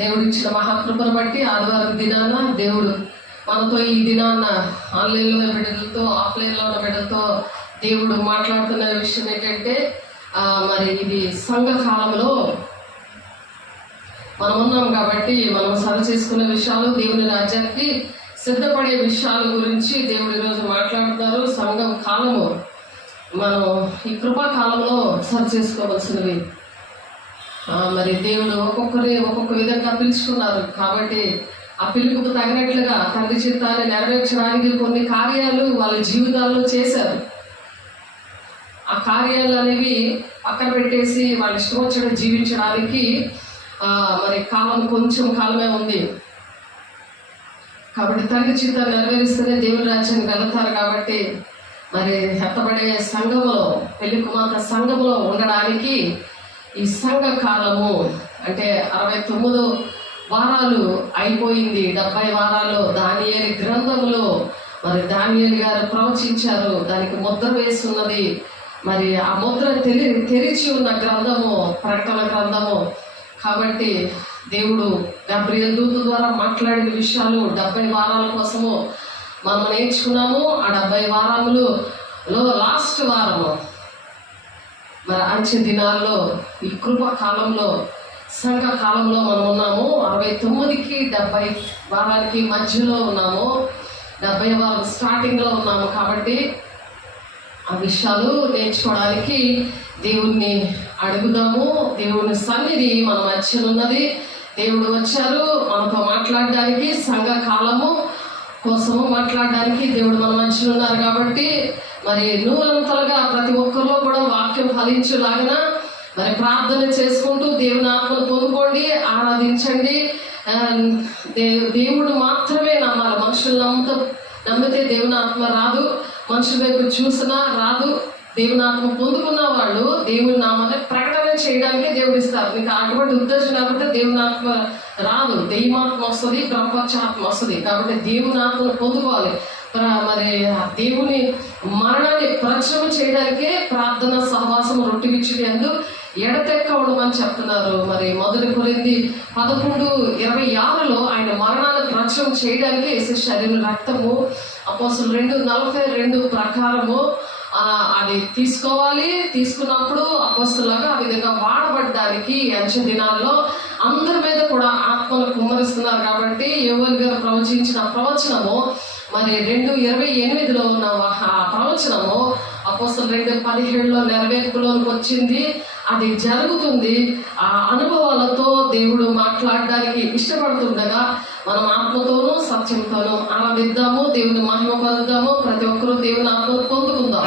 దేవుడు ఇచ్చిన మహాకృపను బట్టి ఆదివారం దినాన దేవుడు మనతో ఈ దినాన్న ఆన్లైన్లో ఉన్న బిడ్డలతో ఆఫ్లైన్లో ఉన్న బిడ్డలతో దేవుడు మాట్లాడుతున్న విషయం ఏంటంటే మరి ఇది సంఘ కాలంలో మనం ఉన్నాం కాబట్టి మనం సరి చేసుకునే విషయాలు, దేవుని రాజ్యానికి సిద్ధపడే విషయాల గురించి దేవుడు ఈరోజు మాట్లాడుతున్నారు. సంఘం కాలము మనం ఈ కృపా కాలంలో సరి చేసుకోవాల్సినవి. మరి దేవుడు ఒక్కొక్కరి ఒక్కొక్క విధంగా పిలుచుకున్నారు కాబట్టి ఆ పిలుపుకు తగినట్లుగా తండ్రి చిత్తాన్ని నెరవేర్చడానికి కొన్ని కార్యాలు వాళ్ళ జీవితాల్లో చేశారు. ఆ కార్యాలు అనేవి పక్కన పెట్టేసి వాళ్ళ ఇష్టం వచ్చినట్టు జీవించడానికి మరి కాలం కొంచెం కాలమే ఉంది కాబట్టి తండ్రి చిత్తాన్ని నెరవేరిస్తేనే దేవుని రాజ్యానికి వెళతారు. కాబట్టి మరి ఎత్తబడే సంఘములో, పెళ్లి కుమార్తె సంఘములో ఉండడానికి ఈ సంఘ కాలము అంటే 69 వారాలు అయిపోయింది. 70 వారాలు దానియేలు గ్రంథములో మరి దానియేలు గారు ప్రవచించారు. దానికి ముద్ర వేసి ఉన్నది. మరి ఆ ముద్ర తెరిచి ఉన్న గ్రంథము ప్రకటన గ్రంథము. కాబట్టి దేవుడు గబ్రియల్ దూత ద్వారా మాట్లాడిన విషయాలు 70 వారాల కోసము మనం నేర్చుకున్నాము. ఆ 70 వారములో లాస్ట్ వారము మరి అంచె దినాల్లో ఈ కృప కాలంలో సంఘ కాలంలో మనం ఉన్నాము. 69కి 70 వారానికి మధ్యలో ఉన్నాము. 70 వారం స్టార్టింగ్లో ఉన్నాము. కాబట్టి ఆ విషయాలు నేర్చుకోవడానికి దేవుణ్ణి అడుగుదాము. దేవుని సన్నిధి మన మధ్యలో ఉన్నది. దేవుడు వచ్చారు మనతో మాట్లాడడానికి, సంఘ కాలము కోసము మాట్లాడడానికి దేవుడు మన మధ్యలో ఉన్నారు. కాబట్టి మరి నూరంతలుగా ప్రతి ఒక్కరిలో కూడా వాక్యం ఫలించేలాగా మరి ప్రార్థన చేసుకుంటూ దేవుని ఆత్మను పొందుకోండి, ఆరాధించండి. దేవుడు మాత్రమే నమ్మాలి. మనుషులు నమ్మితే దేవుని ఆత్మ రాదు. మనుషుల వైపు చూసినా రాదు. దేవుని ఆత్మ పొందుకున్న వాళ్ళు దేవుని నామాన్ని ప్రకటన చేయడానికి దేవుడు ఇస్తారు. మీకు అటువంటి ఉద్దేశం లేకపోతే దేవుని ఆత్మ రాదు. దైవాత్మ వస్తుంది, బ్రహ్మచాత్మ వస్తుంది. కాబట్టి దేవుని ఆత్మను పొందుకోవాలి. మరి దేవుని మరణాన్ని ప్రచురణ చేయడానికే ప్రార్థన సహవాసము రొట్టె విచ్చుడి అందు ఎడతెక్క ఉండమని చెప్తున్నారు. మరి 1 కొరింథీ 11:26లో ఆయన మరణాన్ని ప్రచురణ చేయడానికి వేసే శరీరం రక్తము అపోస్తలులు 2:42 ప్రకారము అది తీసుకోవాలి. తీసుకున్నప్పుడు అపోస్తలులాగా ఆ విధంగా వాడబడ్డానికి అంచె దినాల్లో అందరి మీద కూడా ఆత్మను కుమ్మరిస్తున్నారు. కాబట్టి యోవేలు గారు ప్రవచించిన ప్రవచనము మరి 2:28లో ఉన్న ఆ ప్రవచనము అపోస్తలులు 2:17లో నెరవేర్పులోకి వచ్చింది. అది జరుగుతుంది. ఆ అనుభవాలతో దేవుడు మాట్లాడడానికి ఇష్టపడుతుండగా మనం ఆత్మతోనూ సత్యంతోనూ ఆరాధిద్దాము, దేవుని మహిమ పొందుదాము. ప్రతి ఒక్కరూ దేవుని ఆత్మను పొందుకుందాం.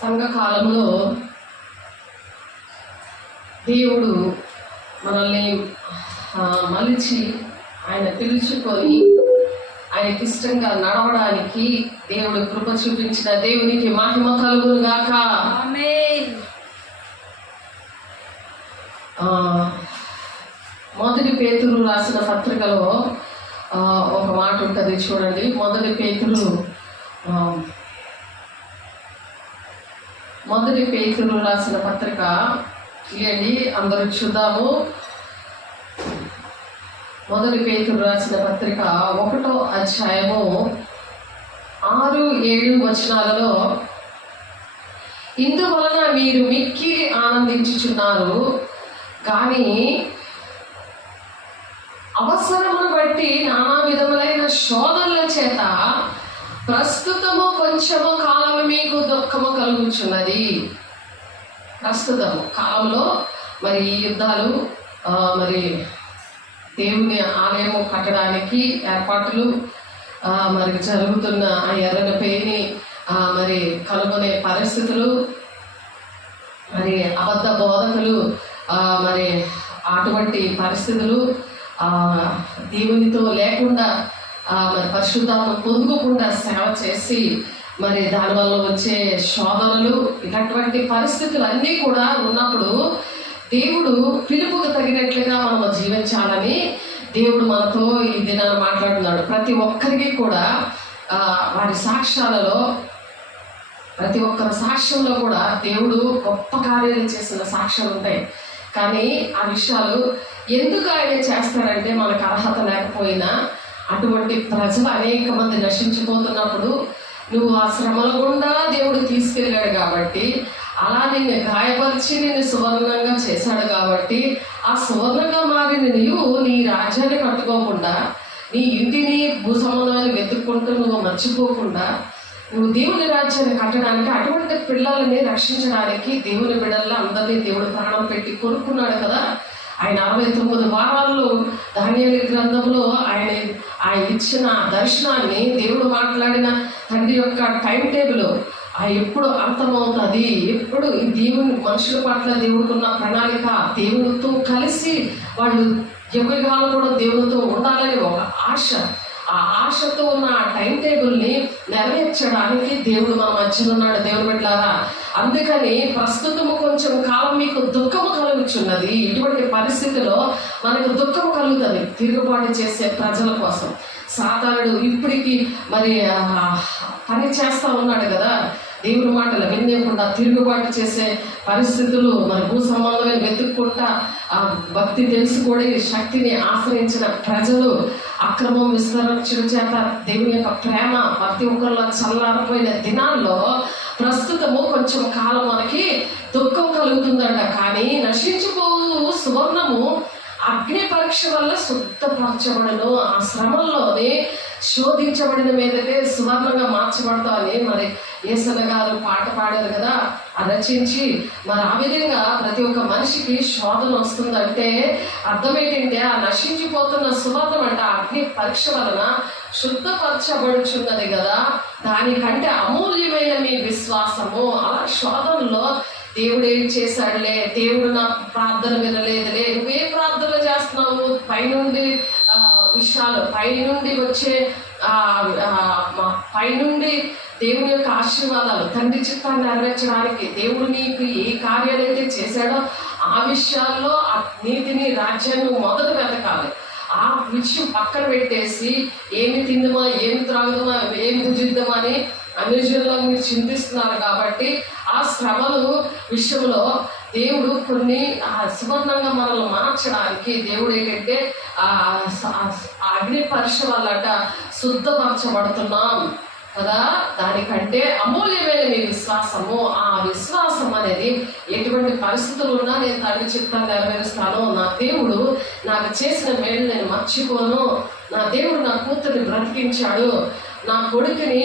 సంఘకాలంలో దేవుడు మనల్ని మలిచి ఆయన పిలుచుకొని ఆయనకి ఇష్టంగా నడవడానికి దేవుడు కృప చూపించిన దేవునికి మహిమ కలుగును గాక. ఆమేన్. మొదటి పేతురు రాసిన పత్రికలో ఒక మాట ఉంటుంది చూడండి. మొదటి పేతురు రాసిన పత్రిక ఇవ్వండి, అందరూ చూద్దాము. మొదటి పేతురు రాసిన పత్రిక 1వ అధ్యాయము 6-7 వచనాలలో, ఇందువలన మీరు మిక్కిలి ఆనందించుచున్నారు కానీ అవసరమును బట్టి నానా విధములైన శోధనల చేత ప్రస్తుతము కొంచెము కాలము మీకు దుఃఖము కలుగుచున్నది. ప్రస్తుతము కాలంలో మరి ఈ యుద్ధాలు, మరి దేవుని ఆలయము కట్టడానికి ఏర్పాట్లు మరి జరుగుతున్న ఆ ఎర్రని పేని మరి కనుగొనే పరిస్థితులు, మరి అబద్ధ బోధకులు, మరి అటువంటి పరిస్థితులు, దేవునితో లేకుండా మరి పరిశుద్ధాత్మ పొందుకోకుండా సేవ చేసి మరి దానివల్ల వచ్చే శోధనలు, ఇటువంటి పరిస్థితులు అన్నీ కూడా ఉన్నప్పుడు దేవుడు పిలుపుకు తగినట్లుగా మనం జీవించాలని దేవుడు మనతో ఈ దినాన్ని మాట్లాడుతున్నాడు. ప్రతి ఒక్కరికి కూడా వారి సాక్ష్యాలలో, ప్రతి ఒక్కరి సాక్ష్యంలో కూడా దేవుడు గొప్ప కార్యాలు చేసిన సాక్ష్యాలు ఉంటాయి. కానీ ఆ విషయాలు ఎందుకు ఆయన చేస్తారంటే మనకు అర్హత లేకపోయినా, అటువంటి ప్రజలు అనేక మంది నశించిపోతున్నప్పుడు నువ్వు ఆ శ్రమల గుండా దేవుడు తీసుకెళ్ళాడు కాబట్టి, అలా నిన్ను గాయపరిచి నిన్ను సువర్ణంగా చేశాడు కాబట్టి, ఆ సువర్ణంగా మారిన నీవు నీ రాజ్యాన్ని కట్టుకోకుండా, నీ ఇంటిని భూసంబంధాన్ని వెతుక్కుంటూ నువ్వు మర్చిపోకుండా, నువ్వు దేవుని రాజ్యాన్ని కట్టడానికి, అటువంటి పిల్లల్ని రక్షించడానికి దేవుని బిడ్డల్లో అందరినీ దేవుడు ప్రాణం పెట్టి కొనుక్కున్నాడు కదా. ఆయన 69 వారాల్లో దానియేలు గ్రంథంలో ఆయన ఇచ్చిన దర్శనాన్ని, దేవుడు మాట్లాడిన తండ్రి యొక్క టైం టేబుల్ ఎప్పుడు అంతమవుతుంది, ఎప్పుడు ఈ దేవుని మనుషుల పట్ల దేవుడుకున్న ప్రణాళిక, దేవునితో కలిసి వాళ్ళు యుగాలు కూడా దేవునితో ఉండాలని ఒక ఆశ, ఆ ఆశతో ఉన్న ఆ టైం టేబుల్ని నెరవేర్చడానికి దేవుడు మన మధ్యలో ఉన్నాడు. దేవుడు బిడ్డలారా, అందుకని ప్రస్తుతము కొంచెం కాలం మీకు దుఃఖము కలుగుచున్నది. ఇటువంటి పరిస్థితిలో మనకు దుఃఖము కలుగుతుంది తిరుగుబాటు చేసే ప్రజల కోసం. సాతానుడు ఇప్పటికి మరి పని చేస్తా ఉన్నాడు కదా, దేవుని మాటలు వినేకుండా తిరుగుబాటు చేసే పరిస్థితులు, మరి భూ సంబంధమైన వెతుక్కుంటా ఆ భక్తి తెలుసుకోవడం శక్తిని ఆశ్రయించిన ప్రజలు అక్రమం విస్తరించడం చేత దేవుని యొక్క ప్రేమ ప్రతి ఒక్కరిలో చల్లారిపోయిన దినాల్లో ప్రస్తుతము కొంచెం కాలం మనకి దుఃఖం కలుగుతుందంట. కానీ నశించిపోవు సువర్ణము అగ్ని పరీక్ష వల్ల శుద్ధపరచబడను. ఆ శ్రమల్లోనే శోధించబడిన మీదకే సువర్ణంగా మార్చబడతామని మరి యేసన్న గారు పాట పాడారు కదా, రచించి. మరి ఆ విధంగా ప్రతి ఒక్క మనిషికి శోధన వస్తుందంటే అర్థం ఏంటంటే, ఆ నశించిపోతున్న సువర్ణం అంటే అగ్ని పరీక్ష వలన శుద్ధపరచబడుచున్నది కదా, దానికంటే అమూల్యమైన మీ విశ్వాసము. అలా శోధనలో దేవుడు ఏం చేశాడులే, దేవుడు నా ప్రార్థన వినలేదులే, నువ్వే ప్రార్థన చేస్తున్నావు, పైనుండి విషయాలు, పైనుండి వచ్చే పైనుండి దేవుని యొక్క ఆశీర్వాదాలు, తండ్రి చిత్తాన్ని నెరవేర్చడానికి దేవుడు నీకు ఏ కార్యాలైతే చేశాడో ఆ విషయాల్లో ఆ నీతిని, రాజ్యాన్ని మొదట వెతకాలి. ఆ విషయం పక్కన పెట్టేసి ఏమి తిందుమా, ఏమి త్రాగుదామా, ఏమి భుజిద్దామని అన్నిజుల్లో మీరు చింతిస్తున్నారు. కాబట్టి ఆ శ్రమలు విషయంలో దేవుడు కొన్ని సువర్ణంగా మనల్ని మార్చడానికి దేవుడు ఏంటంటే అగ్ని పరీక్ష వల్లట శుద్ధపరచబడుతున్నాం కదా. దానికంటే అమూల్యమైన మీ విశ్వాసము. ఆ విశ్వాసం అనేది ఎటువంటి పరిస్థితులు ఉన్నా నేను తండ్రి చిత్తాన్ని నెరవేరుస్తాను, నా దేవుడు నాకు చేసిన మేలు నేను మర్చిపోను, నా దేవుడు నా కూతుర్ని బ్రతికించాడు, నా కొడుకుని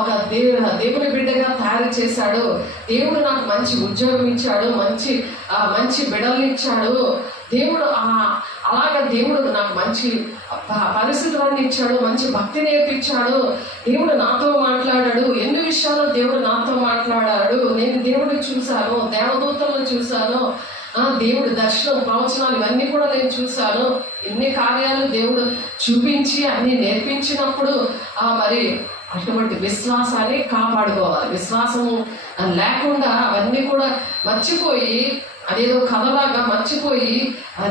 ఒక దేవుని బిడ్డగా తయారు చేశాడు, దేవుడు నాకు మంచి ఉద్యోగం ఇచ్చాడు, మంచి బిడ్డల్ని ఇచ్చాడు, దేవుడు అలాగా దేవుడు నాకు మంచి పరిస్థితులన్నీ ఇచ్చాడు, మంచి భక్తి నేర్పించాడు, దేవుడు నాతో మాట్లాడాడు, ఎన్ని విషయాల్లో దేవుడు నాతో మాట్లాడాడు, నేను దేవుడిని చూశాను, దేవదూతలను చూశాను, దేవుడు దర్శనం ప్రవచనాలు ఇవన్నీ కూడా నేను చూశాను, ఎన్ని కార్యాలు దేవుడు చూపించి అన్ని నేర్పించినప్పుడు మరి అటువంటి విశ్వాసాన్ని కాపాడుకోవాలి. విశ్వాసము లేకుండా అవన్నీ కూడా మర్చిపోయి అదేదో కథలాగా మర్చిపోయి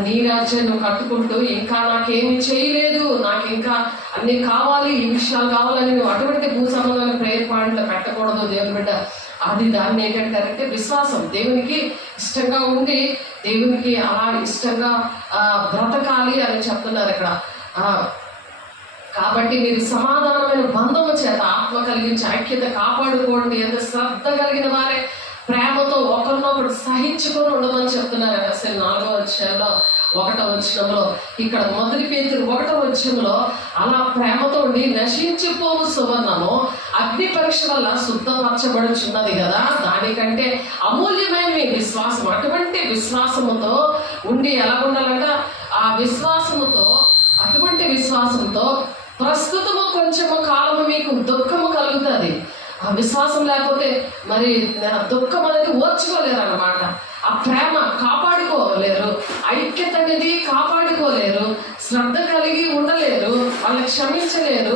నీ రాజ్యాన్ని కట్టుకుంటూ ఇంకా నాకేమి చేయలేదు, నాకు ఇంకా అన్ని కావాలి, ఈ విషయాలు కావాలని నువ్వు అటువంటి భూసంబంధమైన ప్రేయర్ పాయింట్లో పెట్టకూడదు దేవుని బిడ్డ. అది దాన్ని ఏంటంటారంటే విశ్వాసం. దేవునికి ఇష్టంగా ఉండి దేవునికి అలా ఇష్టంగా బ్రతకాలి అని చెప్తున్నారు ఇక్కడ. కాబట్టి మీరు సమాధానమైన బంధము చేత ఆత్మ కలిగించి ఐక్యత కాపాడుకోండి, ఎంత శ్రద్ధ కలిగిన వారే ప్రేమతో ఒకరినొకరు సహించుకొని ఉండమని చెప్తున్నారు. అసలు 4వ అధ్యాయంలో 1వ వచనంలో, ఇక్కడ 1 పేతురు 1వ వచనంలో అలా ప్రేమతో నశించిపోవు సువర్ణము అగ్ని పరీక్ష వల్ల శుద్ధపరచబడుచున్నది కదా, దానికంటే అమూల్యమైన మీ విశ్వాసం. అటువంటి విశ్వాసముతో ఉండి ఎలా ఉండాలంట, ఆ విశ్వాసముతో అటువంటి విశ్వాసంతో ప్రస్తుతము కొంచెము కాలము మీకు దుఃఖము కలుగుతుంది. ఆ విశ్వాసం లేకపోతే మరి దుఃఖం అనేది ఓర్చుకోలేరు అన్నమాట. ఆ ప్రేమ కాపాడుకోలేరు, ఐక్యత అనేది కాపాడుకోలేరు, శ్రద్ధ కలిగి ఉండలేరు, వాళ్ళని క్షమించలేరు.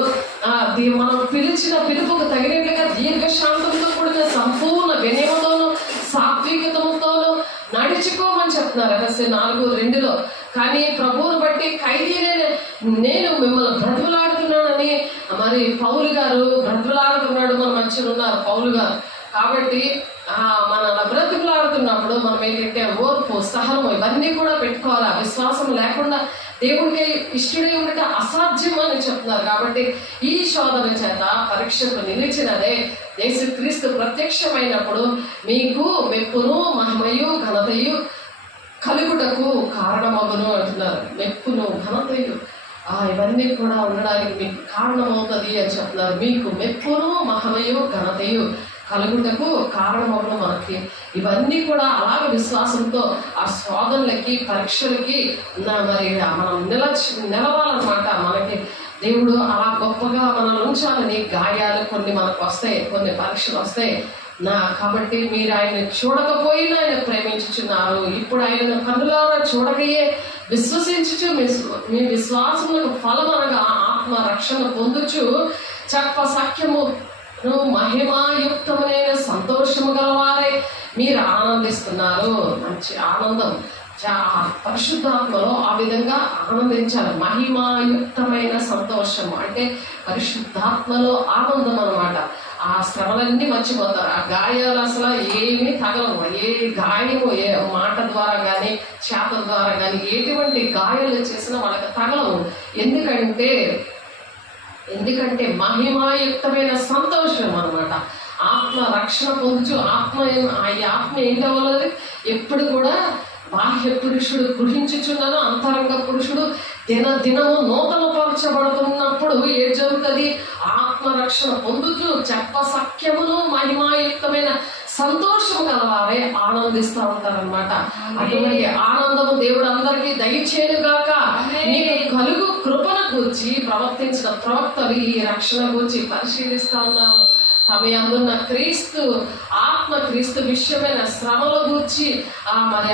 మనం పిలిచిన పిలుపుకు తగినట్లుగా దీర్ఘశాంతంతో కూడిన సంపూర్ణ వినయముతోనూ సాత్వికతముతోనూ నడుచుకోమని చెప్తున్నారు ఎఫెసీయులు 4:2లో. కానీ ప్రభువును బట్టి ఖైదీనే నేను మిమ్మల్ని బ్రతుకులాడుతున్నానని మరి పౌలు గారు బ్రతుకులాడుతున్నాడు, మన మధ్యలో ఉన్నారు పౌలు గారు. కాబట్టి మన బ్రతుకులాడుతున్నప్పుడు మనం ఏంటంటే ఓర్పు, సహనము ఇవన్నీ కూడా పెట్టుకోవాలి. ఆ విశ్వాసం లేకుండా దేవుడికి ఇష్టడే ఉండట అసాధ్యం అని చెప్తున్నారు. కాబట్టి ఈ శోధన చేత పరీక్షకు నిలిచినదే యేసుక్రీస్తు ప్రత్యక్షమైనప్పుడు మీకు మెప్పును మహిమయు ఘనతయు కలుగుటకు కారణమగును అంటున్నారు. మెప్పును ఘనతయు ఇవన్నీ కూడా ఉండడానికి మీకు కారణమవుతుంది అని చెప్తున్నారు. మీకు మెప్పును మహిమయు ఘనతయు కలుగుటకు కారణమవును. మనకి ఇవన్నీ కూడా అలాగ విశ్వాసంతో ఆ శోధనలకి పరీక్షలకి మరి మనం నిలవాలన్నమాట. మనకి దేవుడు అలా గొప్పగా మనల్ని ఉంచాలని గాయాలు కొన్ని మనకు వస్తాయి, కొన్ని పరీక్షలు వస్తాయి కాబట్టి మీరు ఆయన చూడకపోయినా ఆయన ప్రేమించుచున్నారు. ఇప్పుడు ఆయన కన్నులారా చూడకయే విశ్వసించుచు మీ విశ్వాసములకు ఫలం అనగా ఆత్మ రక్షణ పొందుచు చక్క సఖ్యము మహిమాయుక్తమైన సంతోషము గలవారే మీరు ఆనందిస్తున్నారు. మంచి ఆనందం పరిశుద్ధాత్మలో ఆ విధంగా ఆనందించాలి. మహిమాయుక్తమైన సంతోషము అంటే పరిశుద్ధాత్మలో ఆనందం అన్నమాట. ఆ శ్రమలన్నీ మర్చిపోతారు. ఆ గాయాలు అసలు ఏమీ తగలవు. ఏ గాయము ఏ మాట ద్వారా కానీ చేత ద్వారా కానీ ఎటువంటి గాయాలు చేసినా వాళ్ళకి తగలవు. ఎందుకంటే మహిమాయుక్తమైన సంతోషం అన్నమాట. ఆత్మ రక్షణ పొందుచు ఆత్మ ఏంటవ్వాలి, ఎప్పుడు కూడా బాహ్య పురుషుడు గృహించుచున్నాను, అంతరంగ పురుషుడు దినదినము నూతనపరచబడుతున్నప్పుడు ఏం జరుగుతుంది, ఆత్మరక్షణ పొందుతూ చెప్ప సఖ్యమును మహిమాయుక్తమైన సంతోషము గలవారే ఆనందిస్తూ ఉంటారనమాట. అటువంటి ఆనందము దేవుడు అందరికీ దయచేయుగాక. నీకు కలుగు కృపను గూర్చి ప్రవర్తించిన ప్రవక్తలు ఈ రక్షణ గూర్చి పరిశీలిస్తా ఉన్నారు. తమ అందున్న క్రీస్తు ఆత్మ క్రీస్తు విషయమైన శ్రమల గూర్చి మరి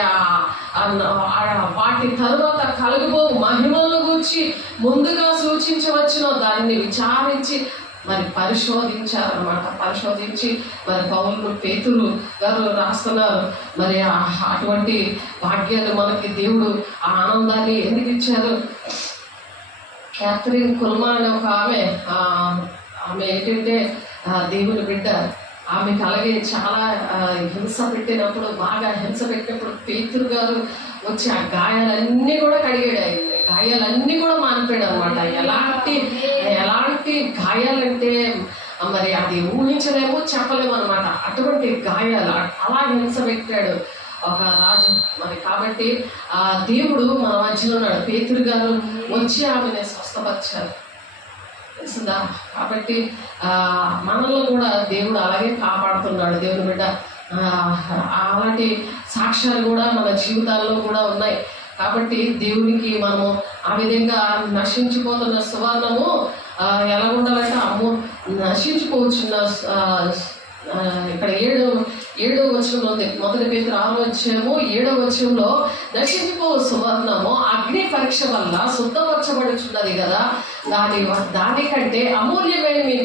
వాటి తరువాత కలుగుబో మహిమల గూర్చి ముందుగా సూచించవచ్చును దాన్ని విచారించి మరి పరిశోధించారనమాట. పరిశోధించి మరి పౌలు పేతురు గారు రాస్తున్నారు. మరి అటువంటి భాగ్యాలు మనకి దేవుడు ఆ ఆనందాన్ని ఎందుకు ఇచ్చారు. క్యాథరిన్ కుల్మా అనే ఒక ఆమె ఏంటంటే దేవుని బిడ్డ. ఆమెకు అలాగే చాలా హింస పెట్టినప్పుడు, బాగా హింస పెట్టినప్పుడు పేతురు గారు వచ్చి ఆ గాయాలన్నీ కూడా కడిగాడు. గాయాలన్నీ కూడా మానిపోయాడు అనమాట. ఎలాంటి గాయాలంటే మరి అది ఊహించలేము, చెప్పలేము అనమాట. అటువంటి గాయాలు అలా హింస పెట్టాడు ఒక రాజు. మరి కాబట్టి ఆ దేవుడు మన మధ్యలో ఉన్నాడు. పేతురు గారు వచ్చి ఆమెను స్వస్థపరిచారు, తెలుసుందా. కాబట్టి మనల్ని కూడా దేవుడు అలాగే కాపాడుతున్నాడు. దేవుని బిడ్డ అలాంటి సాక్ష్యాలు కూడా మన జీవితాల్లో కూడా ఉన్నాయి. కాబట్టి దేవునికి మనము ఆ విధంగా నశించిపోతున్న సువర్ణము ఎలా ఉండాలంటే నశించిపోవచ్చున్న ఇక్కడ ఏడో వచనంలో ఉంది. 1 పేతురు 6వ అధ్యాయము 7వ వచనంలో నశించిపో సువర్ణము అగ్ని పరీక్ష వల్ల శుద్ధపరచబడుచున్నది కదా, దానికంటే అమూల్యమైన మీ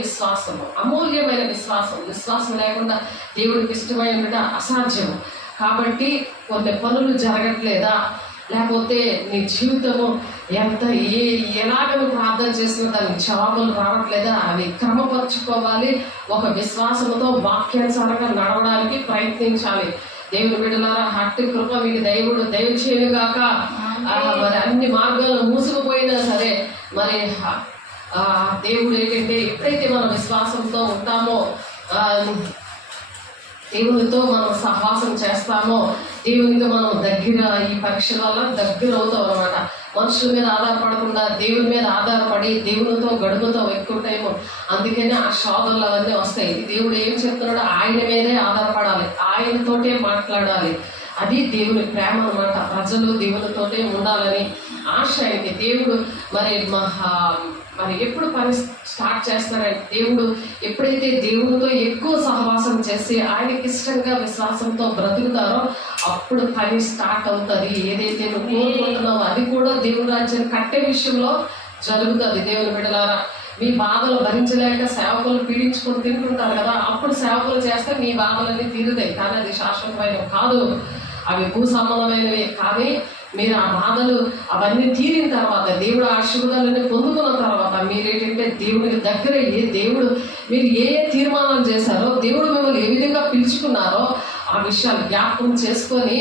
అమూల్యమైన విశ్వాసం లేకుండా దేవుడికి ఇష్టమైన అసాధ్యము. కాబట్టి కొన్ని పనులు జరగట్లేదా, లేకపోతే నీ జీవితము ఎలాగ ప్రార్థన చేసినా దానికి జవాబులు రావట్లేదా, అవి క్రమపరుచుకోవాలి. ఒక విశ్వాసంతో వాక్యానుసారంగా నడవడానికి ప్రయత్నించాలి. దేవుని బిడ్డలారా, అట్టి కృప మీకు దైవ చేయగాక. మరి అన్ని మార్గాలు మూసుకుపోయినా సరే మరి దేవుడు ఏంటంటే ఎప్పుడైతే మనం విశ్వాసంతో ఉంటామో, దేవునితో మనం సహవాసం చేస్తామో, దేవునికి మనం ఈ పరీక్షల వల్ల దగ్గర అవుతాం అనమాట. మనుషుల మీద ఆధారపడకుండా దేవుని మీద ఆధారపడి దేవునితో గడుపుతో ఎక్కుంటాయేమో. అందుకనే ఆ శోధనలు అవన్నీ వస్తాయి. దేవుడు ఏం చెప్తున్నాడో ఆయన మీదే ఆధారపడాలి, ఆయనతోటే మాట్లాడాలి. అది దేవుని ప్రేమ అనమాట. ప్రజలు దేవునితోటే ఉండాలని ఆశ ఆయనకి. దేవుడు మరి ఎప్పుడు పని స్టార్ట్ చేస్తారంటే, దేవుడు ఎప్పుడైతే దేవునితో ఎక్కువ సహవాసం చేసి ఆయనకి ఇష్టంగా విశ్వాసంతో బ్రతుకుతారో అప్పుడు పని స్టార్ట్ అవుతుంది. ఏదైతే నువ్వు కోరుకుంటున్నావో అది కూడా దేవుని రాజ్యాన్ని కట్టే విషయంలో జరుగుతుంది. దేవుని బిడ్డలారా, మీ బాధలు భరించలేక సేవకులు పీడించుకొని తింటుంటారు కదా, అప్పుడు సేవకులు చేస్తే మీ బాధలన్నీ తీరుతాయి. కానీ అది శాశ్వతమైనవి కాదు, అవి భూ సంబంధమైనవి. కానీ మీరు ఆ బాధలు అవన్నీ తీరిన తర్వాత, దేవుడు ఆశీర్వాదాలన్నీ పొందుకున్న తర్వాత మీరేంటంటే దేవుడికి దగ్గరయ్యి, మీరు ఏ తీర్మానాలు చేశారో, దేవుడు మిమ్మల్ని ఏ విధంగా పిలుచుకున్నారో ఆ విషయాలు జ్ఞాపకం చేసుకొని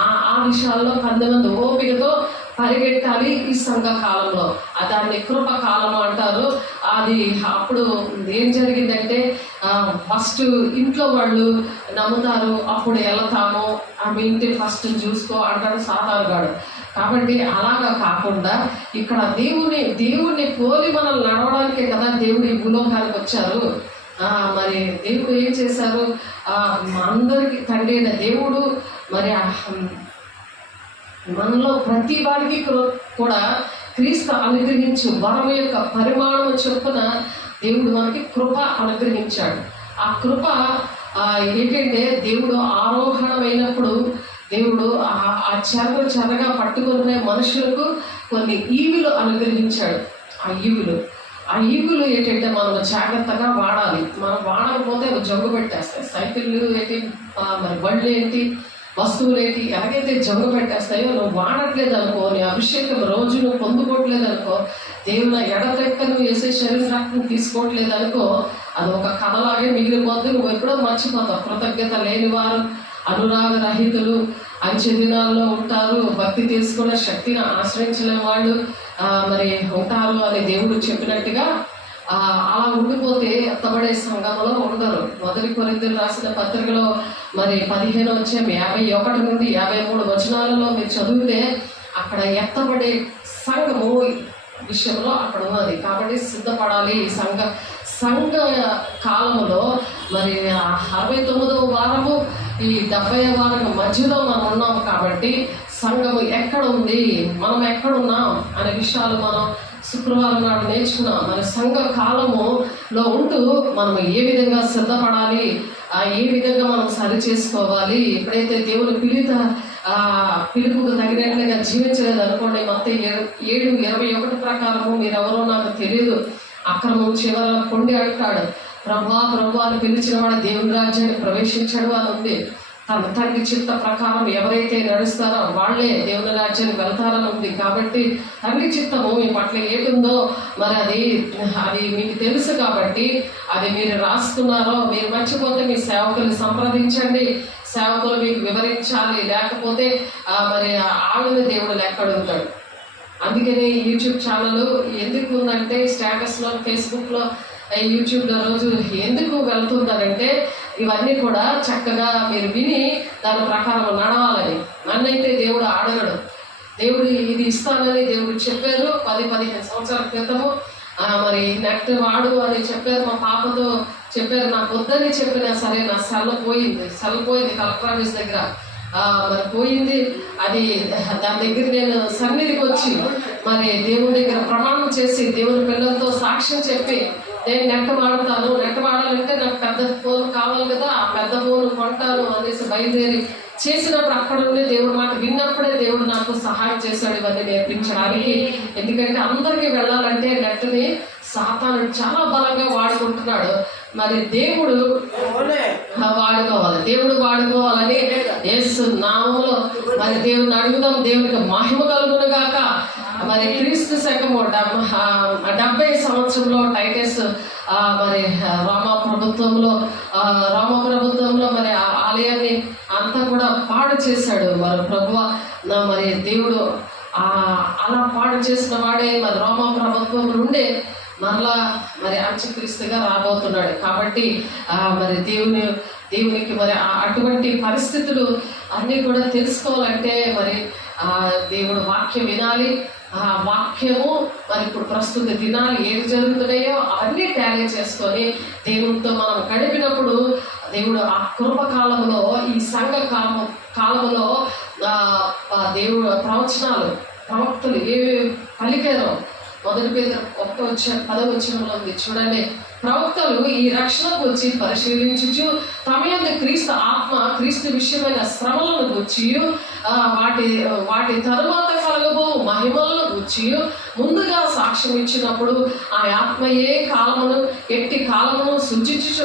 ఆ విషయాల్లో 10 మంది ఓపికతో పరిగెట్టాలి. ఈ సంఘ కాలంలో దాన్ని కృప కాలము అంటారు. అది అప్పుడు ఏం జరిగిందంటే, ఫస్ట్ ఇంట్లో వాళ్ళు నమ్ముతారు, అప్పుడు వెళ్తాము, మీ ఇంటి ఫస్ట్ చూసుకో అంటాడు సాతానుగాడు. కాబట్టి అలాగా కాకుండా ఇక్కడ దేవుడిని పోలి మనం నడవడానికే కదా దేవుడు ఈ భూలోకానికి వచ్చారు. మరి దేవుడు ఏం చేశారు, అందరికి తండ్రి అయిన దేవుడు మరి మనలో ప్రతి వారికి కూడా క్రీస్తు అనుగ్రహించు వరం యొక్క పరిమాణం చొప్పున దేవుడు మనకి కృప అనుగ్రహించాడు. ఆ కృప ఏంటంటే, దేవుడు ఆరోహణమైనప్పుడు దేవుడు ఆ చెరగా పట్టుకునే మనుషులకు కొన్ని ఈవులు అనుగ్రహించాడు. ఆ ఈవులు ఏంటంటే మనం జాగ్రత్తగా వాడాలి. మనం వాడకపోతే అవి జంగు పెట్టేస్తాయి. సైకిళ్ళు ఏంటి, మరి బళ్ళు ఏంటి, వస్తువులు ఏంటి, ఎలాగైతే జంగు పెట్టేస్తాయో, నువ్వు వాడట్లేదు అనుకో, నీ అభిషేకం రోజు నువ్వు పొందుకోవట్లేదు అనుకో, దేవుని ఎడతెక్క నువ్వు వేసే శరీరాన్ని తీసుకోవట్లేదు అనుకో, అది ఒక కథలాగే మిగిలిపోద్ది. నువ్వు ఎప్పుడో మర్చిపోతావు. కృతజ్ఞత లేని వారు, అనురాగ రహితులు అంచె దినాల్లో ఉంటారు, భక్తి తీసుకునే శక్తిని ఆశ్రయించలేని వాళ్ళు మరి ఉంటారు అని దేవుడు చెప్పినట్టుగా అలా ఉండిపోతే ఎత్తబడే సంఘంలో ఉండరు. 1 కొరింథీయులు రాసిన పత్రికలో మరి 15వ అధ్యాయం 51 నుండి 53 వచనాలలో మీరు చదివితే అక్కడ ఎత్తబడే సంఘము విషయంలో అక్కడ ఉన్నది. కాబట్టి సిద్ధపడాలి. సంఘ కాలములో మరి 69వ వారము ఈ 70వ వారం మధ్యలో మనం ఉన్నాము. కాబట్టి సంఘము ఎక్కడ ఉంది, మనం ఎక్కడున్నాం అనే విషయాలు మనం శుక్రవారం నాడు నేర్చుకున్నాం. మన సంఘ కాలములో ఉంటూ మనం ఏ విధంగా సిద్ధపడాలి, ఏ విధంగా మనం సరి చేసుకోవాలి. ఎప్పుడైతే దేవుని పిలుపుకు తగినట్లుగా జీవించలేదు అనుకోండి, మొత్తం 7:21 ప్రకారము మీరెవరో నాకు తెలియదు, అక్రమం చివర పొండి అంటాడు, ప్రభా అని పిలిచిన వాడు దేవుని రాజ్యాన్ని ప్రవేశించడు అని ఉంది. తన తండ్రి చిత్త ప్రకారం ఎవరైతే నడుస్తారో వాళ్ళే దేవుని రాజ్యానికి వెళ్తారని ఉంది. కాబట్టి తండ్రి చిత్తము మీ పట్ల ఏటుందో మరి అది మీకు తెలుసు. కాబట్టి అది మీరు రాసుకున్నారో, మీరు మర్చిపోతే మీ సేవకుల్ని సంప్రదించండి, సేవకులు మీకు వివరించాలి. లేకపోతే మరి ఆవిడ దేవుడు ఎక్కడుంటాడు. అందుకని యూట్యూబ్ ఛానల్ ఎందుకు ఉందంటే, స్టేటస్లో, ఫేస్బుక్లో, యూట్యూబ్లో రోజు ఎందుకు వెళ్తుంటారంటే, ఇవన్నీ కూడా చక్కగా మీరు విని దాని ప్రకారం నడవాలని. నన్నైతే దేవుడు అడగడు. దేవుడు ఇది ఇస్తానని దేవుడు చెప్పారు 10-15 సంవత్సరాల క్రితము. మరి నెట్ వాడు అని చెప్పారు, మా పాపతో చెప్పారు. నాకు వద్దని చెప్పినా సరే నా సెల్ పోయింది కలెక్టర్ ఆఫీస్ దగ్గర. మరి పోయింది. అది దాని దగ్గర నేను సన్నిధికి వచ్చి మరి దేవుని దగ్గర ప్రమాణం చేసి దేవుని పిల్లలతో సాక్ష్యం చెప్పి నేను నెట్ వాడతాను, నెట్ వాడాలంటే నాకు పెద్ద ఫోన్ కావాలి కదా, ఆ పెద్ద ఫోన్ కొంటాను అనేసి బయలుదేరి చేసినప్పుడు అక్కడ ఉండే దేవుడు మాట విన్నప్పుడే దేవుడు నాకు సహాయం చేశాడు ఇవన్నీ నేర్పించడానికి. ఎందుకంటే అందరికీ వెళ్ళాలంటే నెట్ని సాతాను చాలా బలంగా వాడుకుంటున్నాడు. మరి దేవుడు వాడుకోవాలి, దేవుడు వాడుకోవాలని యేసు నామములో మరి దేవుని అడుగుదాం. దేవునికి మహిమ కలుగును గాక. మరి క్రీస్తు శకము 70 సంవత్సరంలో టైటస్ మరి రోమా ప్రభుత్వంలో మరి ఆలయాన్ని అంతా కూడా పాడు చేశాడు మరి ప్రభువా. మరి దేవుడు అలా పాడు చేసిన వాడే మరి రోమా ప్రభుత్వం నుండే మరలా మరి అంత్యక్రీస్తుగా రాబోతున్నాడు. కాబట్టి మరి దేవునికి మరి అటువంటి పరిస్థితులు అన్నీ కూడా తెలుసుకోవాలంటే మరి దేవుడు వాక్యం వినాలి. ఆ వాక్యము మరి ఇప్పుడు ప్రస్తుత దినాలు ఏమి జరుగుతున్నాయో అవన్నీ టాలీ చేసుకొని దేవునితో మనం గడిపినప్పుడు దేవుడు ఆ కృపకాలంలో ఈ సంఘ కాలంలో దేవుడు ప్రవక్తలు ఏవి పలికారో 1 Peter 1:10 ఉంది చూడండి. ప్రవక్తలు ఈ రక్షణ గురించి పరిశీలించుచు తమ యొక్క క్రీస్తు ఆత్మ క్రీస్తు విషయమైన శ్రమలను గురించి వాటి తరువాత కలగబో మహిమలను గురించి ముందుగా సాక్ష్యం ఇచ్చినప్పుడు ఆ ఆత్మ ఏ కాలమును ఎట్టి కాలమును సూచించుచు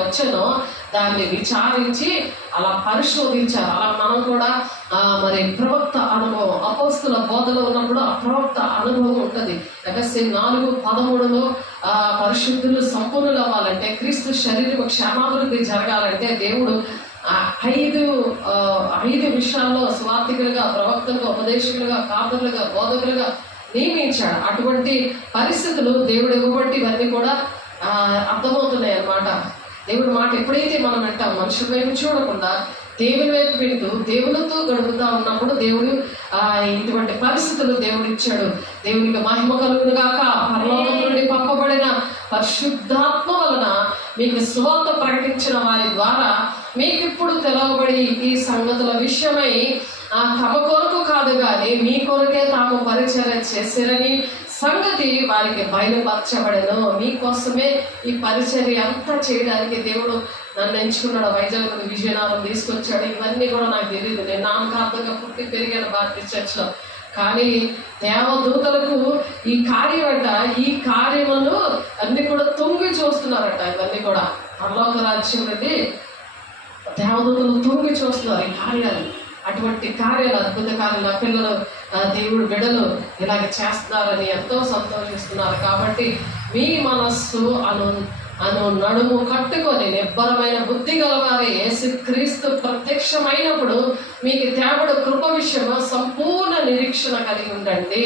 వచ్చనో దాన్ని విచారించి అలా పరిశోధించారు. అలా మనం కూడా మరి ప్రవక్త అనుభవం అపోస్తుల బోధలో ఉన్నప్పుడు ఆ ప్రవక్త అనుభవం ఉంటుంది. ఎఫెసీ 4:13 పరిశుద్ధులు సంపూర్ణులు అవ్వాలంటే క్రీస్తు శరీరం క్షేమాభివృద్ధి జరగాలంటే దేవుడు 5 విషయాల్లో స్వార్థికులుగా, ప్రవక్తలుగా, ఉపదేశకులుగా, కాపులుగా, బోధకులుగా నియమించాడు. అటువంటి పరిస్థితులు దేవుడు ఇవ్వబట్టి ఇవన్నీ కూడా అర్థమవుతున్నాయి అన్నమాట. దేవుడి మాట ఎప్పుడైతే మనం వింటాం, మనుషుల వైపు చూడకుండా దేవుని వైపు వింటూ దేవునితో గడుపుతా ఉన్నప్పుడు దేవుడు ఇటువంటి పరిస్థితులు దేవుడు ఇచ్చాడు. దేవునికి మహిమ కలుగును గాక. పరలోకం నుండి పంపబడిన పరిశుద్ధాత్మ వలన మీకు సువార్త ప్రకటించిన వారి ద్వారా మీకు ఇప్పుడు తెలవబడి ఈ సంగతుల విషయమై తమ కొరకు కాదు కానీ మీ కొరకే తాము పరిచర్య చేశారని సంగతి వారికి బయలుపరచబడను. మీకోసమే ఈ పరిచర్య అంతా చేయడానికి దేవుడు నన్ను ఎంచుకున్నాడు. వైజాగ్ విజయనగరం తీసుకొచ్చాడు. ఇవన్నీ కూడా నాకు తెలియదు. నేను నామకార్థంగా పుట్టి పెరిగాను బాప్టిస్ట్ చర్చ్లో. కానీ దేవదూతలకు ఈ కార్యములను అన్ని కూడా తొంగి చూస్తున్నారట. ఇవన్నీ కూడా పరలోక రాజ్యం నుండి దేవదూతలు తొంగి చూస్తున్నారు ఈ కార్యాలు. అటువంటి కార్యాలు, అద్భుత కార్యాలు పిల్లలు దేవుడు బిడ్డలు ఇలాగ చేస్తున్నారని ఎంతో సంతోషిస్తున్నారు. కాబట్టి మీ మనస్సు అను నడుము కట్టుకొని నిబ్బరమైన బుద్ధి గలవారే యేసుక్రీస్తు ప్రత్యక్షమైనప్పుడు మీకు దేవుడు కృప విషయంలో సంపూర్ణ నిరీక్షణ కలిగి ఉండండి.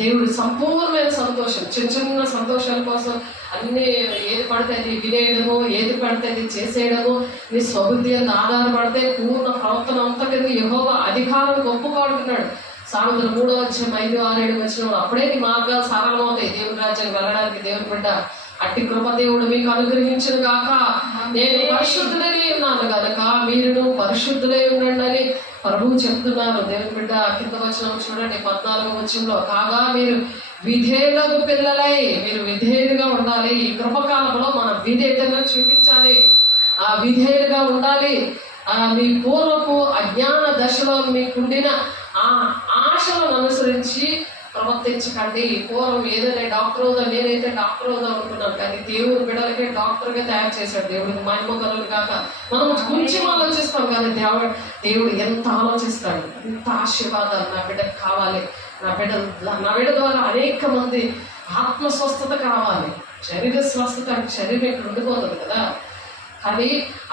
దేవుడు సంపూర్ణమైన సంతోషం, చిన్న సంతోషాల కోసం అన్ని ఏది పడితే అది వినేయడము, ఏది పడితే అది చేసేయడము, నీ స్వబుద్ధి అంత ఆధారపడితే పూర్ణ ప్రవర్తన అంతటి యెహోవా అధికారం ఒప్పుకుంటున్నాడు. సామెతలు 3:5-6 అప్పుడే నీ మార్గాలు సరళమవుతాయి దేవుని రాజ్యానికి వెళ్ళడానికి. దేవుని బిడ్డ అట్టి కృప దేవుడు మీకు అనుగ్రహించిన గాక. నేను పరిశుద్ధులని ఉన్నాను గనక మీరును పరిశుద్ధులై ఉండండి అని ప్రభువు చెప్తున్నారు. దేవుని బిడ్డ కింద వచనం చూడండి 14వ కాగా మీరు విధేయులకు పిల్లలై మీరు విధేయులుగా ఉండాలి. ఈ కృపకాలంలో మనం విధేయతను చూపించాలి, విధేయులుగా ఉండాలి. మీ పూర్వపు అజ్ఞాన దశలో మీకుండిన ఆ ఆశలను అనుసరించి ప్రవర్తించకండి. పూర్వం ఏదైనా డాక్టర్ అవుదా, నేనైతే డాక్టర్ అవుదాం అనుకున్నాను, కానీ దేవుని బిడ్డలకే డాక్టర్గా తయారు చేశాడు. దేవుడికి మహిమ కలుగును గాక. మనం కొంచెం ఆలోచిస్తాం కానీ దేవుడు ఎంత ఆలోచిస్తాడు, ఎంత ఆశీర్వాదాలు నా బిడ్డకు కావాలి, నా బిడ్డ ద్వారా అనేక మంది ఆత్మ స్వస్థత కావాలి. శరీర స్వస్థత అంటే శరీరం ఇక్కడ ఉండిపోతుంది కదా, కానీ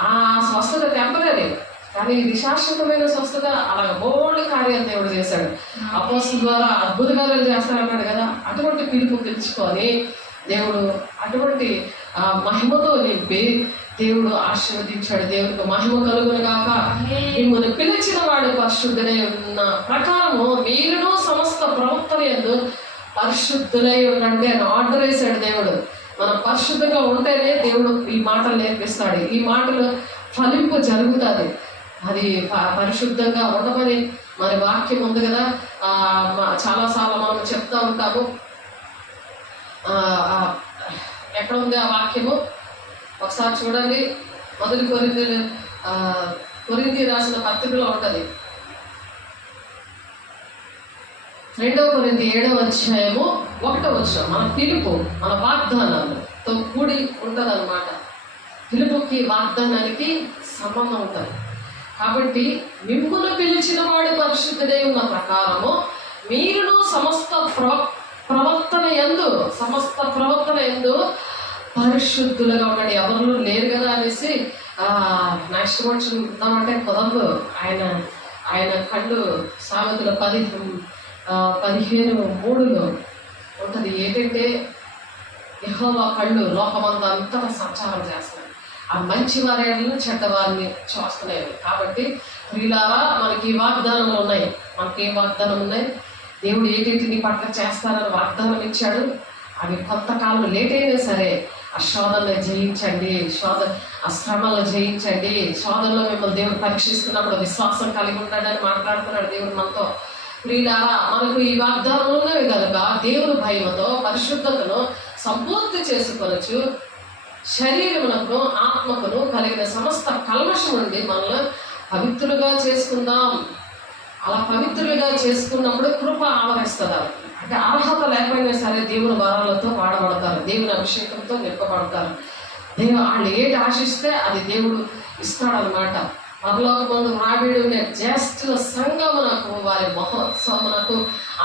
ఆ స్వస్థత టెంపరీ, కానీ ఇది శాశ్వతమైన స్వస్థత. అలాగ బోల్డ్ కార్యాలు దేవుడు చేశాడు. అపోస్తలుల ద్వారా అద్భుత కార్యాలు చేస్తారన్నాడు కదా. అటువంటి పిలుచుకొని దేవుడు అటువంటి మహిమతో నింపి దేవుడు ఆశీర్వదించాడు. దేవుడికి మహిమ కలుగును గాక. మిమ్మల్ని పిలిచిన వాడు పరిశుద్ధులై ఉన్న ప్రకారము మీరును సమస్త ప్రవక్తల యందు పరిశుద్ధులై ఉండండి అని ఆర్డర్ వేశాడు దేవుడు. మనం పరిశుద్ధంగా ఉంటేనే దేవుడు ఈ మాటలు నేర్పిస్తాడు. ఈ మాటలు ఫలింపు జరుగుతుంది. అది పరిశుద్ధంగా ఉండమని మరి వాక్యం ఉంది కదా. చాలాసార్లు మనం చెప్తా ఉంటాము. ఎక్కడ ఉంది ఆ వాక్యము? ఒకసారి చూడండి. మొదటి కొరింథీ రాసిన పత్రికలో ఉంటుంది. 2 కొరింథీ 7వ అధ్యాయము 1వ వచనం. మన పిలుపు మన వాగ్దానాలతో కూడి ఉంటుంది అన్నమాట. పిలుపుకి వాగ్దానానికి సంబంధం ఉంటుంది. కాబట్టి మిమ్మును పిలిచిన వాడు పరిశుద్ధుడై ఉన్న ప్రకారము మీరును సమస్త ప్రవర్తన యందు పరిశుద్ధులుగా ఉండండి. ఎవరు లేరు కదా అనేసి నెక్స్ట్ వర్డ్స్ ఉందామంటే కుదరదు. ఆయన కళ్ళు సామెతల 15:3లో ఉంటుంది. ఏంటంటే యెహోవా కళ్ళు లోకమంతా అంతటా సంచారం చేస్తున్నాయి. ఆ మంచి వారిని చెడ్డవారిని చూస్తున్నాయి. కాబట్టి ప్రియులారా, మనకి వాగ్దానములు ఉన్నాయి. మనకి ఏం వాగ్దానం ఉన్నాయి? దేవుడు ఏంటి నీ పట్ల చేస్తానని వాగ్దానం ఇచ్చాడు. అవి కొంతకాలం లేట్ అయినా సరే ఆ శోధనలు జయించండి, ఆ శ్రమలు జయించండి. శోధనలో మిమ్మల్ని దేవుడు పరీక్షిస్తున్నప్పుడు విశ్వాసం కలిగి ఉంటాడని మాట్లాడుతున్నాడు దేవుడు మనతో. ప్రియులారా, మనకు ఈ వాగ్దానం ఉన్నవి కనుక దేవుని భయముతో పరిశుద్ధతను సంపూర్తి చేసుకొనొచ్చు. శరీరమునకు ఆత్మకును కలిగిన సమస్త కల్మషం నుండి మనల్ని పవిత్రులుగా చేసుకుందాం. అలా పవిత్రులుగా చేసుకున్నప్పుడు కృప ఆవరిస్తుంది. అంటే అర్హత లేకపోయినా సరే దేవుని వరాలతో వాడబడతారు, దేవుని అభిషేకంతో నింపబడతారు. వాళ్ళు ఏది ఆశిస్తే అది దేవుడు ఇస్తాడనమాట. పరలోకమందు రాబడి జ్యేష్ఠుల సంఘమునకు వారి మహోత్సవమునకు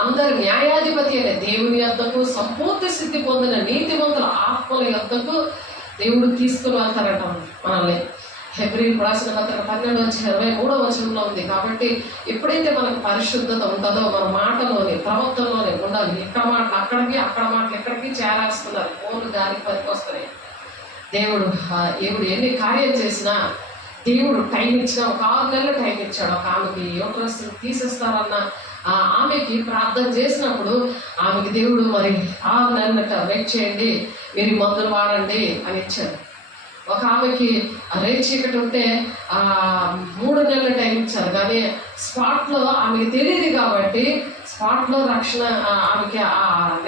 అందరి న్యాయాధిపతి అనే దేవుని యొద్దకు సంపూర్తి సిద్ధి పొందిన నీతిమంతుల ఆత్మల యొద్దకు దేవుడు తీసుకుని వెళ్తారట మనల్ని. హెబ్రీయులకు రాసిన పత్రిక 12:23 వచనంలో ఉంది. కాబట్టి ఎప్పుడైతే మనకు పరిశుద్ధత ఉంటుందో మన మాటలోని ప్రవర్తనలోనే ఉండాలి. ఇక్కడ మాటలు అక్కడికి, అక్కడ మాటలు ఎక్కడికి చేరాస్తున్నారు. ఫోన్లు దానికి పనికొస్తున్నాయి. దేవుడు ఎన్ని కార్యం చేసినా, దేవుడు టైం ఇచ్చిన ఒక 6 నెలలు టైం ఇచ్చాడు. ఒక ఆమెకి యూట్రస్ తీసేస్తారన్న ఆమెకి ప్రార్థన చేసినప్పుడు ఆమెకి దేవుడు మరి 6 నెలలట వెయిట్ చేయండి, మీరు మందులు వాడండి అని ఇచ్చాడు. ఒక ఆమెకి రేచీకటి ఉంటే 3 నెలల టైం ఇచ్చారు. కానీ స్పాట్లో ఆమెకి తెలియదు కాబట్టి స్పాట్లో రక్షణ ఆమెకి ఆ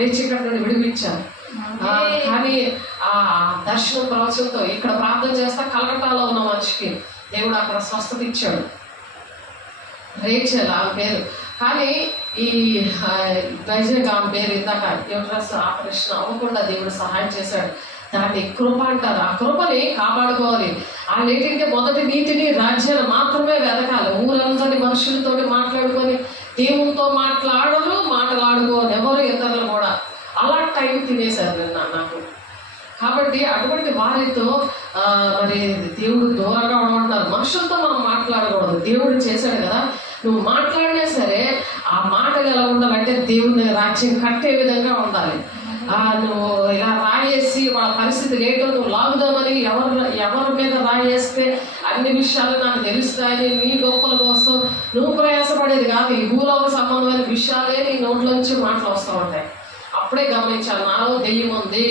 రేచీకటి నుండి విడిపించారు. కానీ ఆ దర్శనం ప్రవచనంతో ఇక్కడ ప్రార్థన చేస్తా కలకటాలో ఉన్న మనిషికి దేవుడు అక్కడ స్వస్థత ఇచ్చాడు. రేచల్ ఆమె పేరు. కానీ ఈ వైజాగ్ ఆమె పేరు ఇందాక యూట్రస్ ఆపరేషన్ అవ్వకుండా దేవుడు సహాయం చేశాడు. దాన్ని కృప అంటారు. ఆ కృపని కాపాడుకోవాలి. వాళ్ళు ఏంటంటే మొదటి నీతిని రాజ్యాన్ని మాత్రమే వెతకాలి. ఊరందరి మనుషులతో మాట్లాడుకొని దేవునితో మాట్లాడుకోని ఎవరు ఇతరులు కూడా అలా టైం తినేశారు నాకు. కాబట్టి అటువంటి వారితో మరి దేవుడు దూరంగా ఉండమంటారు. మనుషులతో మనం మాట్లాడకూడదు. దేవుడు చేశాడు కదా, నువ్వు మాట్లాడినా సరే ఆ మాటలు ఎలా ఉండాలంటే దేవుని రాజ్యం కట్టే విధంగా ఉండాలి. నువ్వు ఇలా రాయేసి వాళ్ళ పరిస్థితి ఏంటో నువ్వు లాగుదామని ఎవరి మీద రాయేస్తే అన్ని విషయాలు నాకు తెలుస్తాయని నీ గొప్పల కోసం నువ్వు ప్రయాసపడేది కాదు. ఈ భూలోక సంబంధమైన విషయాలే నీ నోట్లోంచి మాటలు వస్తూ ఉంటాయి. అప్పుడే గమనించాలి, నాలో దెయ్యం ఉంది,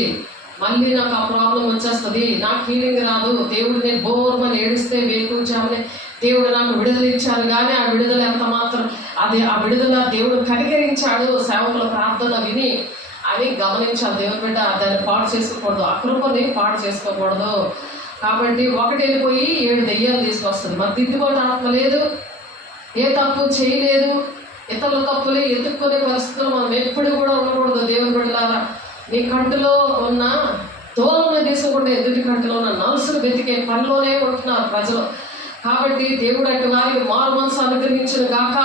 మళ్ళీ నాకు ఆ ప్రాబ్లం వచ్చేస్తుంది, నాకు హీలింగ్ రాదు, దేవుడు నేను బోర్మని ఏడిస్తే వేకూర్చామని దేవుడు నాకు విడుదల ఇచ్చారు. కానీ ఆ విడుదల ఎంత మాత్రం ఆ విడుదల దేవుడు కనికరించాడు సేవకుల ప్రార్థన విని అని గమనించాలి. దేవుని బిడ్డ దాన్ని పాడు చేసుకోకూడదు, ఆ కృపని పాడు చేసుకోకూడదు. కాబట్టి ఒకటి వెళ్ళిపోయి 7 దెయ్యాలు తీసుకొస్తుంది. మరి దిద్దుబాటు ఆత్మ లేదు, ఏ తప్పు చేయలేదు, ఇతరుల తప్పులే ఎత్తుక్కునే పరిస్థితులు మనం ఎప్పుడు కూడా ఉండకూడదు. దేవుని బిడ్డలారా, నీ కంటిలో ఉన్న దూరంలో తీసుకుంటే ఎదుటి కంటిలో ఉన్న నలుసులు వెతికే పనిలోనే ఉంటున్నారు ప్రజలు. కాబట్టి దేవుడు అటు వారికి మారు మనసు అనుగ్రహించిన గాక.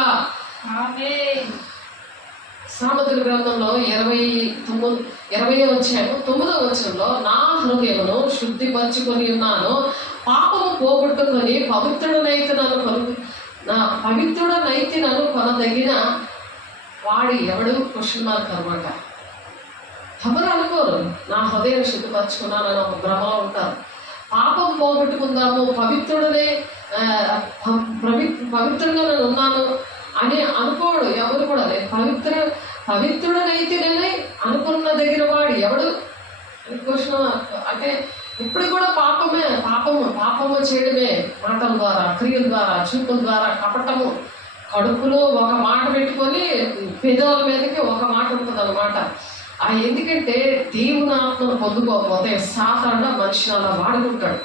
సామెతల గ్రంథంలో 20వ అధ్యాయం 9వ వచనంలో, నా హృదయమును శుద్ధిపరచుకొని ఉన్నాను, పాపము పోగొట్టుకొని పవిత్రుడనైతే నన్ను కొనదగిన వాడి ఎవడు క్వశ్చన్ మార్క్ అనమాట. ఎవరు అనుకోరు నా హృదయం శుద్ధిపరచుకున్నానని ఒక భ్రమలో ఉంటారు. పాపం పోగొట్టుకుందాము, పవిత్రంగా నేను ఉన్నాను అని అనుకోడు ఎవరు కూడా. పవిత్రుడనైతేనే అనుకున్న దగ్గర వాడు ఎవడు క్వశ్చన్. అంటే ఇప్పుడు కూడా పాపమే, పాపము చేయడమే, మాటల ద్వారా, క్రియల ద్వారా, చూపుల ద్వారా, కపటము. కడుపులో ఒక మాట పెట్టుకొని పెదవుల మీదకి ఒక మాట ఉంటుంది అన్నమాట. ఎందుకంటే దేవుని ఆత్మను పొందుకోకపోతే సాధారణ మనిషిని అలా వాడుకుంటాడు.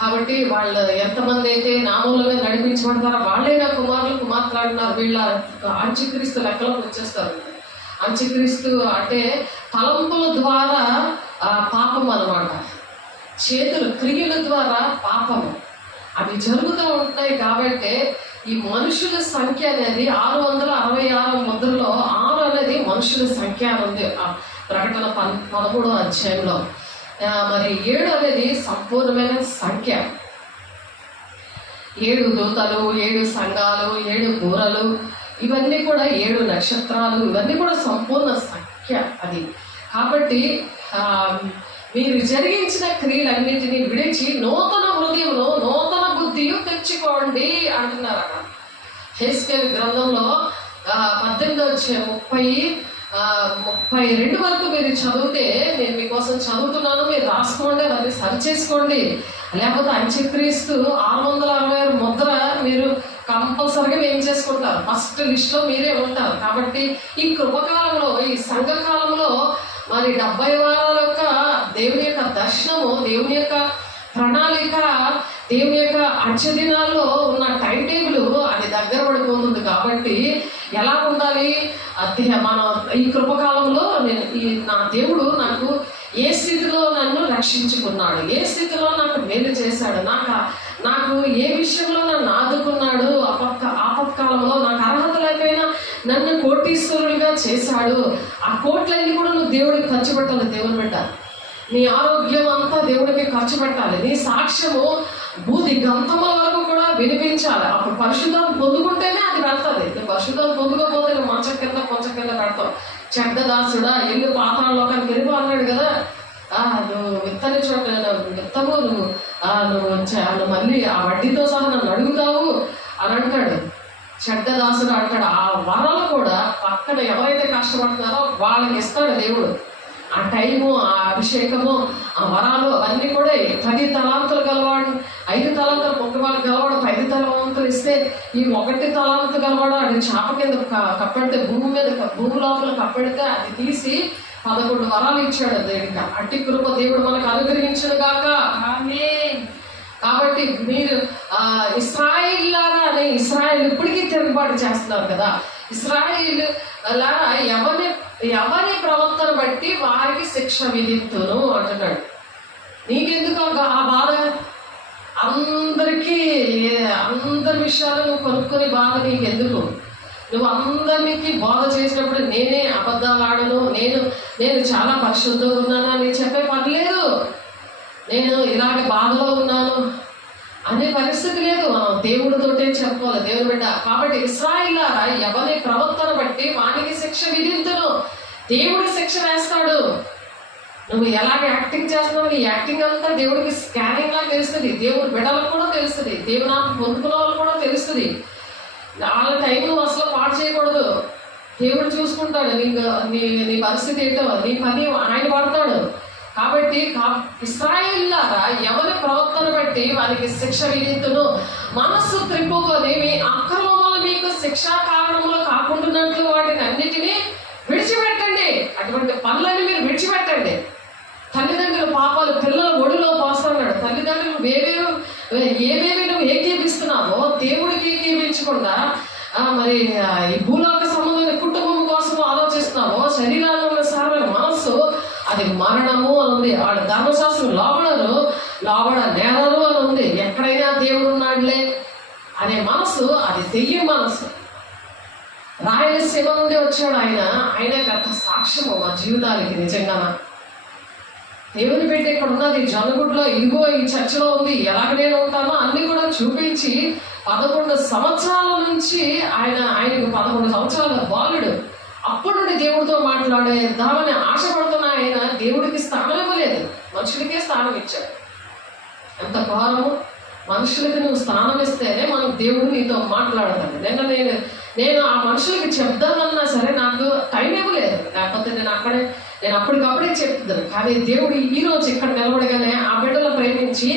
కాబట్టి వాళ్ళు ఎంతమంది అయితే నామూలంగా నడిపించబడతారో వాళ్ళే నా కుమారులు కుమార్తెలు అంటున్నారు. వీళ్ళ అంత్యక్రీస్తు లెక్కలోకి వచ్చేస్తారు. అంత్యక్రీస్తు అంటే తలంపుల ద్వారా పాపం అన్నమాట. చేతులు క్రియల ద్వారా పాపము అవి జరుగుతూ ఉంటున్నాయి. కాబట్టి ఈ మనుషుల సంఖ్య అనేది 666 ముద్రలో 6 అనేది మనుషుల సంఖ్య అని ఉంది ప్రకటన 13వ అధ్యాయంలో. మరి 7 అనేది సంపూర్ణమైన సంఖ్య. 7 దూతలు, 7 సంఘాలు, 7 బూరలు, ఇవన్నీ కూడా 7 నక్షత్రాలు, ఇవన్నీ కూడా సంపూర్ణ సంఖ్య అది. కాబట్టి మీరు జరిగించిన క్రియలన్నింటినీ విడిచి నూతన హృదయమును నూతన బుద్ధియు తెచ్చుకోండి అంటున్నారు అక్కడ. హెస్కేల్ గ్రంథంలో 18:32 వరకు మీరు చదివితే, నేను మీకోసం చదువుతున్నాను, మీరు రాసుకోండి, అవన్నీ సరి చేసుకోండి. లేకపోతే అంత్యక్రీస్తు 666 ముద్ర మీరు కంపల్సరిగా ఏం చేసుకుంటారు, ఫస్ట్ లిస్ట్లో మీరే ఉంటారు. కాబట్టి ఈ కృపకాలంలో, ఈ సంఘకాలంలో మరి 70 వారాల యొక్క దేవుని యొక్క దర్శనము, దేవుని యొక్క ప్రణాళిక, దేవుని యొక్క అంచె దినాల్లో ఉన్న టైం టేబుల్ అది దగ్గర పడిపోతుంది. కాబట్టి ఎలా ఉండాలి, మన ఈ కృపకాలంలో నా దేవుడు నాకు ఏ స్థితిలో నన్ను రక్షించుకున్నాడు, ఏ స్థితిలో నాకు మేలు చేశాడు, నాకు ఏ విషయంలో నన్ను ఆదుకున్నాడు, ఆపత్కాలంలో నాకు అర్హత లేకపోయినా నన్ను కోటీశ్వరుడిగా చేశాడు. ఆ కోట్లన్నీ కూడా నువ్వు దేవుడికి ఖర్చు పెట్టాలి. దేవుని బిడ్డ, నీ ఆరోగ్యం అంతా దేవుడికి ఖర్చు పెట్టాలి. నీ సాక్ష్యము బూది గంతముల వరకు కూడా వినిపించాలి. అప్పుడు పరిశుద్ధం పొందుకుంటేనే అది పెడతాది. నువ్వు పరిశుద్ధం పొందుకోకపోతే నువ్వు మంచం కింద పెడతావు. చెడ్డదాసుడా ఎల్లు పాతాళలోకానికి వెళ్ళిపో అన్నాడు కదా. నువ్వు విత్తని చోట విత్తము, నువ్వు మళ్ళీ ఆ వడ్డీతో సహా నన్ను అడుగుతావు అని అంటాడు. చెడ్డదాసుడు అంటాడు. ఆ వరాలు కూడా పక్కన ఎవరైతే కష్టపడుతున్నారో వాళ్ళకి ఇస్తాడు దేవుడు. ఆ టైము, ఆ అభిషేకము, ఆ వరాలు అవన్నీ కూడా 10 తలాంతులు గలవాడు, 5 తలాంతులు పొక్కవాళ్ళు గలవాడు 10 తలాంతులు ఇస్తే, ఈ 1 తలాంతు గలవాడు అది చాప కింద కప్పెడితే, భూమి లోపల కప్పెడితే అది తీసి 11 వరాలు ఇచ్చాడు దేవుడికి. అట్టి కృప దేవుడు మనకు అనుగ్రహించను గాక. కాబట్టి మీరు ఇశ్రాయేలులారా అనే ఇశ్రాయేలు ఇప్పటికీ తిరుగుబాటు చేస్తున్నారు కదా. ఇశ్రాయేలు అలా ఎవరి ప్రవర్తన బట్టి వారికి శిక్ష విధింతును అంటున్నాడు. నీకెందుకు ఆ బాధ? అందరికీ అందరి విషయాలు నువ్వు కొనుక్కొని బాధ నీకెందుకు? నువ్వు అందరికి బోధ చేసినప్పుడు నేనే అబద్ధాలు ఆడను, నేను చాలా పరిశుద్ధంగా ఉన్నాను అని చెప్పే పని లేదు. నేను ఇలాగ బాధలో ఉన్నాను అనే పరిస్థితి లేదు. మనం దేవుడితోటే చెప్పాలి, దేవుని బిడ్డ. కాబట్టి ఇశ్రాయేలులారా ఎవరి ప్రవర్తన బట్టి వానికి శిక్ష విధింతును. దేవుడికి శిక్ష వేస్తాడు. నువ్వు ఎలాగ యాక్టింగ్ చేస్తున్నావు, నీ యాక్టింగ్ అంతా దేవుడికి స్కానింగ్ లా తెలుస్తుంది. దేవుడి బిడ్డలకు కూడా తెలుస్తుంది, దేవుని ఆత్మ పొందుకున్న వాళ్ళు కూడా తెలుస్తుంది. వాళ్ళ టైం నువ్వు అసలు పాడు చేయకూడదు. దేవుడు చూసుకుంటాడు నీ పరిస్థితి ఏంటో, నీ పని ఆయన పడతాడు. కాబట్టి ఇశ్రాయేలులారా ఎవరి ప్రవర్తన బట్టి వారికి శిక్ష విధింతును. మనస్సు త్రిప్పుకొని మీ అక్రమములు మీకు శిక్షా కారణములు కాకుండానట్లు వాటిని అన్నిటినీ విడిచిపెట్టండి. అటువంటి పనులని మీరు విడిచిపెట్టండి. తల్లిదండ్రుల పాపాలు పిల్లల ఒడిలో పోస్తున్నాడు. తల్లిదండ్రులు ఏవేవి నువ్వు ఏకీపిస్తున్నావో దేవుడికి ఏకీపించకుండా మరి ఈ భూలోక సంబంధమైన కుటుంబం కోసం ఆలోచిస్తున్నావో, శరీరాల్లో ఉన్న సారమైన మనస్సు అది మరణము అని ఉంది. వాడు ధర్మశాస్త్రం లోబడ నేరలు అని ఉంది. ఎక్కడైనా దేవుడు ఉన్నాడులే అనే మనసు అది దెయ్యం మనసు. రాయలసీమ నుండి వచ్చాడు ఆయన గత సాక్ష్యము మా జీవితాలకి. నిజంగా దేవుని బిడ్డ ఇక్కడ ఉన్నది జనగుడ్లో, ఇదిగో ఈ చర్చలో ఉంది, ఎలాగ నేను ఉంటానో అన్ని కూడా చూపించి 11 సంవత్సరాల నుంచి ఆయనకు 11 సంవత్సరాల బాలుడు. అప్పటి నుండి దేవుడితో మాట్లాడేద్దామని ఆశపడుతున్న ఆయన దేవుడికి స్థానం ఇవ్వలేదు, మనుషులకే స్థానం ఇచ్చాడు. ఎంత ఘోరము! మనుషులకి నువ్వు స్థానం ఇస్తేనే మనకు దేవుడు నీతో మాట్లాడతాడు. నిన్న నేను నేను ఆ మనుషులకి చెప్దామన్నా సరే నాకు టైం ఇవ్వలేదు, లేకపోతే నేను అప్పటికప్పుడే చెప్తాను. కానీ దేవుడు ఈరోజు ఇక్కడ నిలబడగానే ఆ బిడ్డలు ప్రేమించి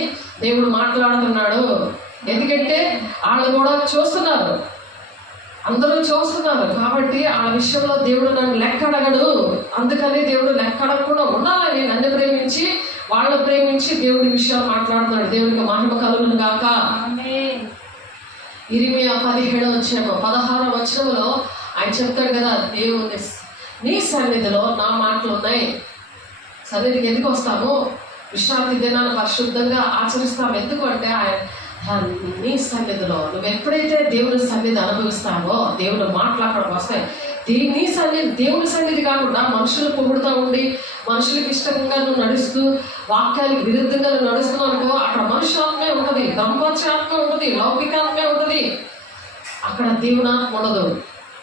దేవుడు మాట్లాడుతున్నాడు. ఎందుకంటే వాళ్ళు కూడా చూస్తున్నారు, అందరూ చూస్తున్నారు. కాబట్టి ఆ విషయంలో దేవుడు నన్ను లెక్క అడగడు. అందుకని దేవుడు లెక్క అడగకుండా ఉండాలని నన్ను ప్రేమించి వాళ్ళని ప్రేమించి దేవుడి విషయాలు మాట్లాడుతున్నాడు. దేవుడికి మహిమ కలుగును గాక. ఇర్మీయా 16 ఆయన చెప్తాడు కదా, దేవుని నీ సన్నిధిలో నా మాటలు ఉన్నాయి. సన్నిధికి ఎందుకు వస్తాము? విశ్రాంతి దినాన్ని పరిశుద్ధంగా ఆచరిస్తాము. ఎందుకు అంటే నీ సన్నిధిలో నువ్వు ఎప్పుడైతే దేవుని సన్నిధి అనుభవిస్తావో దేవుడు మాట్లాడడం వస్తాయి. నీ సన్నిధి దేవుని సన్నిధి కాకుండా మనుషులు పొగుడుతూ ఉండి మనుషులకి ఇష్టంగా నువ్వు నడుస్తూ వాక్యానికి విరుద్ధంగా నువ్వు నడుస్తున్నావు అనుకో, అక్కడ మనుషులాత్మే ఉంటుంది, దంపత్యాత్మ ఉంటుంది, లౌకికాత్మే ఉంటుంది. అక్కడ దేవుని ఆత్మ ఉండదు,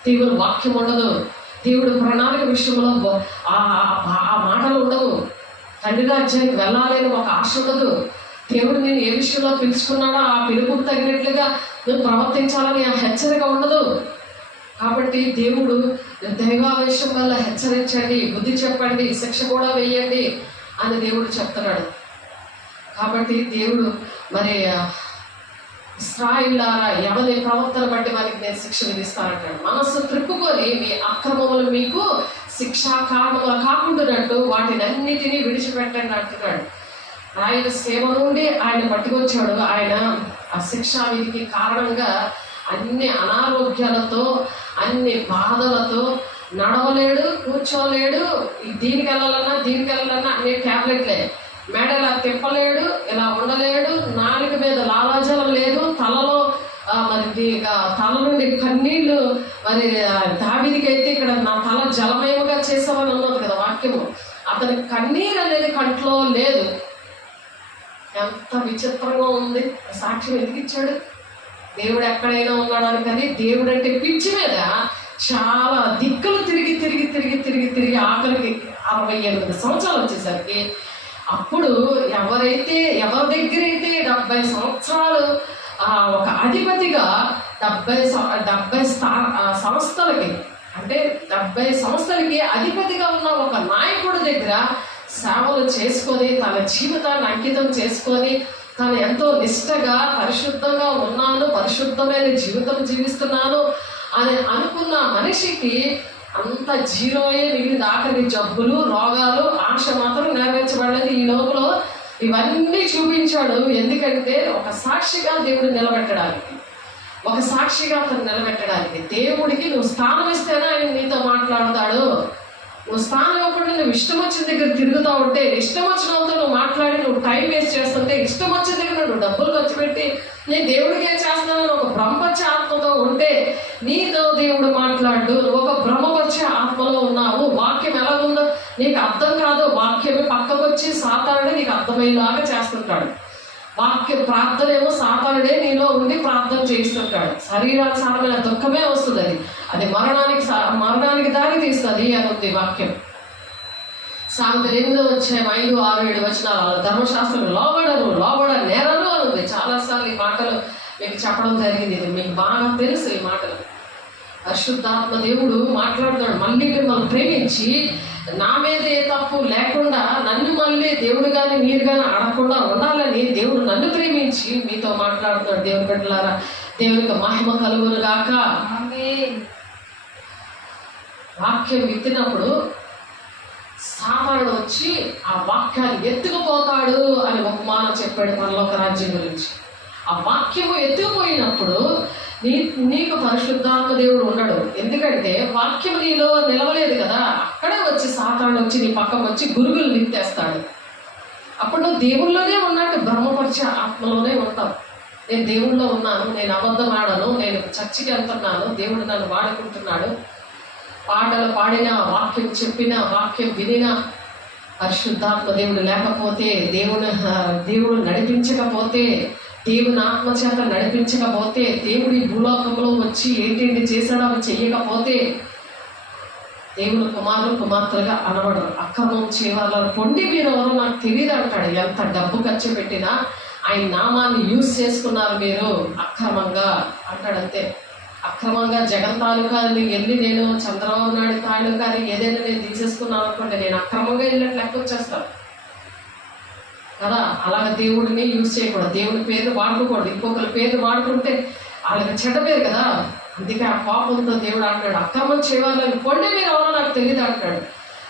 దేవుని వాక్యం ఉండదు, దేవుడు ప్రణాళిక విషయంలో ఆ మాటలు ఉండవు. తండ్రి రాజ్యానికి వెళ్ళాలని ఒక ఆశ ఉండదు. దేవుడు నేను ఏ విషయంలో పిలుచుకున్నాడో ఆ పిలుపుకు తగినట్లుగా నువ్వు ప్రవర్తించాలని ఆ హెచ్చరిక ఉండదు. కాబట్టి దేవుడు దైవావేశం వల్ల హెచ్చరించండి, బుద్ధి చెప్పండి, శిక్ష కూడా వేయండి అని దేవుడు చెప్తున్నాడు. కాబట్టి దేవుడు మరి ఇశ్రాయేలులారా ఎవరి ప్రవర్తన బట్టి వారికి నేను శిక్ష విధిస్తానంటాడు. మనస్సు త్రిప్పుకొని మీ అక్రమములు మీకు శిక్షా కారణములు కాకుండానట్టు వాటిని అన్నిటినీ విడిచిపెట్టండి అంటున్నాడు. ఆయన సేవ నుండి ఆయన పట్టుకొచ్చాడు. ఆయన ఆ శిక్షా విధికి కారణంగా అన్ని అనారోగ్యాలతో అన్ని బాధలతో నడవలేడు, కూర్చోలేడు, దీనికి వెళ్ళాలన్నా అన్ని ట్యాబ్లెట్లే, మెడలా తిప్పలేడు, ఇలా ఉండలేడు, నాలుక మీద లాలాజలం లేదు, తలలో మరి తల నుండి కన్నీళ్లు. మరి దావీదుకైతే ఇక్కడ నా తల జలమయముగా చేసామని ఉన్నది కదా వాక్యము. అతనికి కన్నీరు అనేది కంట్లో లేదు. ఎంత విచిత్రంగా ఉంది. సాక్ష్యం ఎందుకు ఇచ్చాడు? దేవుడు ఎక్కడైనా ఉన్నాడు కానీ దేవుడు అంటే పిచ్చి మీద చాలా దిక్కులు తిరిగి ఆఖరికి 68 సంవత్సరాలు వచ్చేసరికి అప్పుడు ఎవరి దగ్గరైతే 70 సంవత్సరాలు ఒక అధిపతిగా 70 సంస్థలకి అంటే 70 సంస్థలకి అధిపతిగా ఉన్న ఒక నాయకుడి దగ్గర సేవలు చేసుకొని తన జీవితాన్ని అంకితం చేసుకొని తాను ఎంతో నిష్టగా పరిశుద్ధంగా ఉన్నాను, పరిశుద్ధమైన జీవితం జీవిస్తున్నాను అని అనుకున్న మనిషికి అంత జీరోయే మిగిలింది. ఆఖరి జబ్బులు, రోగాలు, ఆశ మాత్రం నెరవేర్చబడలేదు. ఈ లోపల ఇవన్నీ చూపించాడు. ఎందుకంటే ఒక సాక్షిగా దేవుడు నిలబెట్టడానికి, ఒక సాక్షిగా అతను నిలబెట్టడానికి. దేవుడికి నువ్వు స్థానం ఇస్తేనే ఆయన నీతో మాట్లాడతాడు. నువ్వు స్థానం ఇవ్వకుండా నువ్వు ఇష్టం వచ్చిన దగ్గర తిరుగుతూ ఉంటే, ఇష్టం వచ్చిన వాళ్ళతో నువ్వు మాట్లాడి నువ్వు టైం వేస్ట్ చేస్తుంటే, ఇష్టం వచ్చిన దగ్గర నువ్వు డబ్బులు ఖర్చు పెట్టి నేను దేవుడికి ఏం చేస్తున్నాను ఒక బ్రహ్మపచ్చ ఆత్మతో ఉంటే నీతో దేవుడు మాట్లాడు. నువ్వు ఒక బ్రహ్మపచ్చ ఆత్మలో ఉన్నావు. వాక్యం ఎలా ఉందో నీకు అర్థం కాదు, వాక్యమే పక్కకు వచ్చి సాతానుడే నీకు అర్థమయ్యేలాగా చేస్తుంటాడు. వాక్య ప్రార్థన ఏమో సాతానుడే నీలో ఉండి ప్రార్థన చేయిస్తుంటాడు. శరీరానుసారమైన దుఃఖమే వస్తుంది, అది మరణానికి దారి తీస్తుంది అని ఉంది వాక్యం. సామెతలు 8 6 7 వచనాలు ధర్మశాస్త్రం లోబడ నేరలు అని ఉంది. చాలాసార్లు ఈ మాటలు మీకు చెప్పడం జరిగింది. ఇది మీకు బాగా తెలుసు ఈ మాటలు. పరిశుద్ధాత్మ దేవుడు మాట్లాడుతాడు. మళ్ళీ మిమ్మల్ని ప్రేమించి నా మీద ఏ తప్పు లేకుండా నన్ను మళ్ళీ దేవుడు కానీ మీరు కానీ అడగకుండా ఉండాలని దేవుడు నన్ను ప్రేమించి మీతో మాట్లాడుతాడు. దేవుని బిడ్డలారా, దేవునికి మహిమ కలుగును గాక. వాక్యం విత్తినప్పుడు సాతానుడు వచ్చి ఆ వాక్యాన్ని ఎత్తుకుపోతాడు అని ఉపమానం చెప్పాడు పరలోక రాజ్యం గురించి. ఆ వాక్యము ఎత్తుకుపోయినప్పుడు నీకు పరిశుద్ధాత్మ దేవుడు ఉన్నాడు. ఎందుకంటే వాక్యం నీలో నిలవలేదు కదా, అక్కడే వచ్చి సాతానుడు వచ్చి నీ పక్కకు వచ్చి గురుగులు విత్తేస్తాడు. అప్పుడు నువ్వు దేవుళ్ళలోనే ఉన్నట్టు బ్రహ్మపరిచే ఆత్మలోనే ఉంటావు. నేను దేవుళ్ళలో ఉన్నాను, నేను అబద్ధం ఆడను, నేను చర్చికి వెళ్తున్నాను, దేవుడు నన్ను వాడుకుంటున్నాడు. పాటలు పాడినా, వాక్యం చెప్పినా, వాక్యం వినినా పరిశుద్ధాత్మ దేవుడు లేకపోతే, దేవుడు నడిపించకపోతే, దేవుని ఆత్మచేత నడిపించకపోతే, దేవుడి భూలోకంలో వచ్చి ఏంటి చేశాడో అవి చెయ్యకపోతే దేవుని కుమారులు కుమార్తెలుగా అనబడరు. అక్రమం చేయాలని పొండి మీరు ఎవరో నాకు తెలియదు అంటాడు. ఎంత డబ్బు ఖర్చు పెట్టినా ఆయన నామాన్ని యూజ్ చేసుకున్నారు మీరు అక్రమంగా అంటాడంతే. అక్రమంగా జగన్ తాలూకాని వెళ్ళి నేను చంద్రబాబు నాయుడు తాలూకాని ఏదైనా నేను తీసేసుకున్నాను అనుకోండి, నేను అక్రమంగా వెళ్ళినట్టు లెక్క వచ్చేస్తాను కదా. అలాగ దేవుడిని యూజ్ చేయకూడదు, దేవుడి పేరు వాడుకోకూడదు. ఇంకొకరి పేరు వాడుకుంటే వాళ్ళకి చెడ్డ పేరు కదా. అందుకే ఆ పాపంతో దేవుడు అంటాడు, అక్రమం చేయాలని కొండే మీరు ఎవరో నాకు తెలియదు అంటాడు.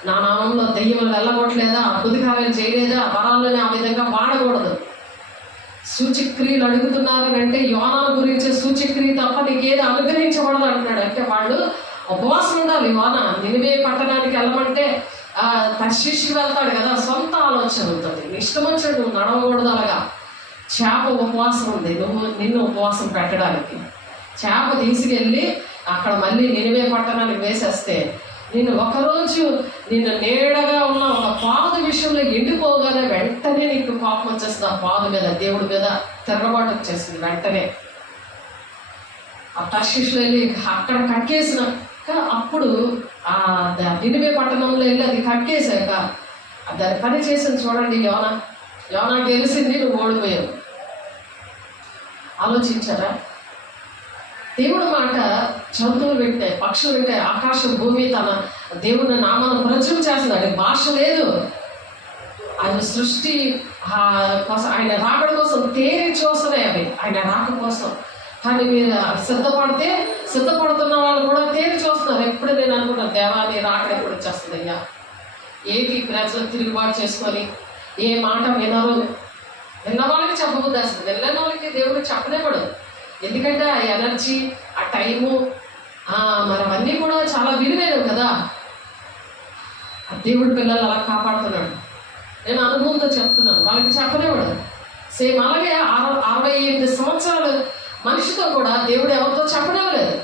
నా నామంలో దెయ్యములు వెళ్ళగొట్టలేదా, అద్భుతకార్యాలు చేయలేదా, వరాలని ఆ విధంగా వాడకూడదు. సూచక్రియలు అడుగుతున్నారని అంటే యోనాల గురించి సూచక్రియ తప్ప నీకేది అనుగ్రహించబడదు అంటున్నాడు. అంటే వాళ్ళు ఉపవాసం ఉండాలి. యోన నినివే పట్టణానికి వెళ్ళమంటే తర్షీషుకి వెళ్తాడు కదా, సొంత ఆలోచన ఉంటుంది, ఇష్టం వచ్చాడు నువ్వు నడవకూడదు. అలాగా చేప ఉపవాసం ఉంది, నిన్ను ఉపవాసం పెట్టడానికి. చేప తీసుకెళ్ళి అక్కడ మళ్ళీ నినివే పట్టణానికి వేసేస్తే నేను ఒకరోజు నిన్ను నీడగా ఉన్న ఒక పాదు విషయంలో ఎండిపోగానే వెంటనే నీకు కోపం వచ్చేస్తుంది. ఆ పాదు మీద దేవుడి మీద తిరగబాటు వచ్చేస్తుంది వెంటనే. ఆ తర్షీషులో వెళ్ళి అక్కడ కక్కేసినాక అప్పుడు ఆ నినివే పట్టణంలో వెళ్ళి అది కక్కేసాక దాని పని చేసింది చూడండి. యోనా గెలిచింది, నువ్వు ఓడిపోయావు. ఆలోచించారా? దేవుడు మాట జంతువులు వింటాయి, పక్షులు వింటాయి, ఆకాశం భూమి తన దేవుని నామాన్ని ప్రచురం చేస్తున్నాడు. భాష లేదు. ఆయన సృష్టి కోసం, ఆయన రాకడ కోసం తేరి చూస్తున్నాయి అవి, ఆయన రాక కోసం. కానీ మీరు సిద్ధపడుతున్న వాళ్ళు కూడా తేరి చూస్తున్నారు. ఎప్పుడు నేను అనుకుంటాను, దేవాన్ని రాకడ ఎప్పుడు వచ్చేస్తుంది అయ్యా. ఏంటి ప్రజలు తిరుగుబాటు చేసుకొని ఏ మాట వినరు. విన్న వాళ్ళకి చెప్పబుద్ధి వస్తుంది, వెళ్ళిన వాళ్ళకి దేవుడు చెప్పనేపడు. ఎందుకంటే ఆ ఎనర్జీ, ఆ టైము, మరి అవన్నీ కూడా చాలా విలువైనవి కదా. ఆ దేవుడి పిల్లలు అలా కాపాడుతున్నాడు. నేను అనుభవంతో చెప్తున్నాను, వాళ్ళకి చెప్పనేవాడు. సేమ్ అలాగే 68 సంవత్సరాలు మనిషితో కూడా దేవుడు ఎవరితో చెప్పనివ్వలేదు.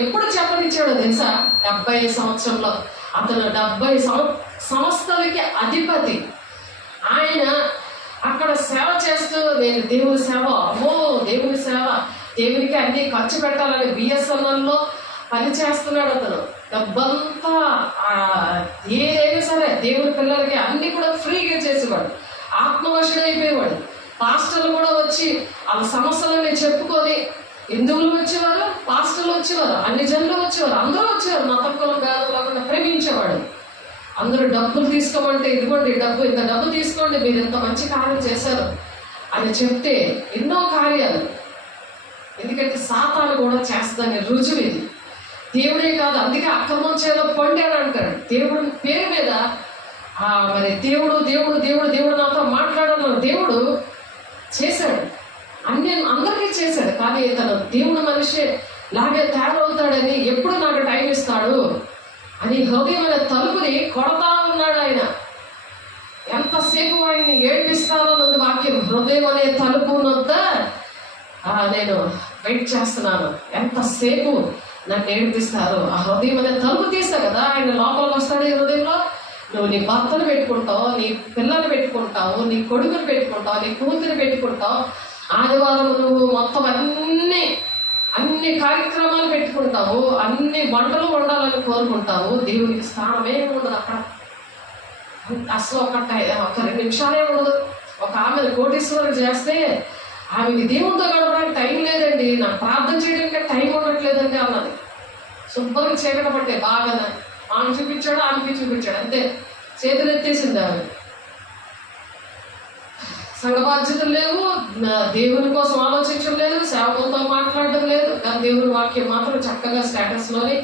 ఎప్పుడు చెప్పనిచ్చాడో తెలుసా? 70 సంవత్సరంలో అతను 70 సంస్థలకి అధిపతి. ఆయన అక్కడ సేవ చేస్తూ, నేను దేవుని సేవ, అమ్మో దేవుని సేవ, దేవునికి అన్ని ఖర్చు పెట్టాలని బిఎస్ఎన్ఎల్లో పని చేస్తున్నాడు అతను. డబ్బంతా ఏదైనా సరే దేవుని పిల్లలకి అన్ని కూడా ఫ్రీగా చేసేవాడు. ఆత్మవశుడు అయిపోయేవాడు. పాస్టర్లు కూడా వచ్చి వాళ్ళ సమస్యలని చెప్పుకొని హిందువులు వచ్చేవారు, పాస్టర్లు వచ్చేవారు, అన్ని జనులు వచ్చేవారు, అందరూ వచ్చేవారు. మతం కులం భేదం లేకుండా ప్రేమించేవాడు. అందరూ డబ్బులు తీసుకోమంటే, ఇదిగోండి డబ్బు, ఇంత డబ్బు తీసుకోండి, మీరు ఇంత మంచి కార్యం చేశారు అని చెప్తే ఎన్నో కార్యాలు. ఎందుకంటే సాతాను కూడా చేస్తుందని రుజువు ఇది. దేవుడే కాదు, అందుకే అక్రమం చేలో పండాడు అంటాడు. దేవుడి పేరు మీద మరి దేవుడు దేవుడు దేవుడు దేవుడు నాతో మాట్లాడను దేవుడు చేశాడు, అందరికీ చేశాడు. కానీ తను దేవుడు మనిషి లాగే తయారవుతాడని, ఎప్పుడు నాకు టైం ఇస్తాడు అని హృదయమైన తలుపుని కొడతా ఉన్నాడు ఆయన. ఎంతసేపు ఆయన్ని ఏడిపిస్తానన్నది వాక్యం. హృదయం అనే తలుపు వద్ద నేను వెయిట్ చేస్తున్నాను, ఎంతసేపు నన్ను ఏడిపిస్తారు. ఆ హృదయం అనే తలుపు తీస్తా కదా, ఆయన లోపలికి వస్తాడు. ఈ హృదయంలో నువ్వు నీ భర్తను పెట్టుకుంటావు, నీ పిల్లలు పెట్టుకుంటావు, నీ కొడుకుని పెట్టుకుంటావు, నీ కూతురు పెట్టుకుంటావు. ఆదివారం నువ్వు మొత్తం అన్ని కార్యక్రమాలు పెట్టుకుంటావు, అన్ని వంటలు వండాలని కోరుకుంటావు. దేవునికి స్థానమే ఉండదు అక్కడ. అసలు ఒక 2 నిమిషాలే ఉండదు. ఒక ఆమెను కోటీశ్వరులు చేస్తే ఆమెకి దేవుడితో గడపడానికి టైం లేదండి, నాకు ప్రార్థన చేయడానికి టైం ఉండట్లేదండి అన్నది. శుభ్రంగా చీకట పట్టే బాగా ఆమె చూపించాడు, ఆమెకి చూపించాడు, అంతే. చేతులు ఎత్తేసింది ఆమె. సంఘ బాధ్యతలు లేవు, దేవుని కోసం ఆలోచించడం లేదు, సేవకులతో మాట్లాడడం లేదు. కానీ దేవుని వాక్యం మాత్రం చక్కగా స్టేటస్లోని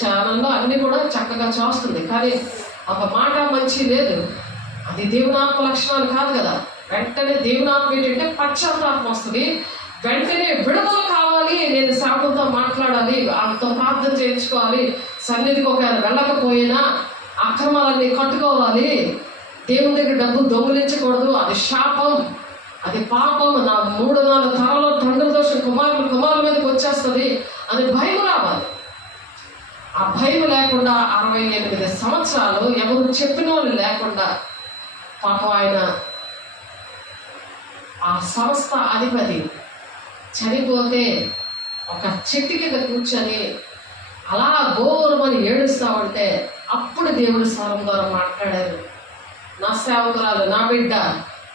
ఛానల్లో అన్ని కూడా చక్కగా చూస్తుంది. కానీ ఒక మాట మంచి లేదు, అది దేవుని ఆత్మ లక్షణాలు కాదు కదా. వెంటనే దేవుని ఆత్మ ఏంటంటే పశ్చాత్తాపం వస్తుంది, వెంటనే విడుదల కావాలి, నేను సేవకులతో మాట్లాడాలి, వాళ్ళతో ప్రార్థన చేయించుకోవాలి, సన్నిధికి ఒకవేళ వెళ్ళకపోయినా అక్రమాలన్నీ కట్టుకోవాలి, దేవుని దగ్గర డబ్బు దొంగిలించకూడదు, అది శాపం, అది పాపం, నా 3-4 తరాల తండ్రి దోషం కుమారుల మీదకి వచ్చేస్తుంది అని భయం రావాలి. ఆ భయం లేకుండా 68 సంవత్సరాలు ఎవరు చెప్పిన వాళ్ళు లేకుండా పాపం ఆయన ఆ సంస్థ అధిపతి చనిపోతే ఒక చెట్టు కింద కూర్చొని అలా గోరమని ఏడుస్తా ఉంటే అప్పుడు దేవుడి స్వరం ద్వారా మాట్లాడారు. నా సేవకురాలు, నా బిడ్డ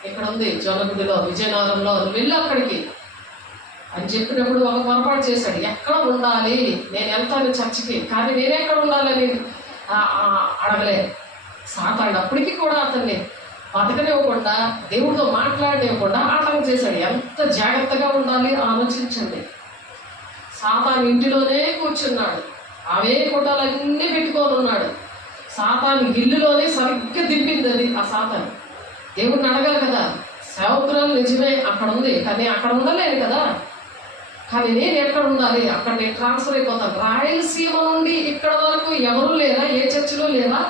ఇక్కడ ఉంది జొన్నగుడిలో, విజయనగరంలో, నువ్వు వెళ్ళి అక్కడికి అని చెప్పినప్పుడు ఒక పొరపాటు చేశాడు. ఎక్కడ ఉండాలి, నేను వెళ్తాను చర్చికి, కానీ నేనెక్కడ ఉండాలని అడగలేదు. సాతాను అప్పటికీ కూడా అతన్ని బతకనివ్వకుండా, దేవుడితో మాట్లాడనివ్వకుండా ఆటంకం చేశాడు. ఎంత జాగ్రత్తగా ఉండాలి ఆలోచించండి. సాతాను ఇంటిలోనే కూర్చున్నాడు, అవే కుటాలన్నీ పెట్టుకొని ఉన్నాడు. సాతాను ఇల్లులోనే సరిగ్గా దింపింది అది. ఆ సాతాను దేవుడిని అడగాలి కదా, సేవకురాలు నిజమే అక్కడ ఉంది, కానీ అక్కడ ఉండలేను కదా, కానీ నేను ఎక్కడ ఉండాలి, అక్కడ నేను ట్రాన్స్ఫర్ అయిపోతాను. రాయలసీమ నుండి ఇక్కడ వరకు ఎవరు లేరా, ఏ చర్చిలో లేరా?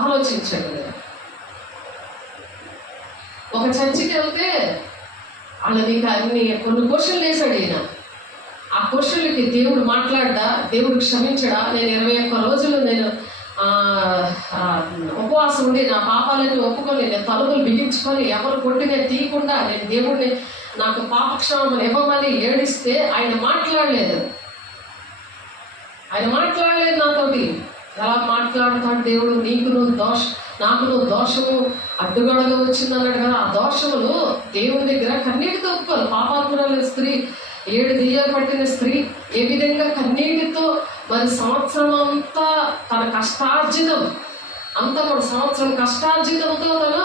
ఆలోచించండి. ఒక చర్చికి వెళ్తే వాళ్ళని అన్ని కొన్ని క్వశ్చన్లు వేశాడు ఈయన. ఆ క్వశ్చన్లకి దేవుడు మాట్లాడ్డా, దేవుడు క్షమించడా? నేను 21 రోజులు నేను ఉపవాసం ఉండి నా పాపాలని ఒప్పుకొని నేను తలుపులు బిగించుకొని ఎవరు కొట్టినే తీయకుండా నేను దేవుడిని నాకు పాపక్షమను ఇవ్వమని ఏడిస్తే ఆయన మాట్లాడలేదు. నాతోటి. ఎలా మాట్లాడుతాడు దేవుడు? నాకు నువ్వు దోషము అడ్డుగడగా వచ్చిందన్నాడు కదా. ఆ దోషములు దేవుని దగ్గర కన్నీటితో ఒప్పుకోవాలి. పాపాత్మురాలైన స్త్రీ, 7 దెయ్యాలు పట్టిన స్త్రీ ఏ విధంగా కన్నీటితో మరి సంవత్సరం అంతా తన కష్టార్జితం అంతా కూడా సంవత్సరం కష్టార్జితంతో తను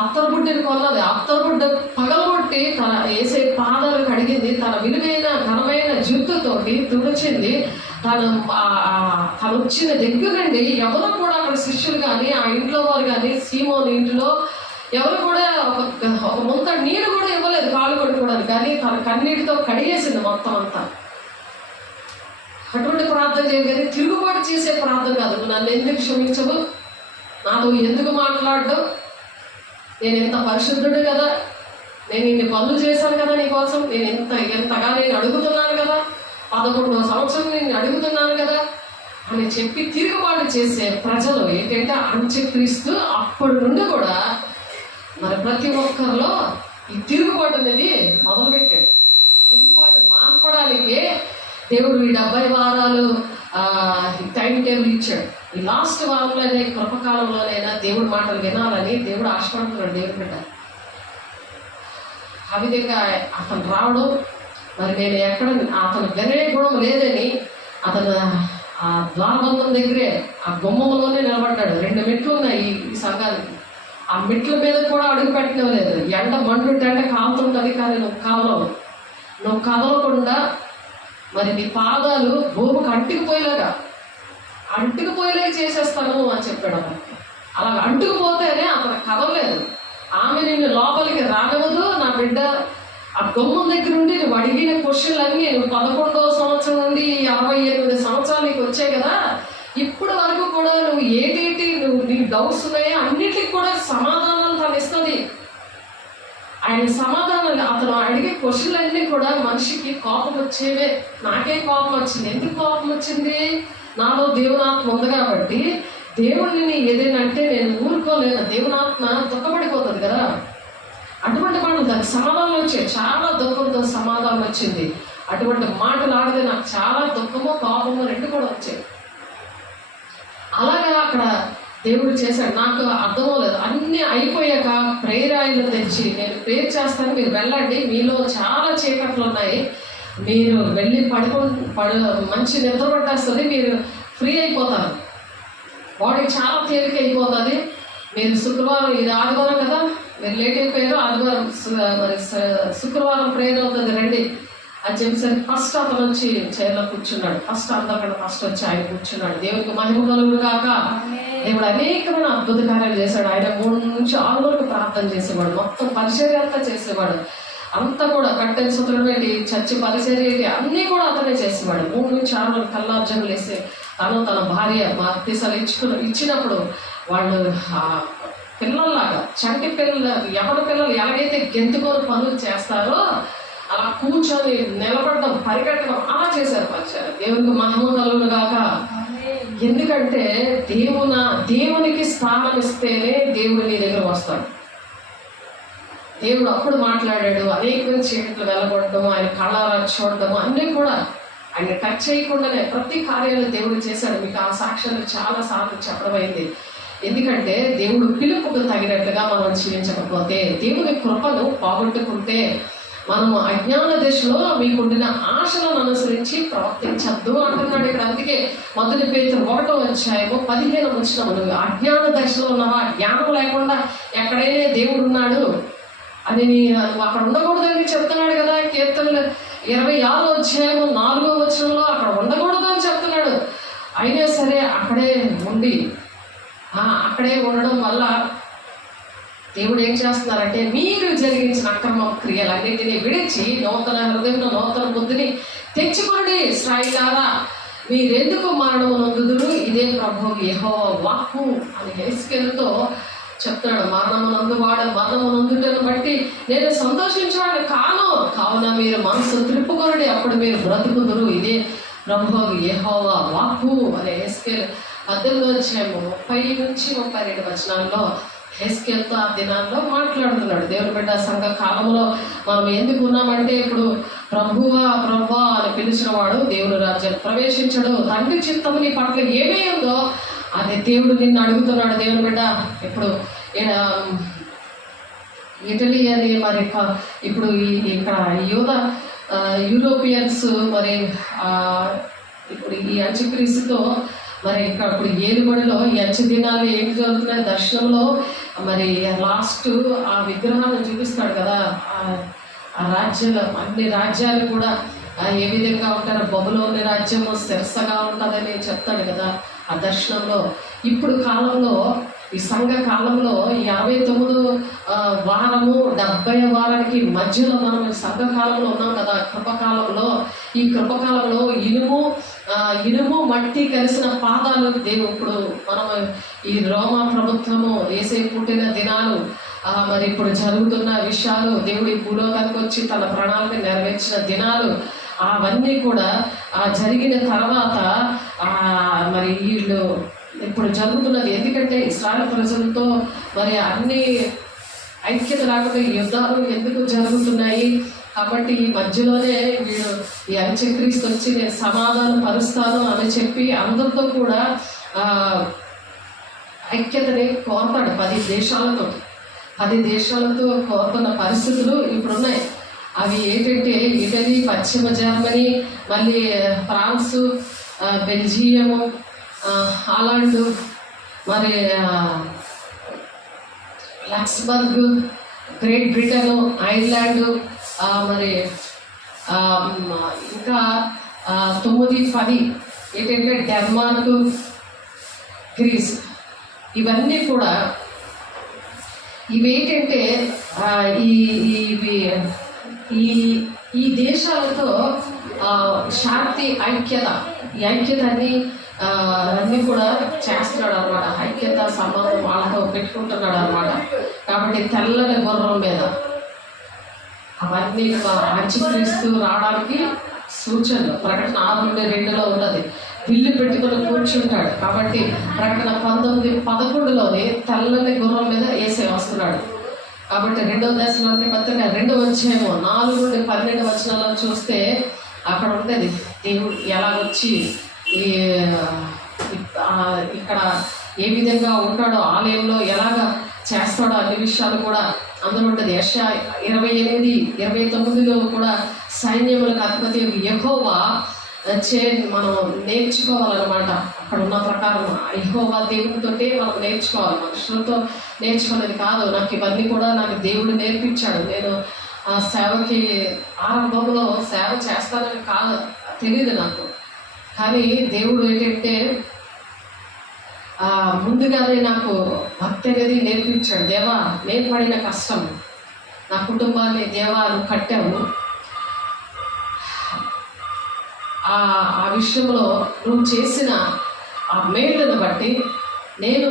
అత్తరుబుడ్డిని కొన్నది. అత్తరుబుడ్డ పగలగొట్టి తన వేసే పాదాలు కడిగింది, తన విలువైన ఘనమైన జుట్టుతోటి తుడిచింది. తను వచ్చిన దగ్గర నుండి ఎవరు కూడా అక్కడ శిష్యులు కానీ ఆ ఇంట్లో వారు కానీ సీమోని ఇంట్లో ఎవరు కూడా ఒక ముంత నీరు కూడా ఇవ్వలేదు కాలు కొట్టుకోవడానికి, కానీ తన కన్నీటితో కడిగేసింది మొత్తం అంతా. అటువంటి ప్రార్థన చేయగానే తిరుగుబాటు చేసే ప్రార్థన కాదు. నన్ను ఎందుకు క్షమించవు, నాతో ఎందుకు మాట్లాడడం, నేను ఎంత పరిశుద్ధుడు కదా, నేను ఇన్ని పనులు చేశాను కదా నీకోసం, నేను ఎంతగా నేను అడుగుతున్నాను కదా, 11వ సంవత్సరం నేను అడుగుతున్నాను కదా అని చెప్పి తిరుగుబాటు చేసే ప్రజలు ఏంటంటే అంత్యక్రీస్తు అప్పటి నుండి కూడా మరి ప్రతి ఒక్కరిలో ఈ తిరుగుబాటు అనేది మొదలుపెట్టాడు. తిరుగుబాటు మాన్పడానికే దేవుడు ఈ 70 వారాలు టైం టేబుల్ ఇచ్చాడు. ఈ లాస్ట్ వారంలోనే కృపకాలంలోనైనా దేవుడి మాటలు వినాలని దేవుడు ఆశపడుతున్నాడు. దేవుడు బిడ్డ ఆ విధంగా అతను రావడం, మరి నేను ఎక్కడ అతను వినే గుణం లేదని అతను ఆ ద్వారబంధం దగ్గరే ఆ గుమ్మంలోనే నిలబడ్డాడు. 2 మెట్లు ఉన్నాయి ఈ సంఘానికి. ఆ మెట్ల మీద కూడా అడుగు పెట్టినలేదు. ఎండ మండుంటే కాలుతుంటుంది, కానీ నువ్వు కదలకుండా మరి నీ పాదాలు భూమికి అంటుకుపోయేలాగా చేసేస్తాను అని చెప్పాడు. అతనికి అలా అంటుకుపోతేనే అతను కదలలేదు. ఆమె నిన్ను లోపలికి రానివ్వదు. నా బిడ్డ ఆ గుమ్మం దగ్గర నుండి నువ్వు అడిగిన క్వశ్చన్లన్నీ నువ్వు 11వ సంవత్సరం నుండి 68 సంవత్సరాలు నీకు వచ్చాయి కదా, ఇప్పుడు వరకు కూడా నువ్వు నీకు డౌట్స్ ఉన్నాయో అన్నిటికి కూడా సమాధానాలు తను ఇస్తుంది. ఆయన సమాధానాలు అతను అడిగే క్వశ్చన్లన్నీ కూడా మనిషికి కోపం వచ్చేవే. నాకే కోపం వచ్చింది. ఎందుకు కోపం వచ్చింది? నాలో దేవునాత్మ ఉంది కాబట్టి దేవుడిని ఏదైనా అంటే నేను ఊరుకోలేను. దేవునాత్మ దుఃఖపడిపోతుంది కదా. అటువంటి మాటలు దానికి సమాధానం వచ్చాయి. చాలా దుఃఖంతో సమాధానం వచ్చింది. అటువంటి మాటలు ఆడితే నాకు చాలా దుఃఖము కోపము 2 కూడా వచ్చాయి. అలాగే అక్కడ దేవుడు చేశాడు. నాకు అర్థమవలేదు. అన్నీ అయిపోయాక ప్రేయర్ ఆయిల్ తెచ్చి నేను ప్రేయర్ చేస్తాను, మీరు వెళ్ళండి, మీలో చాలా చీకట్లు ఉన్నాయి, మీరు వెళ్ళి మంచి నిద్ర పట్టేస్తుంది, మీరు ఫ్రీ అయిపోతారు, బాడీ చాలా తేలిక అయిపోతుంది. మీరు శుక్రవారం, ఇది ఆదివారం కదా, మీరు లేట్ అయిపోయారు, ఆదివారం మరి శుక్రవారం ప్రేయర్ అవుతుంది రండి అని చెప్పేసరికి ఫస్ట్ అతను వచ్చి చైర్లో కూర్చున్నాడు. అందరికన్నా ఫస్ట్ వచ్చి ఆయన కూర్చున్నాడు. దేవునికి మహిమ కలుగును గాక. దేవుడు అనేకమైన అద్భుత కార్యాలు చేశాడు. ఆయన 3 నుంచి 6 వరకు ప్రార్థన చేసేవాడు. మొత్తం పరిచర్య అంతా చేసేవాడు. అంతా కూడా కట్టెలు సుతడం ఏంటి, చర్చి పరిచర్య ఏంటి, అన్నీ కూడా అతనే చేసేవాడు. 3 నుంచి 6 వరకు కల్లార్జనలు వేసి తన భార్య బాప్తీసాలు ఇచ్చినప్పుడు వాళ్ళు పిల్లల్లాగా చంటి పిల్లలు, ఎవరి పిల్లలు ఎలాగైతే గెంతుకొని పనులు చేస్తారో అలా కూర్చొని నిలబడడం, పరిగెట్టడం అలా చేశారు పరిచర్య. దేవునికి మహిమ కలుగును గాక. ఎందుకంటే దేవునికి స్థానం ఇస్తేనే దేవుడు నీ దగ్గర వస్తాడు. దేవుడు అప్పుడు మాట్లాడాడు. అనేక చీకట్లు వెళ్ళగొట్టడం, ఆయన కళ్ళారా చూడడం అన్నీ కూడా ఆయన టచ్ చేయకుండానే ప్రతి కార్యాలు దేవుడు చేశాడు. మీకు ఆ సాక్ష్యాలు చాలా సార్లు చెప్పడం అయింది. ఎందుకంటే దేవుడు పిలుపుకు తగినట్లుగా మనం జీవించకపోతే, దేవుని కృపను పోగొట్టుకుంటే మనము అజ్ఞాన దశలో మీకుండిన ఆశలను అనుసరించి ప్రవర్తించద్దు అంటున్నాడు ఇక్కడ. అందుకే మొదటి పేతురు 1:15 నువ్వు అజ్ఞాన దశలో ఉన్నావా, జ్ఞానం లేకుండా ఎక్కడైనా దేవుడు ఉన్నాడు అని నువ్వు అక్కడ ఉండకూడదని చెప్తున్నాడు కదా. కీర్తనలు 26:4 అక్కడ ఉండకూడదు అని చెప్తున్నాడు. అయినా సరే అక్కడే ఉండి అక్కడే ఉండడం వల్ల దేవుడు ఏం చేస్తున్నారంటే, మీరు జరిగించిన అక్రమ క్రియలన్నింటినీ విడిచి నూతన హృదయం నూతన బుద్ధిని తెచ్చుకోండి. ఇశ్రాయేలులారా, మీరెందుకు మరణము నొందుదురు, ఇదే ప్రభువు యెహోవా వాక్కు అని హెస్కేలుతో చెప్తున్నాడు. మరణము నొందుటను బట్టి నేను సంతోషించాడు కావున మీరు మనసు త్రిప్పుకొనండి, అప్పుడు మీరు బ్రతుకుదురు, ఇదే ప్రభువు యెహోవా వాక్కు అని హెస్కేలు 30-32 హెస్కేల్తో ఆ దినాల్లో మాట్లాడుతున్నాడు. దేవుని బిడ్డ, సంఘ కాలంలో మనం ఎందుకు ఉన్నామంటే, ఇప్పుడు ప్రభువా అని పిలిచిన వాడు దేవుని రాజ్యాన్ని ప్రవేశించడు. తండ్రి చిత్తము నీ పట్ల ఏమై ఉందో అదే దేవుడు నిన్ను అడుగుతున్నాడు. దేవుని బిడ్డ, ఇప్పుడు ఇటలీ అని మరి ఇప్పుడు ఇక్కడ యూరోపియన్స్ మరి ఇప్పుడు ఈ అంత్యక్రీస్తుతో మరి ఇక్కడ ఇప్పుడు ఏలుబడిలో ఈ అంచె దినాలు ఏంటి జరుగుతున్నాయి, దర్శనంలో మరి లాస్ట్ ఆ విగ్రహాన్ని చూపిస్తాడు కదా. ఆ రాజ్యాలు, అన్ని రాజ్యాలు కూడా ఏ విధంగా ఉంటారో, బబులోని రాజ్యము శిరస్సుగా ఉంటుందని చెప్తాడు కదా ఆ దర్శనంలో. ఇప్పుడు కాలంలో, ఈ సంఘ కాలంలో 59 వారము 70 వారానికి మధ్యలో మనం సంఘ కాలంలో ఉన్నాం కదా. కృపకాలంలో, ఈ కృపకాలంలో ఇనుము మట్టి కలిసిన పాదాలు దేవుడు, ఇప్పుడు మనం ఈ రోమా ప్రభుత్వము యేసే పుట్టిన దినాలు, మరి ఇప్పుడు జరుగుతున్న విషయాలు, దేవుడు ఈ భూలోకానికి వచ్చి తన ప్రణాళిక నెరవేర్చిన దినాలు, అవన్నీ కూడా జరిగిన తర్వాత మరి వీళ్ళు ఇప్పుడు జరుగుతున్నది. ఎందుకంటే ఇశ్రాయేలు ప్రజలతో మరి అన్ని ఐక్యత రాకుండా యుద్ధాలు ఎందుకు జరుగుతున్నాయి కాబట్టి ఈ మధ్యలోనే వీడు ఈ అంత్యక్రీస్తు వచ్చి నేను సమాధానం పరుస్తాను అని చెప్పి అందరితో కూడా ఐక్యతని కోరతాడు. 10 దేశాలతో కోరుతున్న పరిస్థితులు ఇప్పుడున్నాయి. అవి ఏంటంటే ఇటలీ, పశ్చిమ జర్మనీ, మళ్ళీ ఫ్రాన్సు, బెల్జియము, హాలాండ్, మరి లక్స్బర్గ్, గ్రేట్ బ్రిటన్, ఐర్లాండ్, మరి ఇంకా 9-10 ఏంటంటే డెన్మార్క్, గ్రీస్. ఇవన్నీ కూడా ఇవేంటంటే ఈ దేశాలతో శాంతి ఐక్యత, ఈ ఐక్యతని అన్నీ కూడా చేస్తున్నాడు అనమాట. ఐక్యత సంబంధం వాళ్ళతో పెట్టుకుంటున్నాడు అనమాట. కాబట్టి తెల్లని గుర్రం మీద అవన్నీ అంత్యక్రీస్తు రావడానికి సూచనలు. ప్రకటన 6:2 ఉన్నది, విల్లు పెట్టుకుని కూర్చుంటాడు. కాబట్టి ప్రకటన 19:11 తెల్లని గుర్రం మీద యేసే వస్తున్నాడు. కాబట్టి 2వ దశలోని 2వ అధ్యాయము 4-12 చూస్తే అక్కడ ఉంటుంది దేవుడు ఎలా వచ్చి ఇక్కడ ఏ విధంగా ఉంటాడో, ఆలయంలో ఎలాగ చేస్తాడో అన్ని విషయాలు కూడా అందులో ఉంటుంది. యెషయా 28-29 కూడా సైన్యములకు అధిపతి యెహోవా మనం నేర్చుకోవాలన్నమాట. అక్కడ ఉన్న ప్రకారం యెహోవా దేవునితోటే మనం నేర్చుకోవాలి, మనుషులతో నేర్చుకునేది కాదు. నాకు ఇవన్నీ కూడా నాకు దేవుడు నేర్పించాడు. నేను ఆ సేవకి ఆరంభంలో సేవ చేస్తానని కాదు, తెలియదు నాకు. కానీ దేవుడు ఏంటంటే ముందుగానే నాకు భక్తి అనేది నేర్పించాడు. దేవా, నేను పడిన కష్టం, నా కుటుంబాన్ని దేవా నువ్వు కట్టావు, ఆ విషయంలో నువ్వు చేసిన ఆ మేలును బట్టి నేను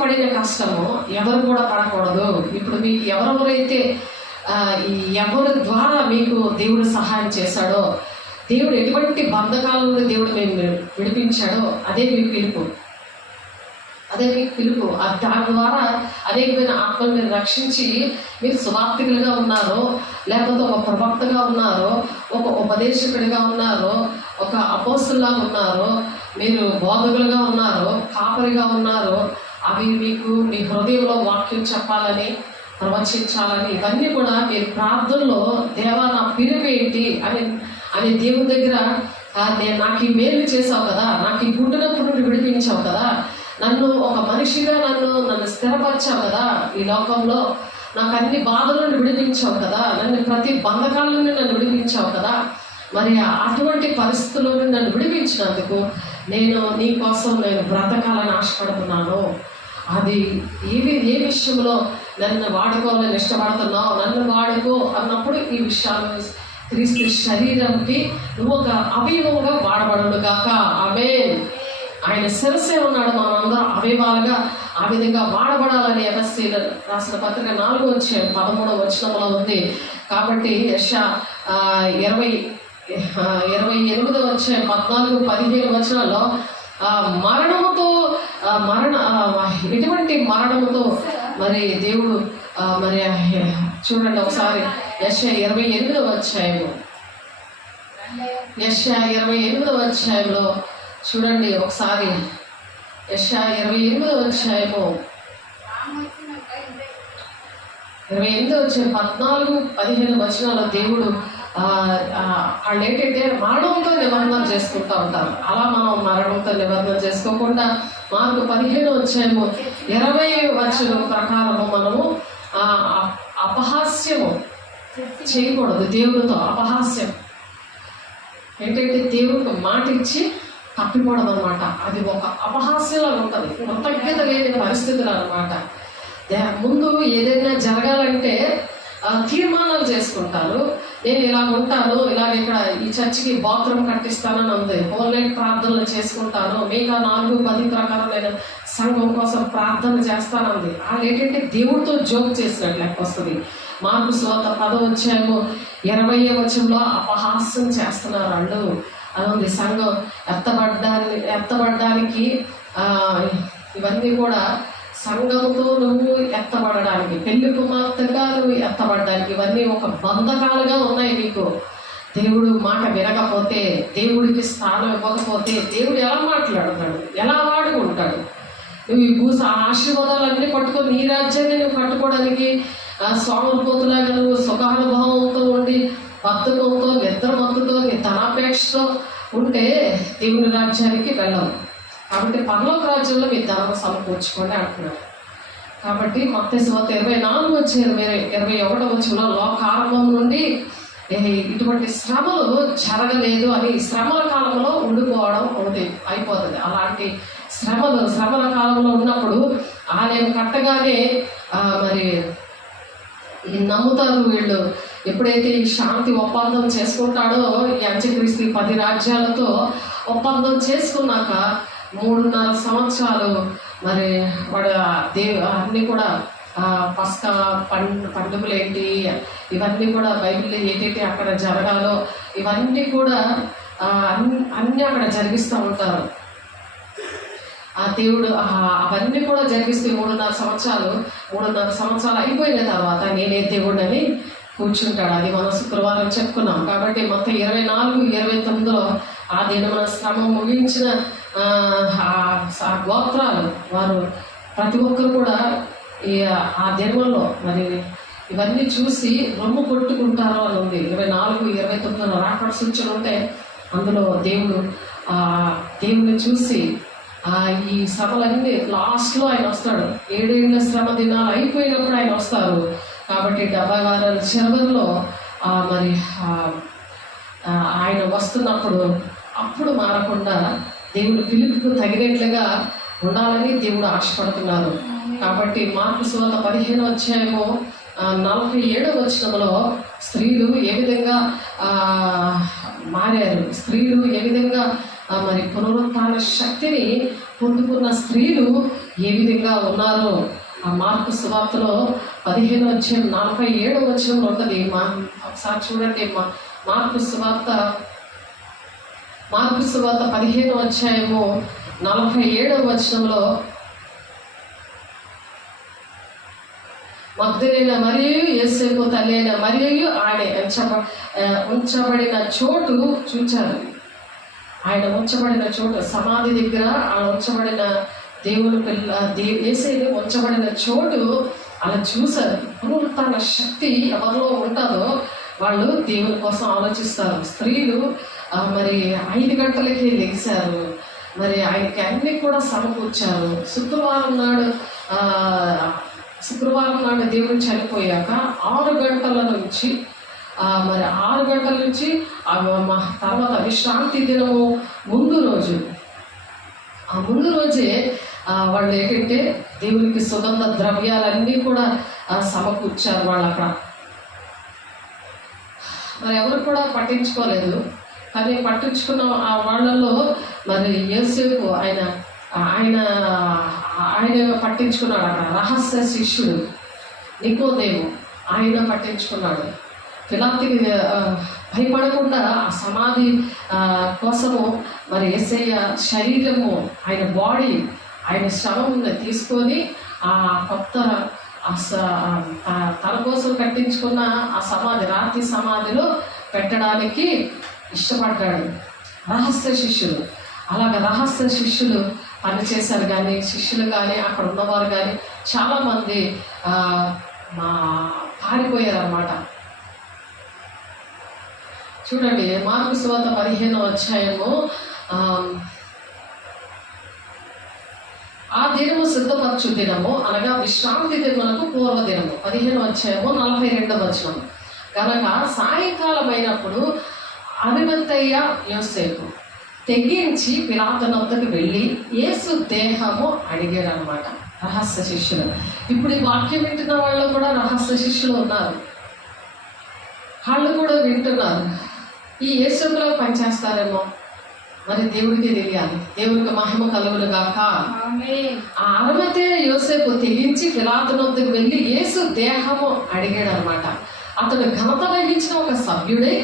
పడిన కష్టము ఎవరు కూడా పడకూడదు. ఇప్పుడు మీకు ఎవరెవరైతే ఎవరి ద్వారా మీకు దేవుడు సహాయం చేశాడో, దేవుడు ఎటువంటి బంధకాల నుండి దేవుడు మేము విడిపించాడో అదే మీకు పిలుపు. దాని ద్వారా అనేకమైన ఆత్మలు మీరు రక్షించి మీరు సువార్థికులుగా ఉన్నారో, లేకపోతే ఒక ప్రవక్తగా ఉన్నారో, ఒక ఉపదేశకుడిగా ఉన్నారో, ఒక అపోస్తుల్లాగా ఉన్నారో, మీరు బోధకులుగా ఉన్నారో, కాపరిగా ఉన్నారో, అవి మీకు మీ హృదయంలో వాక్యం చెప్పాలని, ప్రవచించాలని, ఇవన్నీ కూడా మీరు ప్రార్థనలో దేవా నా పిలుపు ఏంటి అని దేవుని దగ్గర నాకు ఈ మేలు చేసావు కదా, నాకు ఈ పుట్టినప్పుడు నుండి విడిపించావు కదా, నన్ను ఒక మనిషిగా నన్ను స్థిరపరిచావు కదా, ఈ లోకంలో నాకు అన్ని బాధల నుండి విడిపించావు కదా, నన్ను ప్రతి బంధకాల నుండి నన్ను విడిపించావు కదా, మరి అటువంటి పరిస్థితుల్లో నుండి నన్ను విడిపించినందుకు నీ కోసం నేను బ్రతకాలని ఆశపడుతున్నాను. అది ఏ విషయంలో నన్ను వాడుకోవాలని ఇష్టపడుతున్నావు, నన్ను వాడుకో అన్నప్పుడు ఈ విషయాలు క్రీస్తు శరీరంకి నువ్వు ఒక అవయవంగా వాడబడును గాక. ఆమేన్. ఆయన శిరస్సే ఉన్నాడు, మనందరం అవయవాలుగా ఆ విధంగా వాడబడాలని ఎఫెసీయులకు రాసిన పత్రిక 4:13 ఉంది. కాబట్టి యెషయా 28:14-15 మరణముతో ఎటువంటి మరణముతో మరి దేవుడు మరి చూడండి ఒకసారి యెషయా 28:28 చూడండి ఒకసారి. యెషయా 28:14-15 దేవుడు వాళ్ళు ఏంటంటే మరణంతో నిబంధన చేసుకుంటూ ఉంటారు. అలా మనం మరణంతో నిబంధన చేసుకోకుండా మార్కు 15:20 ప్రకారము మనము అపహాస్యము చేయకూడదు. దేవుడితో అపహాస్యం ఏంటంటే దేవుడికి మాట ఇచ్చి తప్పిపోవడం అనమాట. అది ఒక అపహాస్యంలో ఉంటుంది, కృతజ్ఞత లేని పరిస్థితులు అనమాట. ముందు ఏదైనా జరగాలంటే తీర్మానాలు చేసుకుంటాను, నేను ఇలా ఉంటాను, ఇలాగ ఇక్కడ ఈ చర్చికి బాత్రూమ్ కట్టిస్తానని ఉంది, హోల్ నైట్ ప్రార్థనలు చేసుకుంటాను, మిగతా 4-10 ప్రకారం నేను సంఘం కోసం ప్రార్థన చేస్తానంది. వాళ్ళు ఏంటంటే దేవుడితో జోక్ చేసినట్లు లెక్క వస్తుంది. మార్కు సువార్త 10:20 అపహాస్యం చేస్తున్నారు వాళ్ళు అని ఉంది. సంఘం ఎత్తబడ్డానికి ఇవన్నీ కూడా సంఘంతో నువ్వు ఎత్తబడడానికి, పెళ్లి కుమార్తెగా నువ్వు ఎత్తబడడానికి ఇవన్నీ ఒక బంధకాలుగా ఉన్నాయి మీకు. దేవుడు మాట వినకపోతే, దేవుడికి స్థానం ఇవ్వకపోతే దేవుడు ఎలా మాట్లాడతాడు, ఎలా వాడుకుంటాడు? నువ్వు ఈ ఆశీర్వాదాలన్నీ పట్టుకొని నీ రాజ్యాన్ని నువ్వు కట్టుకోవడానికి స్వామిపోతులాగా నువ్వు సుఖానుభవంతో ఉండి బతుకంతో నిద్రమత్తుతో నీ ధనాపేక్షతో ఉంటే దేవుని రాజ్యానికి వెళ్ళవు. కాబట్టి పరలోక రాజ్యంలో మీ ధనం సమకూర్చుకోండి అంటున్నాడు. కాబట్టి మత్తయి సువార్త 24:21 లోకారంభం నుండి ఇటువంటి శ్రమలు జరగలేదు అని, శ్రమల కాలంలో ఉండిపోవడం ఒకటి అయిపోతుంది. అలాంటి శ్రమల కాలంలో ఉన్నప్పుడు ఆలయం కట్టగానే మరి నమ్ముతారు వీళ్ళు. ఎప్పుడైతే ఈ శాంతి ఒప్పందం చేసుకుంటాడో ఈ అంత్యక్రీస్తు 10 రాజ్యాలతో ఒప్పందం చేసుకున్నాక 3.5 సంవత్సరాలు మరి వాడు అన్నీ కూడా పస్కా పండుగలు ఏంటి ఇవన్నీ కూడా బైబిల్లో ఏంటంటే అక్కడ జరగాలో ఇవన్నీ కూడా అన్నీ అక్కడ జరిగిస్తూ ఉంటారు. ఆ దేవుడు అవన్నీ కూడా జరిగిస్తే 3.5 సంవత్సరాలు అయిపోయిన తర్వాత నేనే దేవుడని కూర్చుంటాడు. అది మనం శుక్రవారం చెప్పుకున్నాం. కాబట్టి మొత్తం 24-29 ఆ దినమున శ్రమ ముగించిన గోత్రాలు వారు ప్రతి ఒక్కరు కూడా ఆ దినంలో మరి ఇవన్నీ చూసి రొమ్ము కొట్టుకుంటారు అని ఉంది. 24-29 రాకడ సూచనలు ఉంటే అందులో దేవుడిని చూసి ఈ శ్రమలన్నీ లాస్ట్లో ఆయన వస్తాడు. 7 ఏళ్ళ శ్రమ దినాలు అయిపోయినప్పుడు ఆయన వస్తారు. కాబట్టి 70 వారాల చివరిలో మరి ఆయన వస్తున్నప్పుడు అప్పుడు మారకుండా దేవుడు పిలుపుకు తగినట్లుగా ఉండాలని దేవుడు ఆశపడుతున్నారు. కాబట్టి మార్కు సువార్త 15:47 స్త్రీలు ఏ విధంగా మారారు, స్త్రీలు ఏ విధంగా మరి పునరుత్థాన శక్తిని పొందుకున్న స్త్రీలు ఏ విధంగా ఉన్నారో ఆ మార్కు సువార్తలో 15:47 ఉంటుంది. ఒకసారి చూడండి. మార్కు సువార్త 15:47 మగ్దలేన మరియు యేసేపు తల్లి అయిన మరియు ఆయన ఉంచబడిన చోటు చూచారు. ఆయన ఉంచబడిన చోటు సమాధి దగ్గర ఆయన ఉంచబడిన దేవుని యేసేని ఉంచబడిన చోటు అలా చూశారు. పునరుత్థాన శక్తి ఎవరిలో ఉంటుందో వాళ్ళు దేవుని కోసం ఆలోచిస్తారు. స్త్రీలు మరి 5 గంటలకి లెగిశారు. మరి ఆయనకి అన్ని కూడా సమకూర్చారు. శుక్రవారం నాడు దేవుడు చనిపోయాక 6 గంటల నుంచి మరి 6 గంటల నుంచి తర్వాత విశ్రాంతి దినము ముందు రోజు, ఆ ముందు రోజే వాళ్ళు ఏంటంటే దేవునికి సుగంధ ద్రవ్యాలన్నీ కూడా సమకూర్చారు వాళ్ళు అక్కడ. మరి ఎవరు కూడా పట్టించుకోలేదు. కానీ పట్టించుకున్న ఆ వాళ్ళలో మరి యోసేపు ఆయన పట్టించుకున్నాడు. అక్కడ రహస్య శిష్యుడు నికోదేము ఆయన పట్టించుకున్నాడు. పిలాతుకి భయపడకుండా ఆ సమాధి కోసము మరి యేసయ్య శరీరము, ఆయన బాడీ, ఆయన శవమును తీసుకొని ఆ కొత్త తన కోసం కట్టించుకున్న ఆ సమాధి, రాతి సమాధిలో పెట్టడానికి ఇష్టపడ్డాడు రహస్య శిష్యులు. అలాగ రహస్య శిష్యులు పనిచేశారు. కానీ శిష్యులు కానీ అక్కడ ఉన్నవారు కానీ చాలామంది పారిపోయారు అన్నమాట. చూడండి, మార్కు సువార్త 15వ అధ్యాయము ఆ దినము సిద్ధపరచు దినము అనగా విశ్రాంతి దినమునకు పూర్వదినము 15వ అధ్యాయము 42వ వచనం. కనుక సాయంకాలం అయినప్పుడు అరిమత్తయ్య యోసేపు తెగించి పిలాతు వద్దకు వెళ్ళి యేసు దేహము అడిగారు అనమాట రహస్య శిష్యులు. ఇప్పుడు ఈ వాక్యం వింటున్న వాళ్ళు కూడా రహస్య శిష్యులు ఉన్నారు. వాళ్ళు కూడా వింటున్నారు. ఈ యేసులో పనిచేస్తారేమో, మరి దేవుడికి తెలియాలి. దేవునికి మహిమ కలుగును గాక. ఆ అరిమత్తయ్య యోసేపు తెగించి పిలాతు వద్దకు వెళ్ళి యేసు దేహము అడిగాడు అనమాట. అతడు ఘనత వహించిన ఒక సభ్యుడే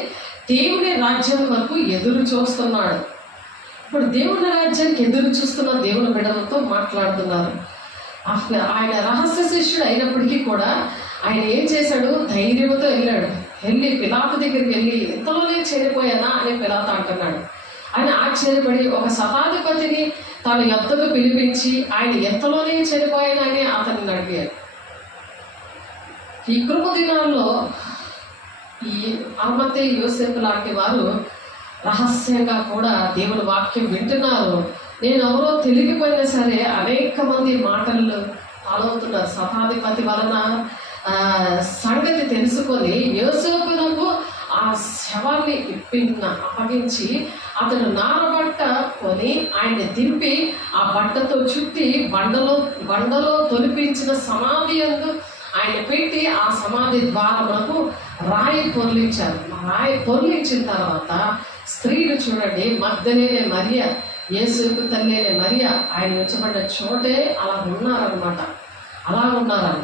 దేవుని రాజ్యం వరకు ఎదురు చూస్తున్నాడు. ఇప్పుడు దేవుని రాజ్యానికి ఎదురు చూస్తున్న దేవుని బిడ్డలతో మాట్లాడుతున్నారు. ఆయన రహస్య శిష్యుడు అయినప్పటికీ కూడా ఆయన ఏం చేశాడు? ధైర్యంతో వెళ్ళి పిలాతు దగ్గరికి వెళ్ళి ఇంతలోనే చనిపోయానా అని పిలాతు అంటున్నాడు. ఆయన ఆశ్చర్యపడి ఒక శతాధిపతిని తన యొద్దకు పిలిపించి ఆయన ఎంతలోనే చనిపోయానా అని అతన్ని అడిగారు. ఈ కృప దినాల్లో ఈ అరిమత్తయ్య యోసేపు లాంటి వారు రహస్యంగా కూడా దేవుని వాక్యం వింటున్నారు. నేను ఎవరో తెలియకపోయినా సరే అనేక మంది మాటలు పాలవుతున్నారు. శతాధిపతి వలన సంగతి తెలుసుకొని యోసేపునకు ఆ శవాన్ని అప్పగించి అతను నారబట్ట కొని ఆయన దింపి ఆ బట్టతో చుట్టి బండలో తొలిపించిన సమాధి యందు ఆయన పెట్టి ఆ సమాధి ద్వారములకు రాయి పొర్లించారు. రాయి పొర్లించిన తర్వాత స్త్రీలు చూడండి, మగ్దలేనే మరియ, యేసుకు తల్లి మరియ ఆయన ఉంచబడ్డ చోటే అలా ఉన్నారనమాట. అలా ఉన్నారు.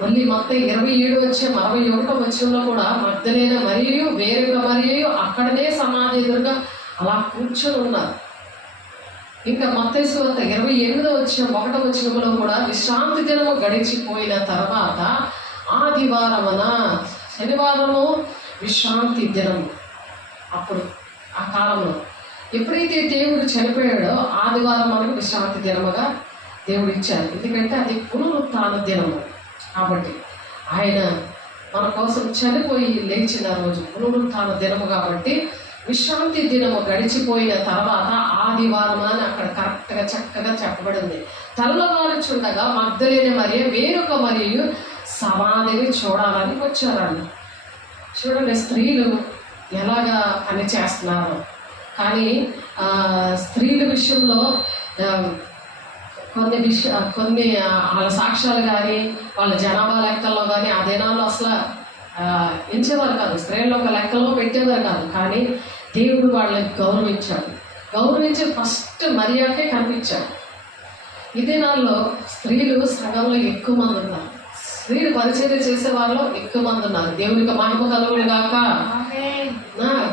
మళ్ళీ మొత్తం 27 వచ్చే 41 వచ్చంలో కూడా మగ్దలేన మరియు వేరొక మరియు అక్కడనే సమాధి ఎదురుగా అలా కూర్చొని ఉన్నారు. ఇంకా మత్తయి సువార్త 28వ అధ్యాయం 1వ వచనంలో కూడా విశ్రాంతి దినము గడిచిపోయిన తర్వాత ఆదివారమున, శనివారము విశ్రాంతి దినము. అప్పుడు ఆ కాలంలో ఎప్పుడైతే దేవుడు చనిపోయాడో ఆదివారం మనకు విశ్రాంతి దినముగా దేవుడు ఇచ్చారు. ఎందుకంటే అది పునరుత్థాన దినము కాబట్టి, ఆయన మన కోసం చనిపోయి లేచిన రోజు పునరుత్థాన దినము కాబట్టి విశ్రాంతి దినము గడిచిపోయిన తర్వాత ఆదివారం అని అక్కడ కరెక్ట్గా చక్కగా చెప్పబడింది. తెల్లవారుచుండగా మగ్దలేన మరియ వేరొక మరియు సమాధిని చూడాలని వచ్చారండి. చూడండి స్త్రీలు ఎలాగా పని చేస్తున్నారు. కానీ స్త్రీల విషయంలో కొన్ని వాళ్ళ సాక్ష్యాలు కానీ వాళ్ళ జనాభా లెక్కల్లో కానీ ఆ దినాల్లో అసలు ఎంచేవారు కాదు. స్త్రీలు ఒక లెక్కలో పెట్టేవారు కాదు. కానీ దేవుడు వాళ్ళని గౌరవించి ఫస్ట్ మరియాకే కనిపించాడు. ఈ దినాల్లో స్త్రీలు సంఘంలో ఎక్కువ మంది ఉన్నారు. స్త్రీలు పరిచయం చేసే వాళ్ళు ఎక్కువ మంది ఉన్నారు. దేవునికి మహిమ కలుగును గాక.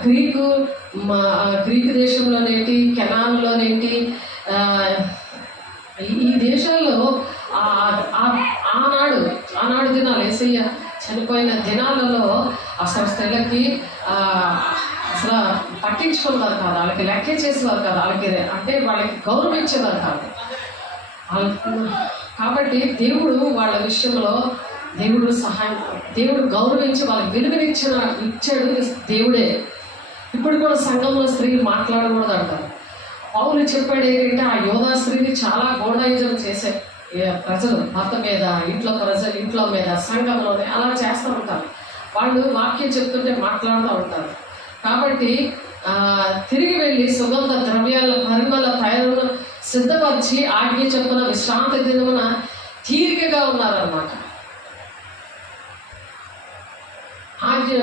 గ్రీకు దేశంలోనేంటి, కెనాన్లోనేంటి, ఈ దేశాల్లో ఆనాడు దినాలు యేసయ్య చనిపోయిన దినాలలో అసలు స్త్రీలకి అసలు పట్టించుకునేవారు కాదు. వాళ్ళకి లెక్క చేసేవారు కాదు. వాళ్ళకి గౌరవించేవారు కాదు. కాబట్టి దేవుడు వాళ్ళ విషయంలో దేవుడు సహాయం, దేవుడు గౌరవించి వాళ్ళకి ఇచ్చాడు దేవుడే. ఇప్పుడు కూడా సంఘంలో స్త్రీలు మాట్లాడకూడదు అంటారు. పౌలు చెప్పాడు ఏంటంటే ఆ యోధా స్త్రీని చాలా గోండాయిజం చేసే ప్రజలు భర్త మీద, ఇంట్లో మీద, సంఘంలోనే అలా చేస్తూ ఉంటారు. వాళ్ళు వాక్యం చెప్తుంటే మాట్లాడుతూ ఉంటారు. కాబట్టి తిరిగి వెళ్ళి సుగంధ ద్రవ్యాల పరిమళ తైలమును సిద్ధపరిచి ఆజ్ఞ చొప్పున విశ్రాంతి దినమున తీరికగా ఉన్నారన్నమాట.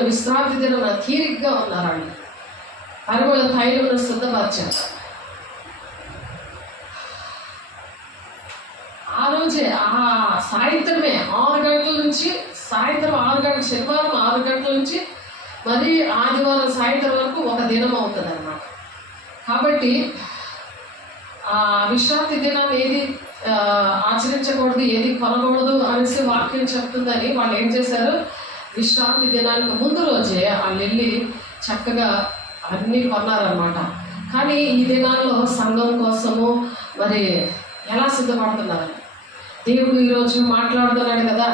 విశ్రాంతి దినమున తీరికగా ఉన్నారండి. పరిమళ తైలమును సిద్ధపరిచారు. ఆ రోజే సాయంత్రమే 6 గంటల నుంచి శనివారం 6 గంటల నుంచి మరి ఆదివారం సాయంత్రం వరకు ఒక దినం అవుతుంది అన్నమాట. కాబట్టి విశ్రాంతి దినం ఏది ఆచరించకూడదు, ఏది కొనకూడదు అనేసి వాక్యం చెప్తుందని వాళ్ళు ఏం చేశారు, విశ్రాంతి దినానికి ముందు రోజే వాళ్ళు వెళ్ళి చక్కగా అన్నీ కొన్నారనమాట. కానీ ఈ దినాల్లో సంఘం కోసము మరి ఎలా సిద్ధపడుతున్నారు? దేవుడు ఈరోజు మాట్లాడుతున్నాడు కదా,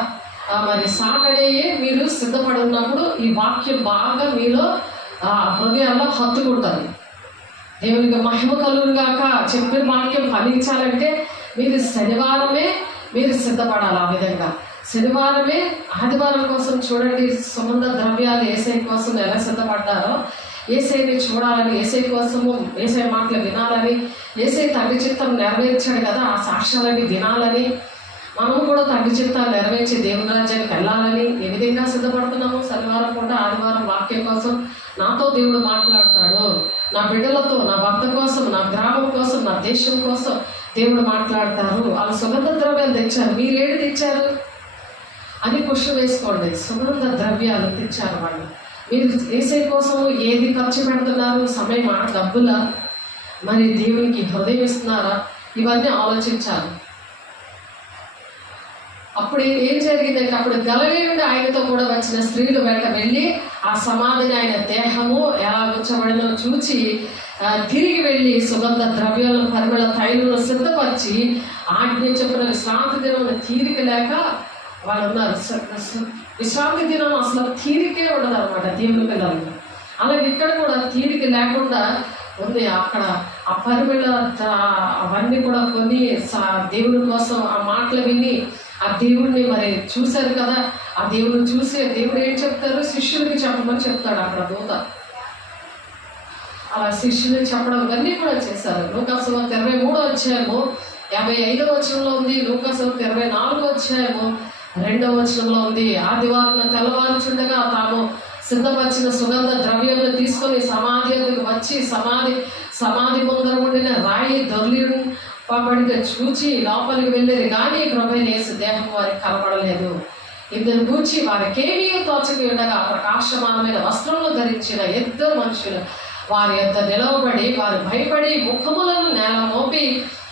మరి సాటర్డేయే మీరు సిద్ధపడి ఉన్నప్పుడు ఈ వాక్యం బాగా మీలో హృదయాల్లో హత్తుకుంటుంది. దేవునికి మహిమ కలుగుగాక. చెప్పిన వాక్యం ఫలించాలంటే మీరు శనివారమే మీరు సిద్ధపడాలి. ఆ విధంగా శనివారమే ఆదివారం కోసం చూడండి, సుగంధ ద్రవ్యాలు ఏసై కోసం ఎలా సిద్ధపడ్డారో, ఏసైని చూడాలని, ఏసై కోసము ఏసై మాటలు వినాలని, ఏసై తండ్రి చిత్తం నెరవేర్చాడు కదా, ఆ సాక్ష్యాలని వినాలని, మనము కూడా తండ్రి చిత్తాలు నెరవేర్చి దేవుని రాజ్యానికి వెళ్ళాలని ఏ విధంగా సిద్ధపడుతున్నాము. శనివారం పూట ఆదివారం వాక్యం కోసం నాతో దేవుడు మాట్లాడతాడు, నా బిడ్డలతో, నా భర్త కోసం, నా గ్రామం కోసం, నా దేశం కోసం దేవుడు మాట్లాడతారు. వాళ్ళు సుగంధ ద్రవ్యాలు తెచ్చారు, మీరు ఏడు తెచ్చారు అని క్వశ్చన్ వేసుకోండి. సుగంధ ద్రవ్యాలు తెచ్చారు వాళ్ళు. మీరు ఏసై కోసం ఏది ఖర్చు పెడుతున్నారు? సమయమా, డబ్బులా, మరి దేవునికి హృదయం ఇస్తున్నారా? ఇవన్నీ ఆలోచించాలి. అప్పుడు ఏం జరిగిందంటే, అప్పుడు గలిలయ నుండి ఆయనతో కూడా వచ్చిన స్త్రీలు వెంట వెళ్ళి ఆ సమాధిని, ఆయన దేహము ఎలా ఉంచబడినో చూచి తిరిగి వెళ్ళి సుగంధ ద్రవ్యాలను పరిమళ తైలను సిద్ధపరిచి ఆజ్ఞ చెప్పిన విశ్రాంతి దినం తీరిక లేక వాళ్ళు ఉన్నారు. విశ్రాంతి దినం అసలు తీరికే ఉండదు అనమాట దేవుని పిల్లలు. అలాగే ఇక్కడ కూడా తీరిక లేకుండా ఉంది. అక్కడ ఆ పరిమళ అవన్నీ కూడా కొన్ని దేవుని కోసం ఆ మాటలు విని ఆ దేవుడిని మరి చూశారు కదా. ఆ దేవుడిని చూసి దేవుడు ఏం చెప్తారు, శిష్యులకి చెప్పమని చెప్తాడు అక్కడ దూత. అలా శిష్యులు చెప్పడం ఇవన్నీ కూడా చేశారు. లూకాసు 23వ అధ్యాయము 55వ వచనంలో ఉంది. లూకాసు 24వ అధ్యాయము 2వ వచనంలో ఉంది. ఆదివారం తెల్లవారుచుండగా తాము సిద్ధపరిచిన సుగంధ ద్రవ్యములు తీసుకొని సమాధి దగ్గరకు వచ్చి సమాధి ముందర ఉండిన రాయి దొర్లిపబడిగా చూచి లోపలికి వెళ్ళేది, కానీ ప్రభువైన యేసు దేహం వారికి కనబడలేదు. ఇద్దరు గూర్చి వారికేమీ తోచక ఉండగా ప్రకాశమానమైన వస్త్రములు ధరించిన ఇద్దరు మనుషులు వారి యొద్ద నిలవబడి వారు భయపడి ముఖములను నేల మోపి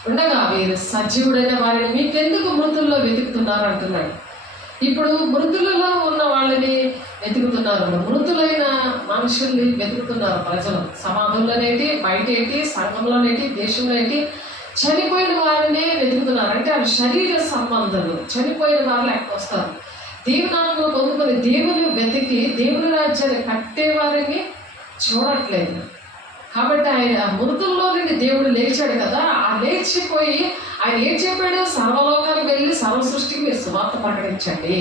ఉండగా, వీరు సజీవుడైన వారిని మీకెందుకు మృతుల్లో వెతుకుతున్నారు అంటున్నాడు. ఇప్పుడు మృతులలో ఉన్న వాళ్ళని వెతుకుతున్నారు, మృతులైన మనుషుల్ని వెతుకుతున్నారు ప్రజలు. సమాధుల్లోనేటి, బయటేటి, సంఘంలోనేటి, దేశంలో ఏంటి, చనిపోయిన వారినే వెతుకుతున్నారు. అంటే అవి శరీర సంబంధాలు, చనిపోయిన వారు లెక్క వస్తారు. దేవునాత్మను పొందుకొని దేవుని వెతికి దేవుని రాజ్యాన్ని కట్టేవారిని చూడట్లేదు. కాబట్టి ఆయన మృతుల్లో నుండి దేవుడు లేచాడు కదా, ఆ లేచిపోయి ఆయన ఏం చెప్పాడు, సర్వలోకానికి వెళ్ళి సర్వ సృష్టికి మీరు సువార్త ప్రకటించండి.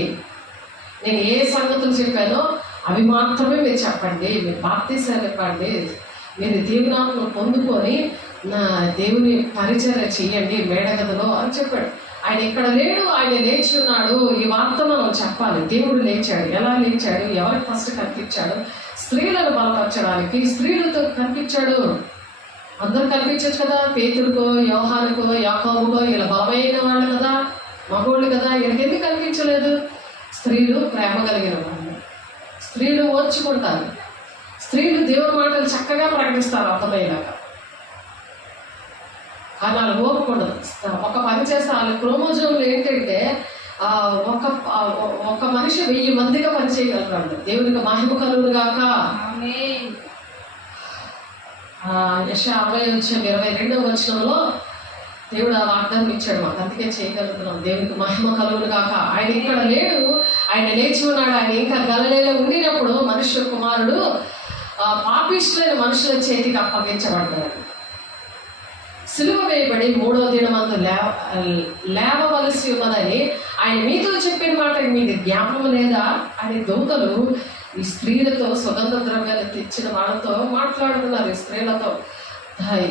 నేను ఏ సంగతులు చెప్పానో అవి మాత్రమే మీరు చెప్పండి, మీరు బాప్తీసాలు ఇవ్వండి, మీరు దేవునాత్మను పొందుకొని నా దేవుని పరిచర్య చెయ్యండి మేడగదిలో అని చెప్పాడు. ఆయన ఇక్కడ లేడు, ఆయన లేచి ఉన్నాడు. ఈ వార్త మనం చెప్పాలి. దేవుడు లేచాడు. ఎలా లేచాడు, ఎవరికి ఫస్ట్ కనిపించాడు? స్త్రీలను బలపరచడానికి. స్త్రీలతో కనిపించాడు. అందరూ కనిపించచ్చు కదా, పేతురుకో, యోహానుకో, యాకోబుకో, ఇలా బలమైన వాళ్ళు కదా, మగోళ్ళు కదా, వీళ్ళకి ఎందుకు కనిపించలేదు? స్త్రీలు ప్రేమ కలిగిన వాళ్ళు, స్త్రీలు ఓర్చుకుంటారు, స్త్రీలు దేవుని మాటలు చక్కగా ప్రకటిస్తారు అర్థమయ్యేలాగా. కానీ వాళ్ళు ఓపుకుండదు. ఒక పని చేస్తే వాళ్ళ క్రోమోజోమ్లు ఏంటంటే ఒక మనిషి 1000 మందిగా పని చేయగలరు. దేవునికి మహిమ కలుగును గాక. యెషయా 60:22వ వచనంలో దేవుడు ఆ వాగ్దానం ఇచ్చాడు మాకు, అందుకే చేయగలుగుతున్నాం. దేవునికి మహిమ కలుగును గాక. ఆయన ఇక్కడ లేడు, ఆయన లేచి ఉన్నాడు. ఆయన ఇంకా గలిలయలో ఉండినప్పుడు మనుష్య కుమారుడు పాపిష్టులైన మనుషుల చేతికి అప్పగించబడ్డాడు. సిలువ వేయబడి 3వ దినమందు లేవవలసి ఉన్నదని ఆయన మీతో చెప్పిన మాట మీకు జ్ఞాపకం లేదా అని దూతలు ఈ స్త్రీలతో సుగంధ ద్రవ్యాలు తెచ్చిన వాళ్ళతో మాట్లాడుతున్నారు. ఈ స్త్రీలతో,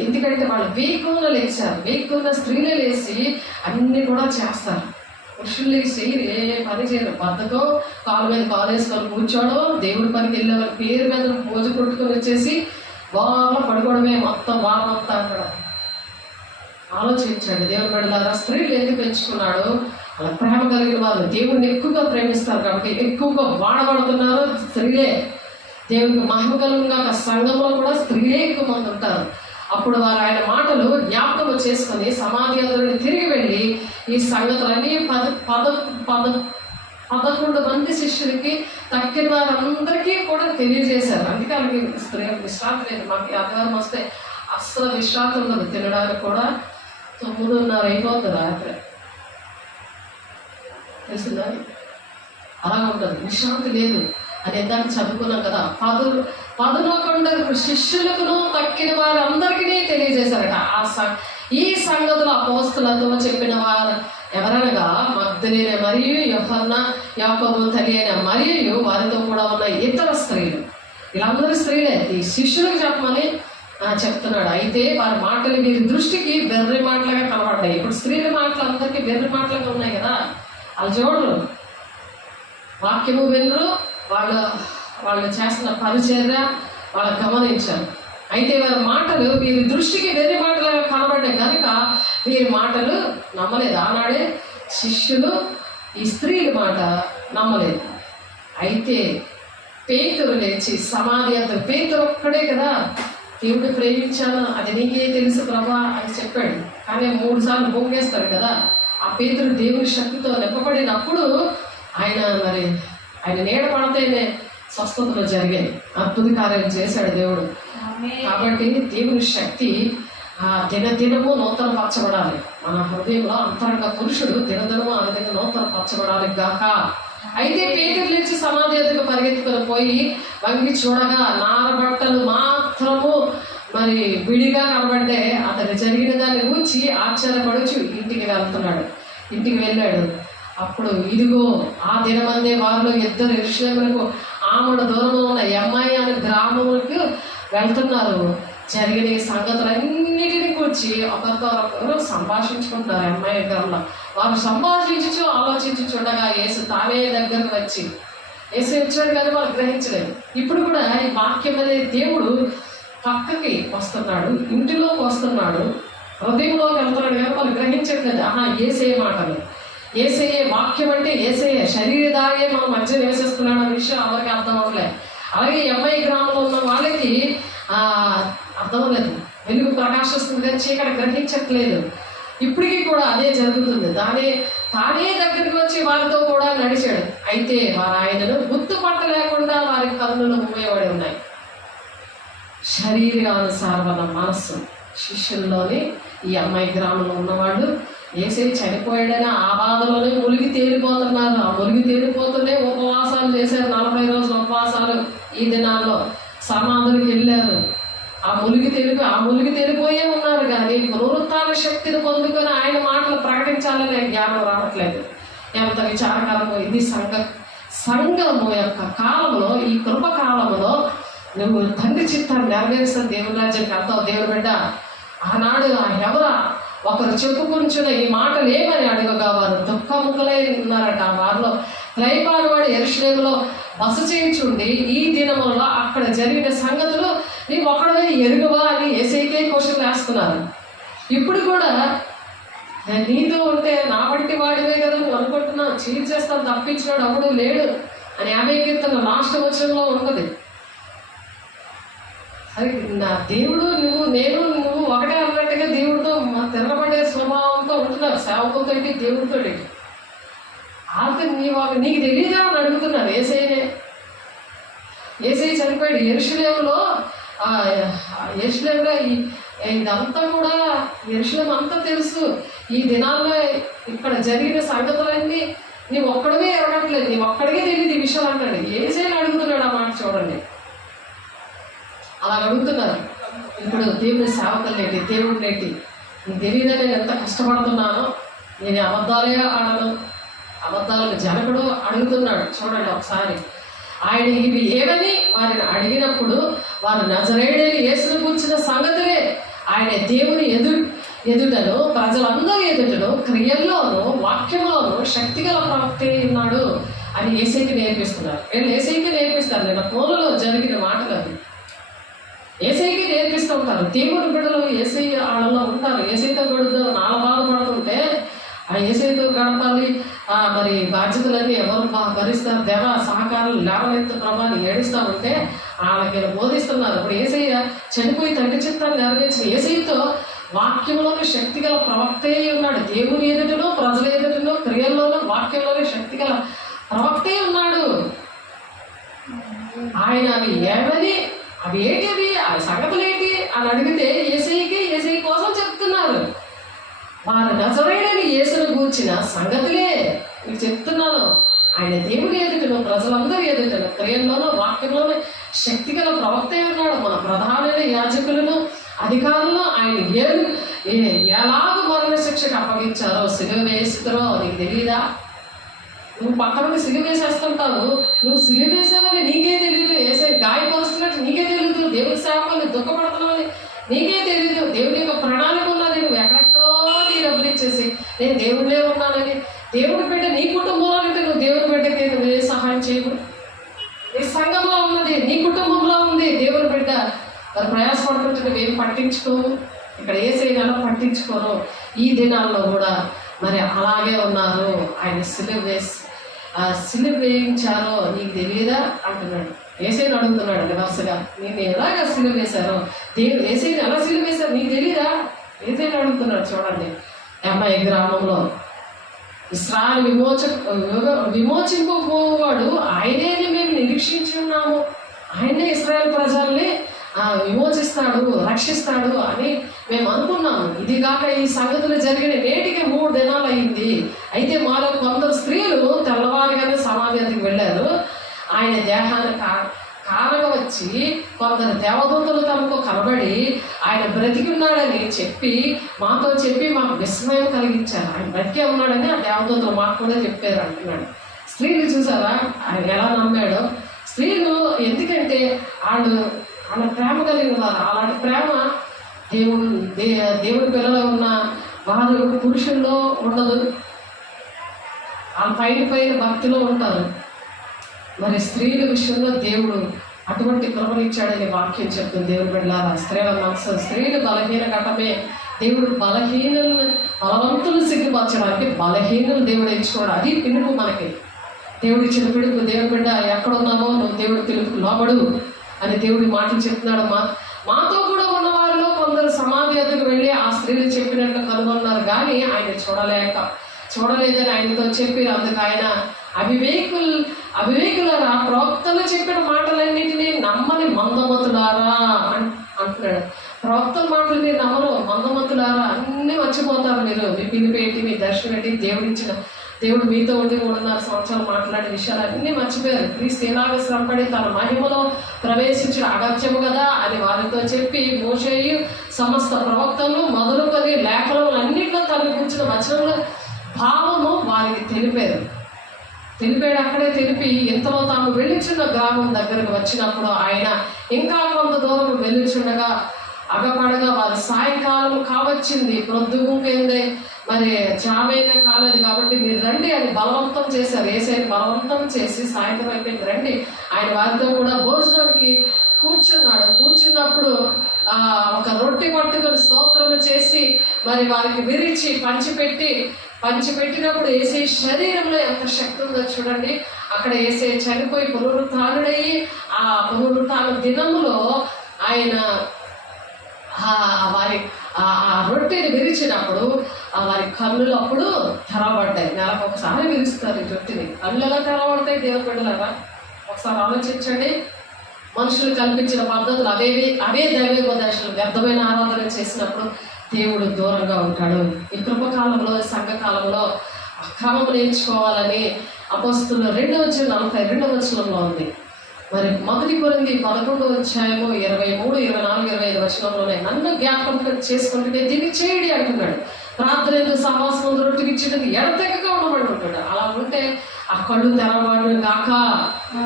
ఎందుకంటే వాళ్ళు వేకువన లేచారు. వేకువన స్త్రీలే లేచి అన్ని కూడా చేస్తారు. పురుషులు చేయరు, ఏ పని చేయరు. బద్ధకం, కాలు మీద కాలు వేసుకొని కూర్చోవడం, దేవుడి పనికి వెళ్ళే వాళ్ళ పేరు మీద పూజ కొట్టుకొని వచ్చేసి బాగా పడుకోవడమే మొత్తం వారమంతా అక్కడ. ఆలోచించాడు దేవుని బిడ్డలారా, స్త్రీలు ఎందుకు పెంచుకున్నాడు? అలా ప్రేమ కలిగిన వాళ్ళు దేవుడిని ఎక్కువగా ప్రేమిస్తారు కాబట్టి ఎక్కువగా వాడబడుతున్నారు స్త్రీలే. దేవునికి మహిమ కలుగుగా సంఘంలో కూడా స్త్రీలే ఎక్కువ మంది ఉంటారు. అప్పుడు వారు ఆయన మాటలు జ్ఞాపకం చేసుకొని సమాధి అందరిని తిరిగి వెళ్ళి ఈ సంగతులన్నీ 11 మంది శిష్యులకి తక్కిన వారందరికీ కూడా తెలియజేశారు. అందుకే వాళ్ళకి స్త్రీ విశ్రాంతి లేదు. మాకు ఆదివారం వస్తే అస్సలు విశ్రాంతి ఉండదు. తినడానికి కూడా 9:30 అయిపోతుంది రాత్రి, తెలిసిందా? అలా ఉంటుంది, విశ్రాంతి లేదు అని ఇందాక చదువుకున్నాం కదా. 11 శిష్యులకును తక్కిన వారందరికీ తెలియజేశారట. ఈ సంగతులు అపోస్తలతో చెప్పిన వారు ఎవరనగా మగ్దలేన మరియు యోహన్న, యాకోబు తల్లి అయిన మరియు వారితో కూడా ఉన్న ఇతర స్త్రీలు. వీళ్ళందరూ స్త్రీలే. ఈ శిష్యులకు చెప్పమని చెప్తున్నాడు. అయితే వారి మాటలు వీరి దృష్టికి బెర్రి మాటలుగా కనబడ్డాయి. ఇప్పుడు స్త్రీల మాటలు అందరికీ బెర్రి మాటలుగా ఉన్నాయి కదా. వాళ్ళు చూడరు, వాక్యము వినరు, వాళ్ళు చేస్తున్న పరిచర్య వాళ్ళు గమనించారు. అయితే వారి మాటలు వీరి దృష్టికి వేరే మాటలుగా కనబడ్డాయి కనుక వీరి మాటలు నమ్మలేదు. ఆనాడే శిష్యులు ఈ స్త్రీల మాట నమ్మలేదు. అయితే పేతురు లేచి సమాధి అంత, పేతురు ఒక్కడే కదా దేవుడు ప్రేమించాను అది నీకే తెలుసు ప్రభా అని చెప్పాడు. కానీ 3 సార్లు పొంగేస్తాడు కదా. ఆ పేతురు దేవుని శక్తితో నింపబడినప్పుడు ఆయన నీడ పడితేనే స్వస్థతలు జరిగాయి, అద్భుత కార్యాలు చేశాడు దేవుడు. కాబట్టి దేవుని శక్తి దినదినము నూతన పరచబడాలి. మన హృదయంలో అంతరంగ పురుషుడు దినదినము ఆ విధంగా నూతన పరచబడాలి గాక. అయితే పేతురు లేచి సమాధి ఎదుగు పరిగెత్తుకొని పోయి వంగి చూడగా నారబట్టలు మాత్రము విడిగా కనబడ్డే. అతను జరిగిన దాన్ని ఊచి ఆశ్చర్యపడుచు ఇంటికి వెళ్ళాడు. అప్పుడు ఇదిగో ఆ దినమందే వారిలో 2 యెరూషలేమునకు ఆమడ దూరంలో ఉన్న ఎమ్మాయి అనే గ్రామములకు వెళ్తున్నారు. జరిగిన ఈ సంగతులన్నిటిని కూర్చి ఒకరితో సంభాషించుకుంటున్నారు. ఎమ్మాయి గ్రామంలో వారు సంభాషించు ఆలోచించుండగా యేసు తానే దగ్గరకు వచ్చి, యేసు వచ్చాడు కానీ వాళ్ళు గ్రహించలేదు. ఇప్పుడు కూడా ఈ వాక్యం అనే దేవుడు పక్కకి వస్తున్నాడు, ఇంటిలోకి వస్తున్నాడు, హృదయంలోకి వెళ్తున్నాడు కానీ వాళ్ళు గ్రహించట్లేదు. యేసయ్య మాటలు, యేసయ్య వాక్యం అంటే యేసయ్య శరీరధారియే మన మధ్య నివసిస్తున్నాడు అనే విషయం ఎవరికి అర్థం అవ్వలేదు. అలాగే ఎమ్మాయి గ్రామంలో ఉన్న వాళ్ళకి అర్థం అవ్వలేదు. వెలుగు ప్రకాశిస్తుంది కానీ చీకటి గ్రహించట్లేదు. ఇప్పటికీ కూడా అదే జరుగుతుంది. తానే దగ్గరికి వచ్చి వారితో కూడా నడిచాడు. అయితే వారు ఆయనను గుర్తుపట్టలేకుండా వారి కన్నులు మూయబడి ఉన్నాయి. శరీరానుసారమైన మనస్సు శిష్యుల్లోని ఈ అమ్మాయి గ్రామంలో ఉన్నవాళ్ళు యేసయ్య చనిపోయాడని ఆ బాధలోనే మునిగి తేలిపోతున్నారు. ఆ మునిగి తేలిపోతూనే ఉపవాసాలు చేశారు. 40 రోజుల ఉపవాసాలు ఈ దినాల్లో. సమాధులకు వెళ్ళారు. ఆ మునిగి తేలిపోయే ఉన్నారు కానీ పునరుత్థాన శక్తిని పొందుకొని ఆయన మాటలు ప్రకటించాలనే జ్ఞానం రావట్లేదు. ఎంత విచారకరమో ఇది. సంఘము యొక్క కాలంలో, ఈ కృపకాలంలో నువ్వు తండ్రి చిత్తాన్ని నెరవేరుస్తాను దేవుని రాజ్యానికి వెళ్తావు. దేవుని బిడ్డ ఆనాడు ఎవరు ఒకరు చెప్పుకుంటున్న ఈ మాటలు ఏమని అడగగా వారు దుఃఖముఖలై ఉన్నారట. వారిలో త్రైపాలు వాడు యెరూషలేములో బస చేయించుండి ఈ దినములలో అక్కడ జరిగిన సంగతులు నీవు ఒకడవే ఎరుగువా అని యేసయ్యకే క్వశ్చన్ వేస్తున్నారు. ఇప్పుడు కూడా నీతో ఉంటే నా బట్టి వాడివే కదా నువ్వు అనుకుంటున్నావు, చీట్ చేస్తాను తప్పించినాడు అప్పుడు లేడు అని 50 కీర్తన లాస్ట్ వచనంలో ఉంటుంది. అది నా దేవుడు నువ్వు ఒకటే అన్నట్టుగా దేవుడితో తిరగబడే స్వభావంతో ఉంటున్నారు. సేవకులతో దేవుడితో నీకు తెలియదా అని అడుగుతున్నారు. యేసయ్య చనిపోయాడు యెరూషలేములో. యెరూషలేములో ఇదంతా కూడా యెరూషలేము అంతా తెలుసు. ఈ దినాల్లో ఇక్కడ జరిగిన సంగతులన్నీ నీవు ఒక్కడమే ఎరగట్లేదు, నీవు ఒక్కడికే తెలియదు ఈ విషయాలు అంటాడు. ఏసైనా అడుగుతున్నాడు ఆ మాట చూడండి. అలా అడుగుతున్నారు. ఇప్పుడు దేవుని సేవకులేంటి, దేవుడినేంటి నీకు తెలియదా నేను ఎంత కష్టపడుతున్నానో, నేను అబద్ధాలే ఆడను, అబద్ధాలకు జనకుడు అడుగుతున్నాడు చూడండి ఒకసారి. ఆయన ఇవి ఏమని వారిని అడిగినప్పుడు వారు నజరేయుడైన యేసును కూర్చున్న సంగతులే ఆయన దేవుని ఎదుటను ప్రజలందరూ ఎదుటను క్రియల్లోనూ వాక్యంలోనూ శక్తిగల ప్రవక్త ఉన్నాడు అని యేసయ్యకి నేర్పిస్తున్నారు. వీళ్ళు యేసయ్యకి నేర్పిస్తారు. నేను పూలలో జరిగిన మాటలు అది యేసయ్యకి నేర్పిస్తూ ఉంటారు. దేవుని బిడ్డలు యేసయ్య ఆడలో ఉంటారు. యేసయ్యతో గడుపుతారు. నాలుగు బాధపడుతుంటే ఆ యేసయ్యతో గడపాలి, మరి బాధ్యతలన్నీ ఎవరు భరిస్తారు, దేవ సహకారాలు లేవనెత్తు ప్రభాని ఏడుస్తూ ఉంటే వాళ్ళకి బోధిస్తున్నారు. ఇప్పుడు యేసయ్య చనిపోయి తండ్రి చిత్తాన్ని నెరవేర్చిన యేసయ్యతో వాక్యంలోనే శక్తిగల ప్రవక్తే ఉన్నాడు. దేవుని ఎదుటనో ప్రజల ఎదుటనో క్రియల్లోనూ వాక్యంలోనే శక్తిగల ప్రవక్తే ఉన్నాడు. ఆయన అవి ఏమని అవి ఏంటి, అవి ఆ సంగతులు ఏంటి అని అడిగితే యేసయ్య కోసం చెప్తున్నారు. వారు నజరేయుడైన యేసును గూర్చిన సంగతులే మీకు చెప్తున్నాను. ఆయన దేవుడి ఎదుటను ప్రజలందరూ ఎదుటను క్రియల్లోనూ వాక్యంలోనూ శక్తిగల ప్రవక్త ఉన్నాడు. మన ప్రధానమైన యాజకులను అధికారులను ఆయన ఎలాగ మరణ శిక్షకు అప్పగించారో, సిలువ వేస్తారో నీకు తెలియదా? నువ్వు పక్కన సిలువ వేసేస్తుంటావు, నువ్వు సిలువ వేసావని నీకే తెలియదు. వేసే గాయపరుస్తున్నట్టు నీకే తెలియదు. దేవుడి సేవకుల్ని దుఃఖపడుతున్నావని నీకే తెలియదు. దేవుడి యొక్క ప్రణాళిక ఉన్నది. నువ్వు ఎక్కడెక్కడో నీ డబ్బులు ఇచ్చేసి నేను దేవుడినే ఉన్నానని దేవుడి బిడ్డ నీ కుటుంబంలో ఉంటే నువ్వు దేవుడి బిడ్డకి నువ్వు ఏ సహాయం చేయకూడదు. నీ సంఘంలో ఉన్నది, నీ కుటుంబంలో ఉంది దేవుడి బిడ్డ. మరి ప్రయాసపడుతుంటే నువ్వేం పట్టించుకోవు. ఇక్కడ యేసయ్యని ఎలా పట్టించుకోరు. ఈ దినాల్లో కూడా మరి అలాగే ఉన్నారు. ఆయన సిలువ వేయించారో నీకు తెలియదా అంటున్నాడు. యేసయ్యని అడుగుతున్నాడు అండి వరుసగా, నేను ఎలాగ సిలువ వేశారో, దేవుడు యేసయ్యని ఎలా సిలువ వేశారు నీకు తెలియదా? యేసయ్యని అడుగుతున్నాడు చూడండి. అమ్మాయి గ్రామంలో ఇశ్రాయేలు విమోచింపబోవాడు ఆయనే మేము నిరీక్షించి ఉన్నాము. ఆయనే ఇశ్రాయేలు ప్రజల్ని విమోచిస్తాడు, రక్షిస్తాడు అని మేము అనుకున్నాము. ఇది కాక ఈ సంగతులు జరిగిన నేటికి 3 దినాలు అయింది. అయితే మాలో కొందరు స్త్రీలు తెల్లవారుగానే సమాధి దగ్గరికి వెళ్ళారు. ఆయన దేహాన్ని కానగా వచ్చి కొందరు దేవదూతలు తమకు కనబడి ఆయన బ్రతికి ఉన్నాడని మాతో చెప్పి మాకు విస్మయం కలిగించారు. ఆయన బ్రతికే ఉన్నాడని ఆ దేవదూతలు మాకు కూడా చెప్పారు అంటున్నాడు. స్త్రీలు చూసారా ఆయన ఎలా నమ్మాడో. స్త్రీలు ఎందుకంటే వాళ్ళ ప్రేమ కలిగిన వారు. అలాంటి ప్రేమ దేవుడి పిల్లలు ఉన్న వారు పురుషుల్లో ఉండదు. వాళ్ళ పైన భక్తిలో ఉంటారు. మరి స్త్రీల విషయంలో దేవుడు అటువంటి కృపనిచ్చాడని వాక్యం చెప్తుంది. దేవుడు బిడ్డలారా, స్త్రీల మనసు, స్త్రీలు బలహీన ఘటమే. దేవుడు బలవంతులు సిగ్గుపరచడానికి బలహీనులు దేవుడు ఎంచుకోవడం, అది పిలుపు మనకి. దేవుడు ఇచ్చిన పిలుపు. దేవుడి బిడ్డ ఎక్కడున్నామో నువ్వు దేవుడి పిలుపు లోబడు అని దేవుడి మాటలు చెప్తున్నాడు. మాతో కూడా ఉన్న వారిలో కొందరు సమాధి ఎదుగు వెళ్ళి ఆ స్త్రీలు చెప్పినట్లు కనుగొన్నారు, కానీ ఆయన చూడలేదని ఆయనతో చెప్పారు. అందుకు ఆయన అవివేకులారా ప్రవక్తలు చెప్పిన మాటలన్నిటినీ నమ్మని మందమతులారా అంటున్నాడు. ప్రవక్తల మాటలు మీరు నమ్మరు, మందమతులారా అన్నీ మర్చిపోతారు మీరు. మీ పిలిపేంటి, మీ దర్శనం ఏంటి, దేవుడు మీతో ఉండి 3.5 సంవత్సరాలు మాట్లాడే విషయాలు అన్నీ మర్చిపోయారు. క్రీస్తు ఎలాగ శ్రమపడి తన మహిమలో ప్రవేశించడం అగత్యము కదా అని వారితో చెప్పి మోషేయు సమస్త ప్రవక్తలు మొదలుకొని లేఖనములు అన్నింటిలో తనకు కూర్చున్న వచనంలో భావము వారికి తెలిపాడు. అక్కడే తెలిపి ఇంతలో తాము వెళ్ళిచున్న గ్రామం దగ్గరకు వచ్చినప్పుడు ఆయన ఇంకా కొంత దూరం వెళ్ళిచుండగా అగపడగా వారు సాయంకాలం కావచ్చింది, ప్రొద్దుగుంకైంది, మరి జామైనా కాలేదు కాబట్టి మీరు రండి అని బలవంతం చేశారు. యేసయ్యని బలవంతం చేసి సాయంత్రం అయిపోయింది రండి. ఆయన వారితో కూడా భోజనానికి కూర్చున్నప్పుడు ఒక రొట్టె పట్టుకొని స్తోత్రం చేసి మరి వారికి విరిచి పంచిపెట్టినప్పుడు యేసయ్య శరీరంలో ఎంత శక్తి ఉందో చూడండి. అక్కడ యేసయ్య చనిపోయి పునరుత్థానుడయ్యి ఆ పునరుత్థాన దినములో ఆయన వారి ఆ రొట్టెని విరిచినప్పుడు వారి కన్నులు అప్పుడు తెరవబడ్డాయి. నెలకు ఒకసారి విరుస్తారు ఈ రొట్టెని. కళ్ళు ఎలా తెరవబడతాయి దేవుని బిడ్డలారా? ఒకసారి ఆలోచించండి. మనుషులు కల్పించిన పద్ధతులు అవే దైవోపదేశాలు వ్యర్థమైన ఆరాధన చేసినప్పుడు దేవుడు దూరంగా ఉంటాడు. ఈ కృపకాలంలో, సంఘకాలంలో ఆ క్రమం నేర్చుకోవాలని అపోస్తలుల 2:42 ఉంది. మరి 1 కొరింథీ 11:23, 24, 25 వచనంలోనే నన్ను జ్ఞాపకం చేసుకుంటే దీన్ని చేయడి అంటున్నాడు. రాత్రి ఎందుకు సహవాసం రొట్టెకి ఇచ్చేటది ఎడతెగక ఉండబడి ఉంటాడు. అలా ఉంటే ఆ కళ్ళు తెరవబడు గాక.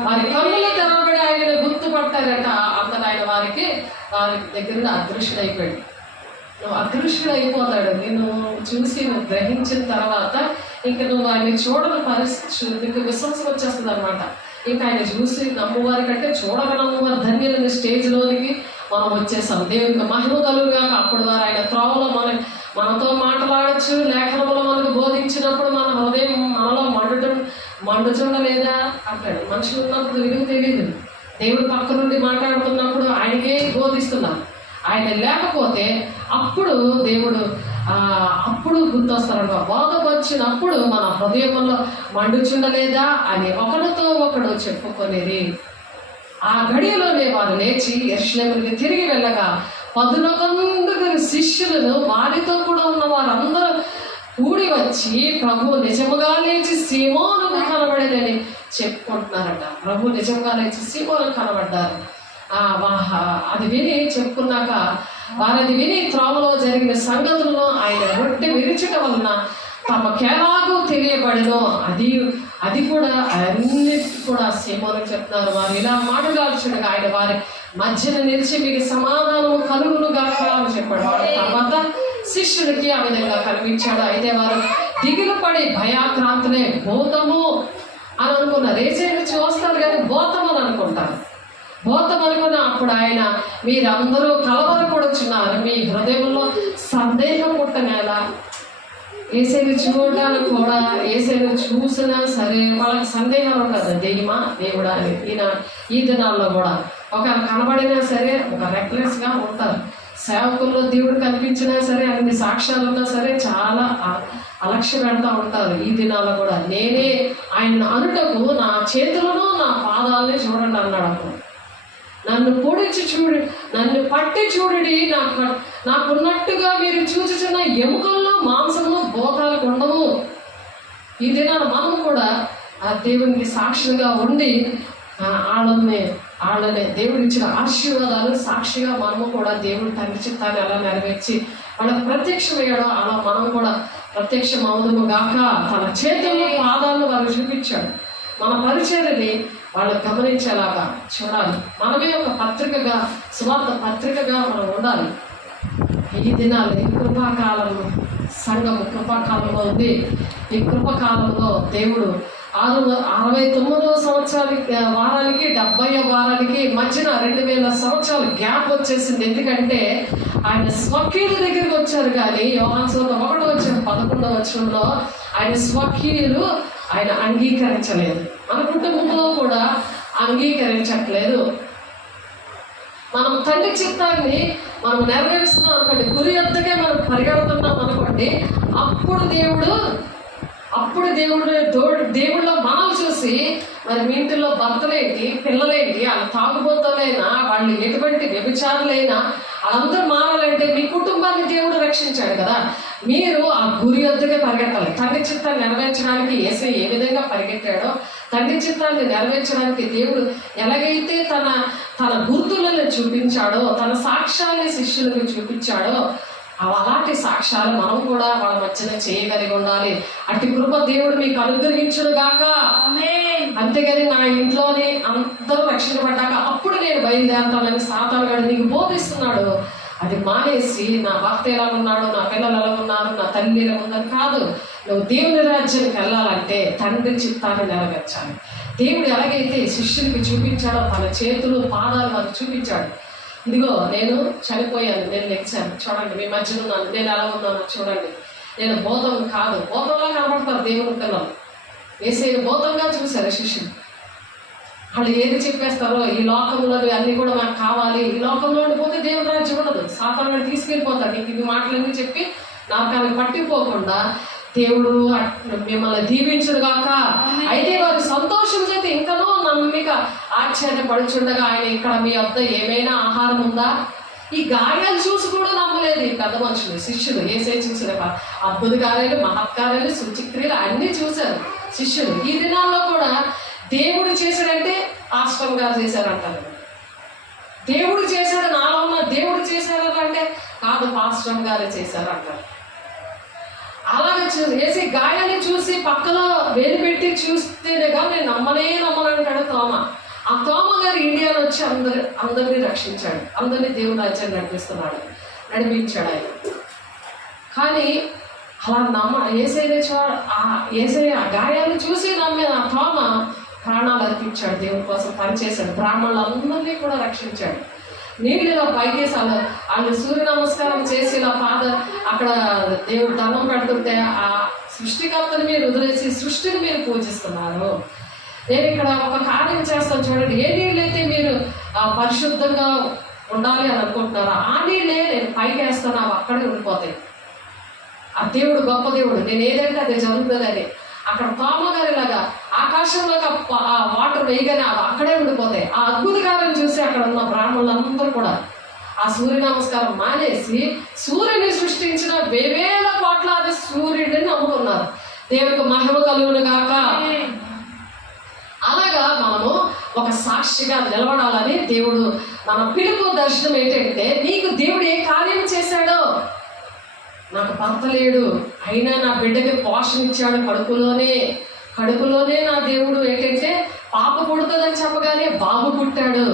వారి కళ్ళులో తెరవబడి ఆయన గుర్తుపట్టారట. అంతటా ఆయన వారి దగ్గర అదృశ్యుడైపోయాడు. నువ్వు అదృశ్యుడైపోతాడు. నేను చూసి నువ్వు గ్రహించిన తర్వాత ఇంకా నువ్వు ఆయన చూడని పరిస్థితి, నీకు విశ్వాసం వచ్చేస్తుంది అనమాట. ఇంకా ఆయన చూసి నమ్మువారి కంటే చూడక నమ్మువారు ధన్యులని స్టేజ్లోనికి మనం వచ్చేసాం. దేవునికి మహిమ కలుగుగాక. అప్పుడు వారు ఆయన త్రోవలో మనతో మాట్లాడచ్చు. లేఖనములు మనకు బోధించినప్పుడు మన హృదయం మనలో మండుచుండలేదా అంటాడు. మనుషులు ఉన్నప్పుడు విలువ తెలియదు. దేవుడు పక్క నుండి మాట్లాడుతున్నప్పుడు ఆయనకే బోధిస్తున్నారు. ఆయన లేకపోతే అప్పుడు దేవుడు అప్పుడు గుర్తొస్తారనమాట. బోధ వచ్చినప్పుడు మన హృదయంలో మండుచుండలేదా అని ఒకరితో ఒకడు చెప్పుకొనేది. ఆ గడియలోనే వారు లేచి యెరూషలేముకి తిరిగి వెళ్ళగా 11 శిష్యులను వారితో కూడా ఉన్న వారందరూ కూడి వచ్చి ప్రభు నిజముగా లేచి సీమోనుకు కనబడేదని చెప్పుకుంటున్నారట. ప్రభు నిజంగా లేచి సీమోనుకు కనబడ్డారు. అది విని చెప్పుకున్నాక వారది విని త్రోవలో జరిగిన సంగతులను ఆయన రొట్టె విరుచుట వలన తమకెలాగూ తెలియబడినో అది కూడా అన్నిటి కూడా సీమోనుకు చెప్తున్నారు. వారు ఇలా మాట్లాడుచుండగా ఆయన వారి మధ్యన నిలిచి మీకు సమాధానము కలుగునుగాక అని చెప్పాడు. వాడు తర్వాత శిష్యుడికి ఆ విధంగా కనిపించాడు. అయితే వారు దిగులు పడి భయాక్రాంతులే భూతము అని అనుకున్నారు. ఏసైనా చూస్తారు కానీ భూతం అని అనుకుంటారు. భూతం అనుకున్న అప్పుడు ఆయన మీరందరూ కలవరపడుచున్నారు, మీ హృదయంలో సందేహం పుట్టనేలా. ఏసైనా చూడడానికి కూడా ఏసైనా చూసినా సరే వాళ్ళకి సందేహాలు ఉంటుంది. దెయ్యమా దేవుడా అని. ఈ దినాల్లో కూడా ఒక కనబడినా సరే ఒక రెక్లెస్గా ఉంటారు. సేవకుల్లో దేవుడు కనిపించినా సరే అన్ని సాక్ష్యాలు ఉన్నా సరే చాలా అలక్ష్య పెడతా ఉంటారు. ఈ దినాల్లో కూడా నేనే ఆయన అనుటకు నా చేతులను నా పాదాలని చూడండి అన్నాడు. అప్పుడు నన్ను పొడిచి నన్ను పట్టి చూడడి, నాకున్నట్టుగా మీరు చూచుచున్న ఎముకల్లో మాంసంలో భోగాలకు ఉండవు. ఈ దినాలు మనం కూడా ఆ దేవునికి సాక్షిగా ఉండి వాళ్ళని దేవుడు ఇచ్చిన ఆశీర్వాదాలు సాక్షిగా మనము కూడా దేవుడి తండ్రి చిత్తాన్ని అలా నెరవేర్చి వాళ్ళకి ప్రత్యక్షమయ్యాడో అలా మనం కూడా ప్రత్యక్షం అవుదుము గాక. తన చేతుల్లో పాదాలను వాళ్ళు చూపించాడు. మన పరిచర్యని వాళ్ళు గమనించేలాగా చూడాలి. మనమే ఒక పత్రికగా, సువార్త పత్రికగా మనం ఉండాలి. ఈ దినాలు ఈ కృపాకాలంలో సంఘము కృపాకాలంలో ఉంది. ఈ కృపకాలంలో దేవుడు 69వ సంవత్సరానికి వారానికి 70వ వారానికి మధ్యన 2000 సంవత్సరాలు గ్యాప్ వచ్చేసింది. ఎందుకంటే ఆయన స్వకీయుల దగ్గరికి వచ్చారు. కానీ యోహాను సువార్త 1:11 వచనంలో ఆయన స్వకీయులు ఆయన అంగీకరించలేదు. మన కుటుంబంలో కూడా అంగీకరించట్లేదు. మనం తండ్రి చిత్తాన్ని మనం నెరవేరుస్తున్నాం అనుకోండి, గురి ఎద్దకే మనం పరిగెడుతున్నాం అనుకోండి, అప్పుడు దేవుళ్ళో మనం చూసి మరి మీ ఇంటిలో భర్తలేంటి, పిల్లలేంటి, వాళ్ళు తాగుబోతులైనా, వాళ్ళు ఎటువంటి వ్యభిచారులైనా వాళ్ళందరూ మారాలంటే మీ కుటుంబాన్ని దేవుడు రక్షించాడు కదా. మీరు ఆ గురి వద్దకే పరిగెట్టాలి. తండ్రి చిత్తాన్ని నెరవేర్చడానికి యేసయ్య ఏ విధంగా పరిగెట్టాడో, తండ్రి చిత్తాన్ని నెరవేర్చడానికి దేవుడు ఎలాగైతే తన గుర్తులను చూపించాడో, తన సాక్ష్యాన్ని శిష్యులకు చూపించాడో, అలాంటి సాక్ష్యాలు మనం కూడా వాళ్ళ మధ్యన చేయగలిగి ఉండాలి. అట్టి కృప దేవుడు మీకు అనుగ్రహించును గాక. అంతేగాని నా ఇంట్లోనే అందరూ రక్షణ పడ్డాక అప్పుడు నేను బయలుదేరతానని సాతానుగాడు నీకు బోధిస్తున్నాడు. అది మానేసి నా భర్త ఎలా ఉన్నాడు, నా పిల్లలు ఎలా ఉన్నారు, నా తల్లి ఎలా ఉందని కాదు. నువ్వు దేవుని రాజ్యానికి వెళ్ళాలంటే తండ్రి చిత్తాన్ని నెరవేర్చాలి. దేవుడు ఎలాగైతే శిష్యునికి చూపించాడో తన చేతులు పాదాలు వారికి చూపించాడు. ఇదిగో నేను చనిపోయాను, నేను లెక్చాను, చూడండి మీ మధ్యలో ఉన్నాను, నేను ఎలా ఉన్నానో చూడండి. నేను భూతం కాదు. భూతంలా కనబడతారు దేవుని పిల్లలు. యేసయ్యను భూతంగా చూశారు శిష్యులు. వాళ్ళు ఏది చెప్పేస్తారో, ఈ లోకంలో అన్నీ కూడా మనకు కావాలి, ఈ లోకంలో ఉండిపోతే దేవుని రాజ్యం ఉండదు, సాతానుడు తీసుకెళ్ళిపోతాడు. నీకు ఇవి మాటలన్నీ చెప్పి నాకు పట్టిపోకుండా దేవుడు మిమ్మల్ని దీవించును గాక. అయితే వారు సంతోషం చేత ఇంకనో నమ్మిక ఆశ్చర్యపడుచుండగా ఆయన ఇక్కడ మీ వద్ద ఏమైనా ఆహారం ఉందా, ఈ గాయాలు చూసి కూడా నమ్మలేదు ఈ పెద్ద మనుషులు, శిష్యులు. ఏసై చూసిన అద్భుత కార్యాలు, మహత్కార్యాలు, సూచక్రియలు అన్నీ చూశారు శిష్యులు. ఈ దినాల్లో కూడా దేవుడు చేశాడంటే పాస్టర్ గారు చేశారంటారు. దేవుడు చేశాడు, నాలో ఉన్న దేవుడు చేశారు అంటే కాదు, పాస్టర్ గారే చేశారంటారు. అలాగే వేసి గాయాన్ని చూసి పక్కలో వేలు పెట్టి చూస్తేనే కానీ నేను నమ్మనంటాడు తోమ. ఆ తోమ గారు ఇండియాలో వచ్చి అందరినీ రక్షించాడు, అందరినీ దేవుని రాజ్యాన్ని నడిపించాడు ఆయన. కానీ అలా ఏసయ్య ఆ గాయాన్ని చూసి నమ్మిన ఆ తోమ ప్రాణాలు అర్పించాడు, దేవుని కోసం పనిచేశాడు, బ్రాహ్మణులందరినీ కూడా రక్షించాడు. నీళ్ళు ఇలా పైకేసి వాళ్ళు సూర్య నమస్కారం చేసి ఇలా అక్కడ దేవుడు దండం పెడుతుంటే ఆ సృష్టికర్తని మీరు వదిలేసి సృష్టిని మీరు పూజిస్తున్నారు. నేను ఇక్కడ ఒక కార్యం చేస్తాను చూడండి, ఏ నీళ్ళు అయితే మీరు పరిశుద్ధంగా ఉండాలి అని అనుకుంటున్నారో ఆ నీళ్ళే నేను పైకి వేస్తాను, అవి అక్కడే ఉండిపోతాయి. ఆ దేవుడు గొప్ప దేవుడు, నేను ఏదంటే అది జరుగుతుందని. అక్కడ తోమగారి లాగా ఆకాశంలోకి ఆ వాటర్ వేయగానే అవి అక్కడే ఉండిపోతాయి. ఆ అద్భుత కార్యం చూసి అక్కడ ఉన్న బ్రాహ్మణులందరూ కూడా ఆ సూర్య నమస్కారం మానేసి సూర్యుని సృష్టించిన వేవేల కోట్లాది సూర్యుడిని నమ్ముకున్నారు. దేవుడికి మహిమ కలుగును గాక. అలాగా మనము ఒక సాక్షిగా నిలబడాలని దేవుడు మన పిలుపు దర్శనం ఏంటంటే, నీకు దేవుడు ఏ కార్యం చేశాడో. నాకు భర్త లేడు, అయినా నా బిడ్డకి పోషణ ఇచ్చాడు, కడుపులోనే నా దేవుడు ఏంటంటే పాప పుడుతుందని చెప్పగానే బాబు పుట్టాడు.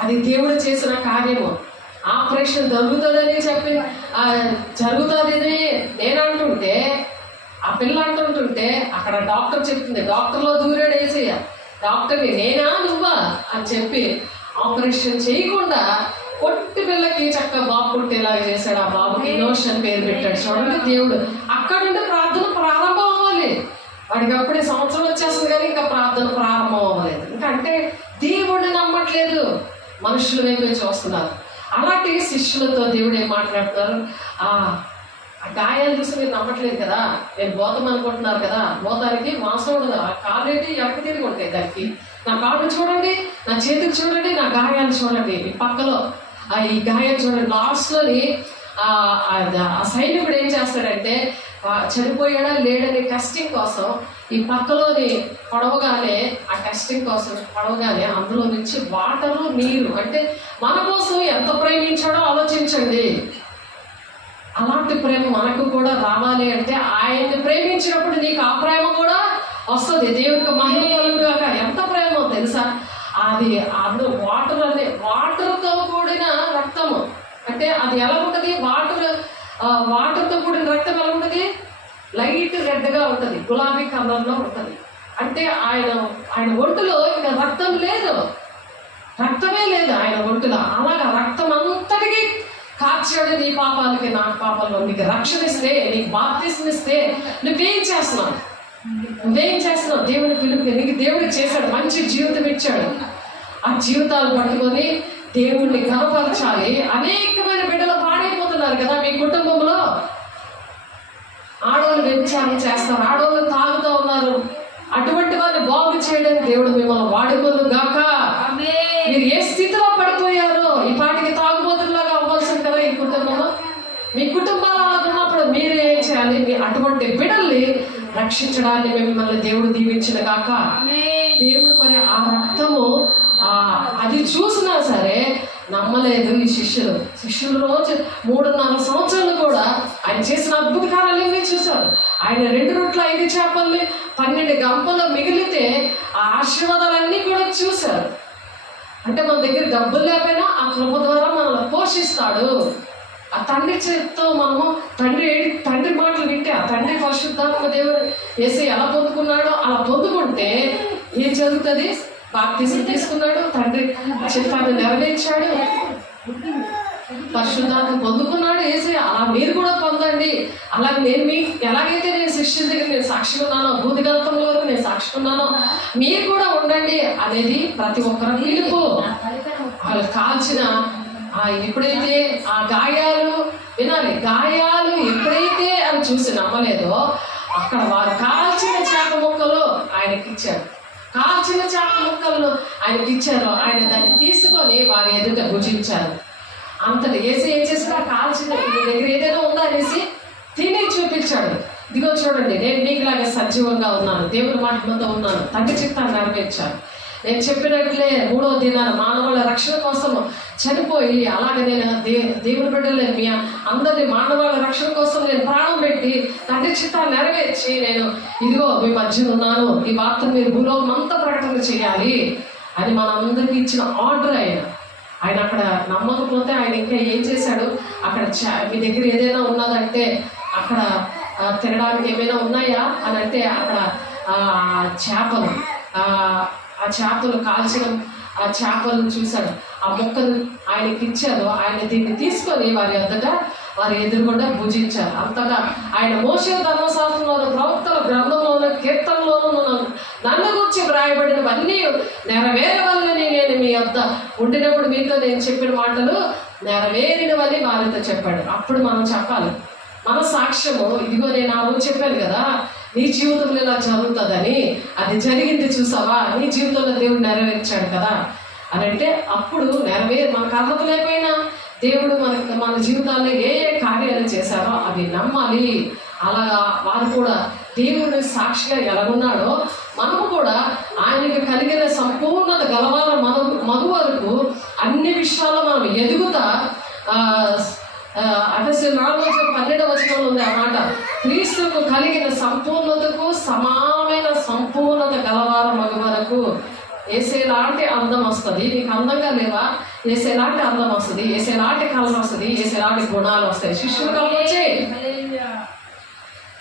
అది దేవుడు చేసిన కార్యము. ఆపరేషన్ జరుగుతుందని చెప్పి జరుగుతుందని నేను అంటుంటే, ఆ పిల్ల అంటుంటే అక్కడ డాక్టర్ చెప్తుంది, డాక్టర్లో దూరాడు ఏసయ్య. డాక్టర్ని నేనా నువ్వా అని చెప్పి ఆపరేషన్ చేయకుండా పొట్టి పిల్లకి చక్కగా బాబు పుట్టేలాగా చేశాడు. ఆ బాబుకి ఇన్నోషన్ పేరు పెట్టాడు. చూడండి, దేవుడు అక్కడ నుండి ప్రార్థన ప్రారంభం అవ్వాలి. వాడికి అప్పుడే సంవత్సరం వచ్చేస్తుంది కానీ ఇంకా ప్రార్థన ప్రారంభం అవ్వలేదు. ఇంకా అంటే దేవుడిని నమ్మట్లేదు, మనుషుల వైపు చూస్తున్నారు. అలాంటి శిష్యులతో దేవుడు ఏం మాట్లాడుతున్నారు, ఆ గాయాలు చూసి మీరు నమ్మట్లేదు కదా, నేను పోతాం అనుకుంటున్నారు కదా, పోతానికి మాంసం ఉండదు, ఆ కాళ్ళు ఏంటి ఎక్కడ తిరిగి ఉంటాయి, దానికి నా కాళ్ళు చూడండి, నా చేతులు చూడండి, నా గాయాలు చూడండి, ఈ పక్కలో ఈ గాయాలు చూడండి. లాస్ట్లోని ఆ సైనికుడు ఏం చేస్తాడంటే చనిపోయాడా లేడని టెస్టింగ్ కోసం ఈ పక్కలోని పొడవగానే, ఆ టెస్టింగ్ కోసం పొడవగానే అందులో నుంచి వాటరు నీరు, అంటే మన కోసం ఎంత ప్రేమించాడో ఆలోచించండి. అలాంటి ప్రేమ మనకు కూడా రావాలి అంటే ఆయన్ని ప్రేమించినప్పుడు నీకు ఆ ప్రేమ కూడా వస్తుంది. దేవుడికి మహిమ కలుగుగాక. ఎంత ప్రేమో తెలుసా, అది అందులో వాటర్తో కూడిన రక్తము. అంటే అది ఎలా ఉంటుంది, వాటర్తో కూడిన రక్తం ఎలా ఉంటుంది, లైట్ రెడ్గా ఉంటుంది, గులాబీ కలర్లో ఉంటుంది. అంటే ఆయన ఒంటిలో ఇంకా రక్తమే లేదు ఆయన ఒంటిలో. అలాగా రక్తం అంతటికి కార్చాడు నీ పాపాలకి నా పాపాల్లో. నీకు రక్షణ ఇస్తే, నీకు బాప్తిస్మం ఇస్తే నువ్వేం చేస్తున్నావు? దేవుని పిలుపుకి నీకు దేవుడు చేశాడు, మంచి జీవితం ఇచ్చాడు. ఆ జీవితాలు పట్టుకొని దేవుణ్ణి కనపరచాలి. అనేకమైన బిడ్డలు పాడైపోతున్నారు కదా మీ కుటుంబంలో. ఆడవాళ్ళు వ్యభిచారం చేస్తారు, ఆడవాళ్ళు తాగుతూ ఉన్నారు. అటువంటి వారిని బాగు చేయడానికి దేవుడు మిమ్మల్ని వాడుకోదు గాక. మీరు ఏ స్థితిలో పడిపోయారో, ఈ పాటికి తాగుబోతులాగా అవ్వాల్సింది కదా ఈ కుటుంబంలో. మీ కుటుంబాలు అలా ఉన్నప్పుడు మీరు ఏం చేయాలి, మీ అటువంటి బిడ్డల్ని రక్షించడాన్ని మిమ్మల్ని దేవుడు దీవించిన గాక. దేవుడు మరి ఆ రక్తము అది చూసినా సరే నమ్మలేదు ఈ శిష్యులు రోజు 3.5 సంవత్సరాలు కూడా ఆయన చేసిన అద్భుత కార్యాలన్నీ చూశారు. ఆయన 2 రొట్టెలు 5 చేపల్ని 12 గంపలు మిగిలితే ఆ ఆశీర్వాదాలన్నీ కూడా చూశారు. అంటే మన దగ్గర డబ్బులు లేకపోయినా ఆ కృప ద్వారా మనల్ని పోషిస్తాడు. ఆ తండ్రి చేతితో మనము తండ్రి మాటలు వింటే, ఆ తండ్రి పరిశుద్ధాత్మ దేవుడు వేసి ఎలా పొందుకున్నాడో అలా పొందుకుంటే ఏం జరుగుతుంది, బాప్తిసం తీసుకున్నాడు, తండ్రి చిత్తాన్ని నెరవేర్చాడు, పరిశుద్ధాత్మ పొందుకున్నాడు వేసి. అలా మీరు కూడా పొందండి. అలాగే నేను ఎలాగైతే నేను శిష్యుల దగ్గర నేను సాక్షి ఉన్నానో, భూతిగతంలో నేను సాక్షి ఉన్నానో మీరు కూడా ఉండండి అనేది ప్రతి ఒక్కరు పిలుపు. వాళ్ళు కాల్చిన ఎప్పుడైతే ఆ గాయాలు వినాలి, గాయాలు ఎప్పుడైతే అవి చూసి నమ్మలేదో అక్కడ వారు కాల్చిన చేప ముక్కలు ఆయనకి ఇచ్చారు. ఆయన దాన్ని తీసుకొని వారి ఎదుట భుజించారు. అంతటి ఏసీ ఏం చేసినా కాల్చిన నీ దగ్గర ఏదైనా ఉందా అనేసి తిని చూపించాడు. ఇదిగో చూడండి, నేను నీకులాగా సజీవంగా ఉన్నాను, దేవుని మహిమతో ఉన్నాను, తండ్రి చిత్తాన్ని నెరవేర్చాను. నేను చెప్పినట్లే 3వ దినాన మానవుల రక్షణ కోసం చనిపోయి, అలాగే నేను దేవుని బిడ్డలే మీ అందరినీ మానవుల రక్షణ కోసం నేను ప్రాణం పెట్టి తండ్రి చిత్తాన్ని నెరవేర్చి నేను ఇదిగో మీ మధ్య ఉన్నాను, ఈ వార్తను మీరు భూలోకం అంతా ప్రకటన చేయాలి అని మనందరికీ ఇచ్చిన ఆర్డర్ ఆయన అక్కడ నమ్మకపోతే ఆయన ఇంకా ఏం చేశాడు, అక్కడ మీ దగ్గర ఏదైనా ఉన్నదంటే అక్కడ తినడానికి ఏమైనా ఉన్నాయా అని అంటే అక్కడ చేపలు ఆ చేపలు కాల్చడం, ఆ చేపలను చూశాడు, ఆ మొక్కను ఆయనకి ఇచ్చారు. ఆయన దీన్ని తీసుకొని వారి ఎదురుగుండా భుజించారు. అంతగా ఆయన మోషే ధర్మశాస్త్రంలోను ప్రవక్తల గ్రంథంలోను కీర్తనలోను నన్ను గురించి వ్రాయబడినవన్నీ నెరవేరవల్లని నేను మీ వద్ద ఉండినప్పుడు మీతో నేను చెప్పిన మాటలు నెరవేరినవని వారితో చెప్పాడు. అప్పుడు మనం చెప్పాలి మన సాక్ష్యము, ఇదిగో నేను ఆ రోజు చెప్పాను కదా నీ జీవితంలో ఇలా జరుగుతుందని, అది జరిగింది చూసావా, నీ జీవితంలో దేవుడు నెరవేర్చాడు కదా అని అంటే అప్పుడు మనకు అర్హత లేకపోయినా దేవుడు మన జీవితాల్లో ఏ కార్యాలు చేశారో అవి నమ్మాలి. అలాగా వారు కూడా దేవుని సాక్షిగా ఎలాగున్నాడో మనము కూడా ఆయనకి కలిగిన సంపూర్ణత గలవాల మగు వరకు అన్ని విషయాల్లో మనం ఎదుగుతా. అసలు 4:12 వచనంలో ఉంది ఆ మాట, క్రీస్తుకు కలిగిన సంపూర్ణతకు సమానమైన సంపూర్ణత గలవార మగు వరకు. ఏసేలాంటి అందం వస్తుంది, నీకు అందంగా లేవా, ఏసేలాంటి అందం వస్తుంది, ఏసేలాంటి కళ వస్తుంది, ఏసేలాంటి గుణాలు వస్తాయి. శిష్యులు కళ్ళు వచ్చాయి,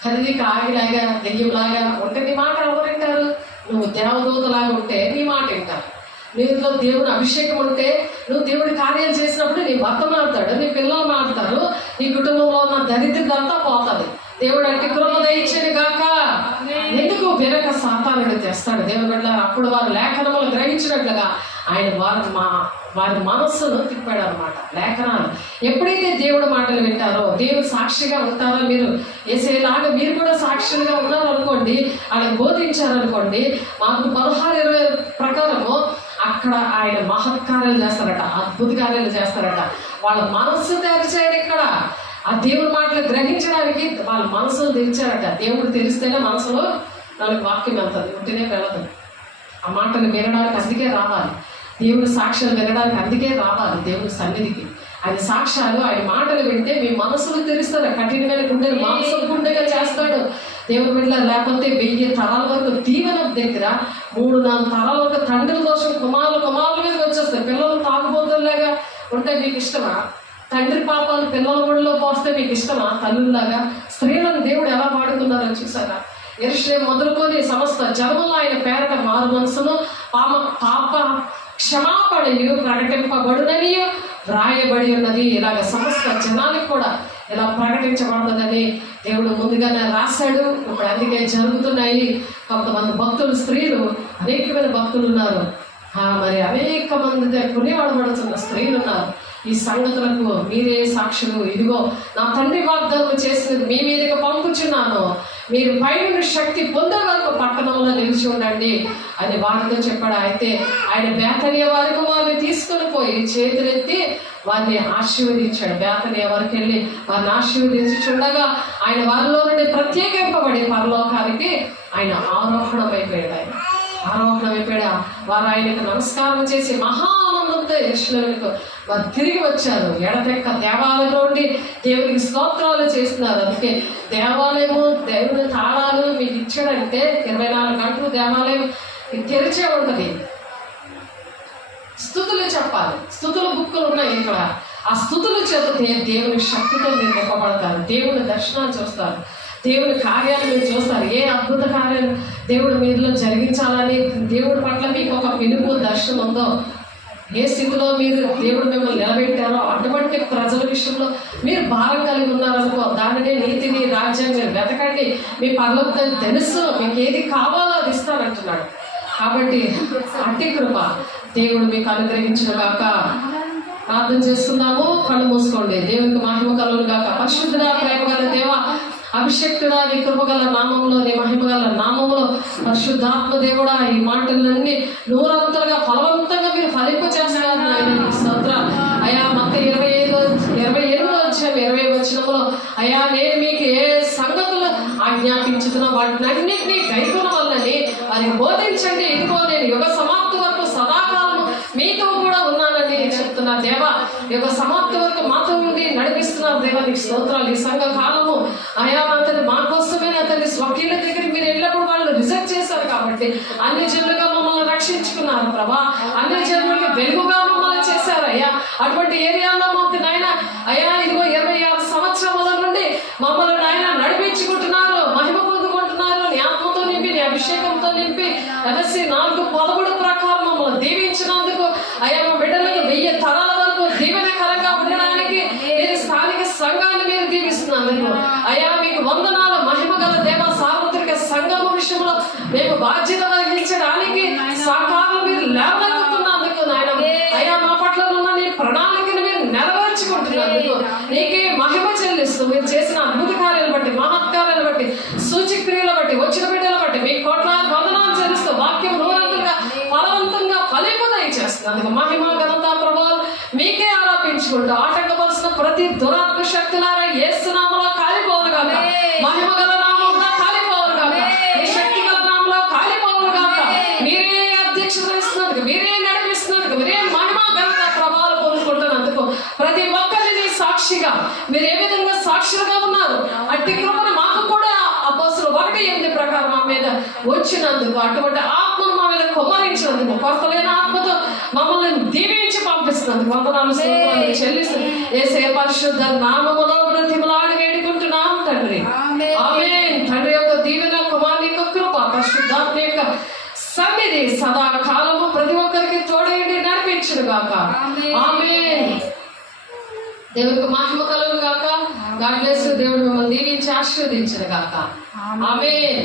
ఖరీది కాగిలాగా దెయ్యంలాగా ఉంటే నీ మాట ఎవరు వింటారు? నువ్వు దేవదూతలాగా ఉంటే నీ మాట వింటారు. నీలో దేవుని అభిషేకం ఉంటే నువ్వు దేవుడి కార్యాలు చేసినప్పుడు నీ భర్త మారుతాడు, నీ పిల్లలు మారుతారు, నీ కుటుంబంలో ఉన్న దరిద్రదంతా పోతుంది. దేవుడు అంటే కృప దయచేది గాక. ఎందుకు వినక సాతానుడు తెస్తాడు దేవుని బిడ్డ. అప్పుడు వారు లేఖనములు గ్రహించినట్లుగా ఆయన వారి మనస్సును తిప్పాడు అనమాట. లేఖనాలు ఎప్పుడైతే దేవుడి మాటలు వింటారో, దేవుడు సాక్షిగా ఉంటారో, మీరు వేసేలాగా మీరు కూడా సాక్షులుగా ఉన్నారనుకోండి, ఆయన బోధించారనుకోండి, మాకు 16-20 ప్రకారము అక్కడ ఆయన మహత్కార్యాలు చేస్తారట, అద్భుత కార్యాలు చేస్తారట. వాళ్ళ మనస్సు తెరిచాడు. ఇక్కడ ఆ దేవుడి మాటలు గ్రహించడానికి వాళ్ళ మనసును తెరిచారట. దేవుడు తెరిస్తేనే మనసులో వాళ్ళకి వాక్యం వెళ్తుంది, ఉంటేనే వెళ్ళదు. ఆ మాటలు వినడానికి అందుకే రావాలి, దేవుని సాక్ష్యాలు వినడానికి అందుకే రావాలి దేవుని సన్నిధికి. ఆయన సాక్ష్యాలు ఆయన మాటలు వింటే మీ మనసులు తెరుస్తారు. కఠినమైన గుండెలు మాంసం గుండెగా చేస్తాడు దేవుని బిడ్డ. లేకపోతే 1000 తరాల వరకు దీవెన దగ్గర 3-4 తరాల వరకు తండ్రుల దోషం కుమారుల మీద వచ్చేస్తాయి. పిల్లలు తాగుబోతుల్లాగా ఉంటే మీకు ఇష్టమా? తండ్రి పాపాలు పిల్లల గుడిలో పోస్తే మీకు ఇష్టమా? తల్లుల్లాగా స్త్రీలను దేవుడు ఎలా వాడుకున్నారని చూసారా? యెరూషలేము మొదలుకొని సమస్త జనములు ఆయన పేరట మారు మనసును పాప క్షమాపణయు ప్రకటింపబడునని వ్రాయబడి ఉన్నది. ఇలాగ సమస్త జనానికి కూడా ఇలా ప్రకటించబడుతుందని దేవుడు ముందుగానే రాశాడు. ఇప్పుడు అందుకే జరుగుతున్నాయి. కొంతమంది భక్తులు, స్త్రీలు, అనేకమైన భక్తులు ఉన్నారు, మరి అనేక మంది కొనివాడబడుతున్న స్త్రీలు ఉన్నారు. ఈ సంగతులకు మీరే సాక్షులు. ఇదిగో నా తండ్రి వాగ్దానం చేసినది మీ మీదకి పంపుచున్నాను, మీరు పైన శక్తి పొందే వరకు పట్టణంలో నిలిచి ఉండండి అని వారితో చెప్పాడు. అయితే ఆయన బేతనియ వరకు వారిని తీసుకొని పోయి చేతులెత్తి వారిని ఆశీర్వదించాడు. బేతనియ వరకు వెళ్ళి వారిని ఆశీర్వదించుచుండగా ఆయన వారిలో నుండి ప్రత్యేకింపబడి పరలోకానికి ఆయన ఆరోహణమైపోయాడు. వారు ఆయనకు నమస్కారం చేసి మహానందంతో యెరూషలేముకు వారు తిరిగి వచ్చారు. ఎడతెక్క దేవాలయంలో ఉండి దేవునికి స్తోత్రాలు చేస్తున్నారు. అందుకే దేవాలయము దేవుని తాళాలు మీకు ఇచ్చాడంటే 24 గంటలు దేవాలయం తెరిచే ఉంటుంది. స్తుతులు చెప్పాలి, స్తుతుల బుక్కులు ఉన్నాయి ఇక్కడ. ఆ స్తుతులు చదివితే దేవుని శక్తితో మీరు నింపబడతారు, దేవుని దర్శనాలు చూస్తారు, దేవుని కార్యాలు మీరు చూస్తారు. ఏ అద్భుత కార్యాలు దేవుడు మీలో జరిగించాలని దేవుడి పట్ల మీకు ఒక పిలుపు దర్శనం ఉందో, ఏ స్థితిలో మీరు దేవుడు మిమ్మల్ని నిలబెట్టారో అటువంటి ప్రజల విషయంలో మీరు భారం కలిగి ఉన్నారనుకో, దానినే నీతిని రాజ్యాన్ని మీరు వెతకండి, మీ పరలోకం తెలుసు, మీకు ఏది కావాలో అది ఇస్తానంటున్నాడు. కాబట్టి అట్టి కృప దేవుడు మీకు అనుగ్రహించిన గాక. ప్రార్థన చేస్తున్నాము, కళ్ళు మూసుకోండి. దేవునికి మహిమ కలుగును గాక. పరిశుద్ధుడా, ప్రేమగల దేవా, అభిషక్తుడా, నీ కృపగల నామంలో, నీ మహిమగల నామంలో పరిశుద్ధాత్మ దేవుడా, ఈ మాటలన్నీ నూరంతలుగా ఫలవంతంగా మీరు ఫలింప చేస్తున్నారు. స్తోత్రం అయా. మత్తయి 25వ అయ్యా నేను మీకు ఏ సంగతులు ఆజ్ఞాపించుతున్నా వాటిని అన్నింటినీ గైకొన వల్లని అది బోధించండి. ఇదిగో నేను యుగ సమాప్తి వరకు సదాకాలం మీతో కూడా ఉన్నానని చెప్తున్నా దేవా. యుగ సమాప్తి వరకు మాతో ఉండి నడిపిస్తున్నారు దేవా, నీకు స్తోత్రాలు. ఈ సంఘ కాలము అయా అతన్ని మా కోసమే అతన్ని స్వకీయుల దగ్గర మీరు వెళ్ళినప్పుడు వాళ్ళు రిజెక్ట్ చేశారు కాబట్టి అన్ని జనులుగా మమ్మల్ని రక్షించుకున్నారు ప్రభా. అన్ని జనులకి వెలుగుగా మమ్మల్ని చేశారు అయ్యా. అటువంటి ఏరియాలో మాకు నాయన అయ్యా ఇదిగో 26 సంవత్సరముల నుండి మమ్మల్ని నాయన నడిపించుకుంటున్నారు, మహిమ పొందుకుంటున్నారు. నీ ఆత్మతో నింపి నీ అభిషేకంతో నింపి ఎఫెసీ 4:13 ప్రకారం మమ్మల్ని దీవించినందుకు అయ్యా మా బిడ్డలకు 1000 తరాల వరకు దీవెనకరంగా ఉండడానికి మీరు స్థానిక సంఘాన్ని మీరు దీవిస్తున్నందుకు అయ్యా మీకు వందనాలు. మహిమ గల దేవ సార్వత్రిక సంఘం విషయంలో మేము బాధ్యత వహించడానికి సాకారాలు మీరు లేవనెత్తుతున్నందుకు నాయన అయ్యా మా పట్ల ఉన్న నీ ప్రణాళికను మీరు నెరవేర్చుకుంటున్నందుకు నీకే మహిమ చెల్లిస్తూ మీరు చేసిన అద్భుత కార్యాలు బట్టి మహత్కార్యాలు బట్టి సూచక్రియలు బట్టి వచ్చిన బిడ్డలు బట్టి మీ కోట్లాది వందనాలు చెల్లిస్తూ వాక్యం నూరంతంగా ఫలవంతంగా ఫలింపదై చేస్తున్నందుకు మహిమ ఘనత ప్రభావం మీకే ఆరోపించుకుంటూ ఆటంకపరుచిన ప్రతి దురాత్మ శక్తులారా యేసు నామములో కాలిపోవును గాక, మహిమ గల నామములో కాలిపోవును గాక, ఈ శక్తి గల నామములో కాలిపోవును గాక. మీరే అధ్యక్షత ఇస్తున్నందుకు, మీరే నడిపిస్తున్నందుకు, మీరే మహిమ ఘనత ప్రభావాలు పొందుకుంటున్నందుకు ప్రతి ఒక్కరిని సాక్షిగా మీరు ఏ విధంగా సాక్షులుగా ఉన్నారు అట్టి కృపను మాకు కూడా అపోస్తలుల 1:8 ప్రకారం మా మీద వచ్చినందుకు, అటువంటి ఆత్మను మా మీద కుమ్మరించినందుకు, కొరతలేని ఆత్మతో మమ్మల్ని దీవించి పంపిస్తున్నందుకు వందనాలు స్తోత్రాలు చెల్లిస్తూ యేసయ్య పరిశుద్ధ నామములో బ్రతిమలాడి వేడుకుంటున్నాం తండ్రి. ఆమేన్. తండ్రి యొక్క దీవెన, కుమారుని యొక్క కృప, పరిశుద్ధాత్మ యొక్క సన్నిధి సదా కాలము ప్రతి ఒక్కరికి తోడేండి నడిపించును గాక. ఆమేన్. దేవునికి మహిమ కలుగును గాక. God bless you. దేవుడు మిమ్మల్ని దీవించి ఆశీర్వదించును గాక. ఆమేన్.